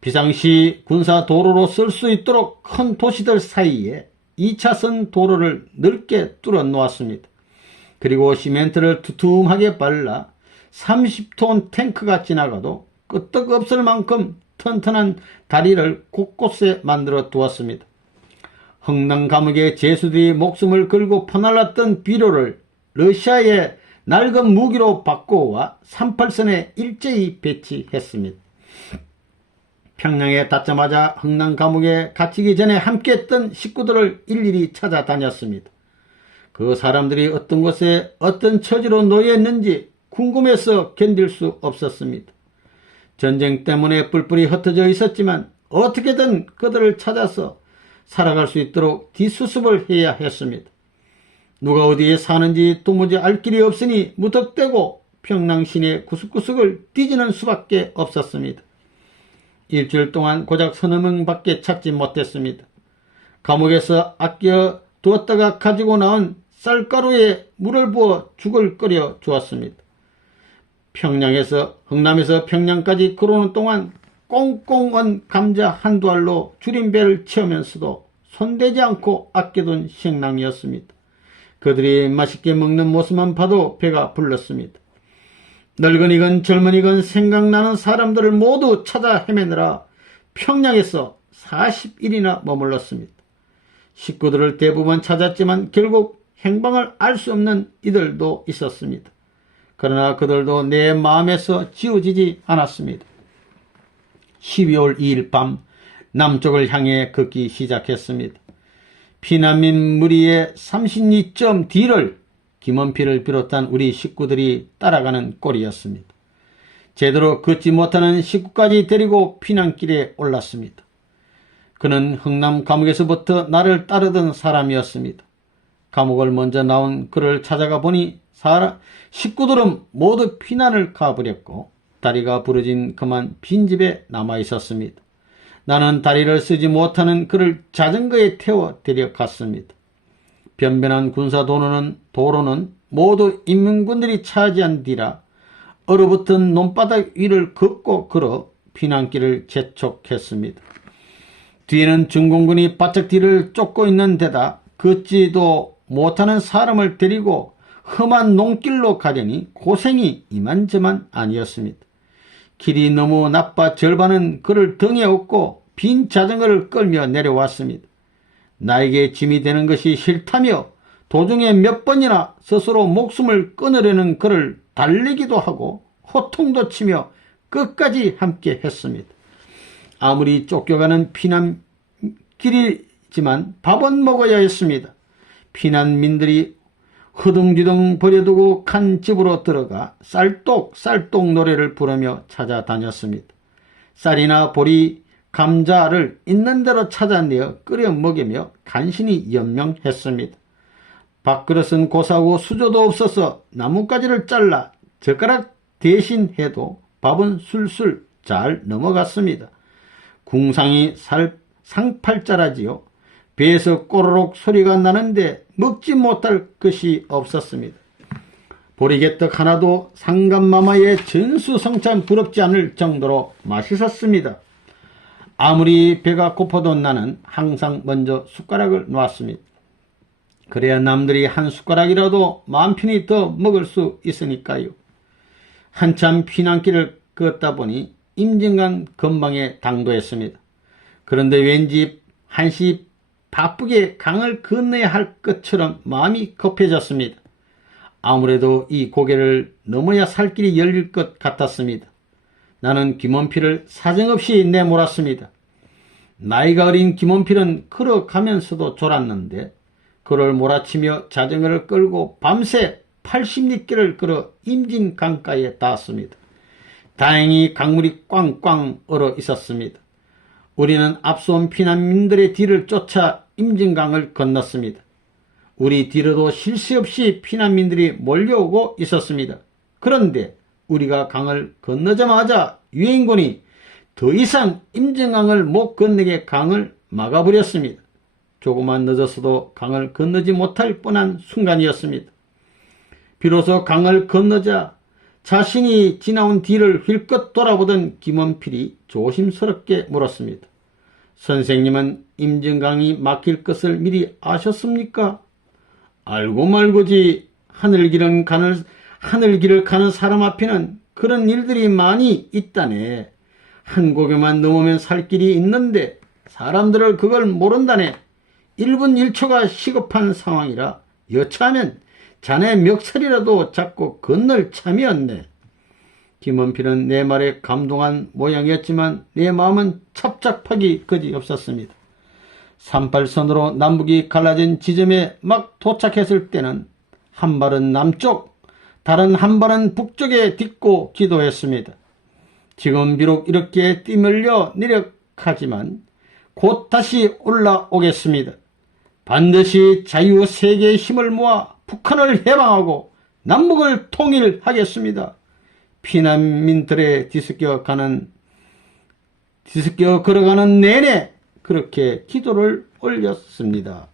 비상시 군사도로로 쓸 수 있도록 큰 도시들 사이에 2차선 도로를 넓게 뚫어 놓았습니다. 그리고 시멘트를 두툼하게 발라 30톤 탱크가 지나가도 끄떡없을 만큼 튼튼한 다리를 곳곳에 만들어 두었습니다. 흥남 감옥의 죄수들이 목숨을 걸고 퍼날랐던 비료를 러시아의 낡은 무기로 바꿔와 38선에 일제히 배치했습니다. 평양에 닿자마자 흥남 감옥에 갇히기 전에 함께했던 식구들을 일일이 찾아다녔습니다. 그 사람들이 어떤 곳에 어떤 처지로 놓여있는지 궁금해서 견딜 수 없었습니다. 전쟁 때문에 뿔뿔이 흩어져 있었지만 어떻게든 그들을 찾아서 살아갈 수 있도록 뒷수습을 해야 했습니다. 누가 어디에 사는지 도무지 알 길이 없으니 무턱대고 평양 시내 구석구석을 뒤지는 수밖에 없었습니다. 일주일 동안 고작 서너 명밖에 찾지 못했습니다. 감옥에서 아껴 두었다가 가지고 나온 쌀가루에 물을 부어 죽을 끓여 주었습니다. 흥남에서 평양까지 걸어오는 동안 꽁꽁 언 감자 한두 알로 줄임배를 채우면서도 손대지 않고 아껴둔 식량이었습니다. 그들이 맛있게 먹는 모습만 봐도 배가 불렀습니다. 늙은이건 젊은이건 생각나는 사람들을 모두 찾아 헤매느라 평양에서 40일이나 머물렀습니다. 식구들을 대부분 찾았지만 결국 행방을 알 수 없는 이들도 있었습니다. 그러나 그들도 내 마음에서 지워지지 않았습니다. 12월 2일 밤 남쪽을 향해 걷기 시작했습니다. 피난민 무리의 32점 뒤를 김원필을 비롯한 우리 식구들이 따라가는 꼴이었습니다. 제대로 걷지 못하는 식구까지 데리고 피난길에 올랐습니다. 그는 흥남 감옥에서부터 나를 따르던 사람이었습니다. 감옥을 먼저 나온 그를 찾아가 보니 식구들은 모두 피난을 가버렸고 다리가 부러진 그만 빈집에 남아 있었습니다. 나는 다리를 쓰지 못하는 그를 자전거에 태워 데려갔습니다. 변변한 군사 도로는 모두 인민군들이 차지한 뒤라 얼어붙은 논바닥 위를 걷고 걸어 피난길을 재촉했습니다. 뒤에는 중공군이 바짝 뒤를 쫓고 있는 데다 걷지도 못하는 사람을 데리고 험한 농길로 가려니 고생이 이만저만 아니었습니다. 길이 너무 나빠 절반은 그를 등에 업고 빈 자전거를 끌며 내려왔습니다. 나에게 짐이 되는 것이 싫다며 도중에 몇 번이나 스스로 목숨을 끊으려는 그를 달래기도 하고 호통도 치며 끝까지 함께 했습니다. 아무리 쫓겨가는 피난길이지만 밥은 먹어야 했습니다. 피난민들이 허둥지둥 버려두고 간 집으로 들어가 쌀떡쌀떡 노래를 부르며 찾아다녔습니다. 쌀이나 보리, 감자를 있는 대로 찾아내어 끓여 먹이며 간신히 연명했습니다. 밥그릇은 고사하고 수저도 없어서 나뭇가지를 잘라 젓가락 대신 해도 밥은 술술 잘 넘어갔습니다. 궁상이 상팔자라지요. 배에서 꼬르륵 소리가 나는데 먹지 못할 것이 없었습니다. 보리개떡 하나도 상감마마의 전수성찬 부럽지 않을 정도로 맛있었습니다. 아무리 배가 고파도 나는 항상 먼저 숟가락을 놓았습니다. 그래야 남들이 한 숟가락이라도 마음 편히 더 먹을 수 있으니까요. 한참 피난길을 걷다 보니 임진강 근방에 당도했습니다. 그런데 왠지 한시 바쁘게 강을 건너야 할 것처럼 마음이 급해졌습니다. 아무래도 이 고개를 넘어야 살 길이 열릴 것 같았습니다. 나는 김원필을 사정없이 내몰았습니다. 나이가 어린 김원필은 걸어가면서도 졸았는데 그를 몰아치며 자전거를 끌고 밤새 80리길을 걸어 임진강가에 닿았습니다. 다행히 강물이 꽝꽝 얼어 있었습니다. 우리는 앞서온 피난민들의 뒤를 쫓아 임진강을 건넜습니다. 우리 뒤로도 쉴 새 없이 피난민들이 몰려오고 있었습니다. 그런데 우리가 강을 건너자마자 유엔군이 더 이상 임진강을 못 건너게 강을 막아버렸습니다. 조금만 늦었어도 강을 건너지 못할 뻔한 순간이었습니다. 비로소 강을 건너자 자신이 지나온 뒤를 힐끗 돌아보던 김원필이 조심스럽게 물었습니다. 선생님은 임진강이 막힐 것을 미리 아셨습니까? 알고 말고지. 하늘길을 가는 사람 앞에는 그런 일들이 많이 있다네. 한 고개만 넘으면 살 길이 있는데 사람들을 그걸 모른다네. 1분 1초가 시급한 상황이라 여차하면 자네 멱살이라도 잡고 건널 참이었네. 김원필은 내 말에 감동한 모양이었지만 내 마음은 착잡하기 그지없었습니다. 38선으로 남북이 갈라진 지점에 막 도착했을 때는 한 발은 남쪽, 다른 한 발은 북쪽에 딛고 기도했습니다. 지금 비록 이렇게 뛰밀려 내려가지만 곧 다시 올라오겠습니다. 반드시 자유세계의 힘을 모아 북한을 해방하고 남북을 통일하겠습니다. 피난민들의 뒤섞여 걸어가는 내내 그렇게 기도를 올렸습니다.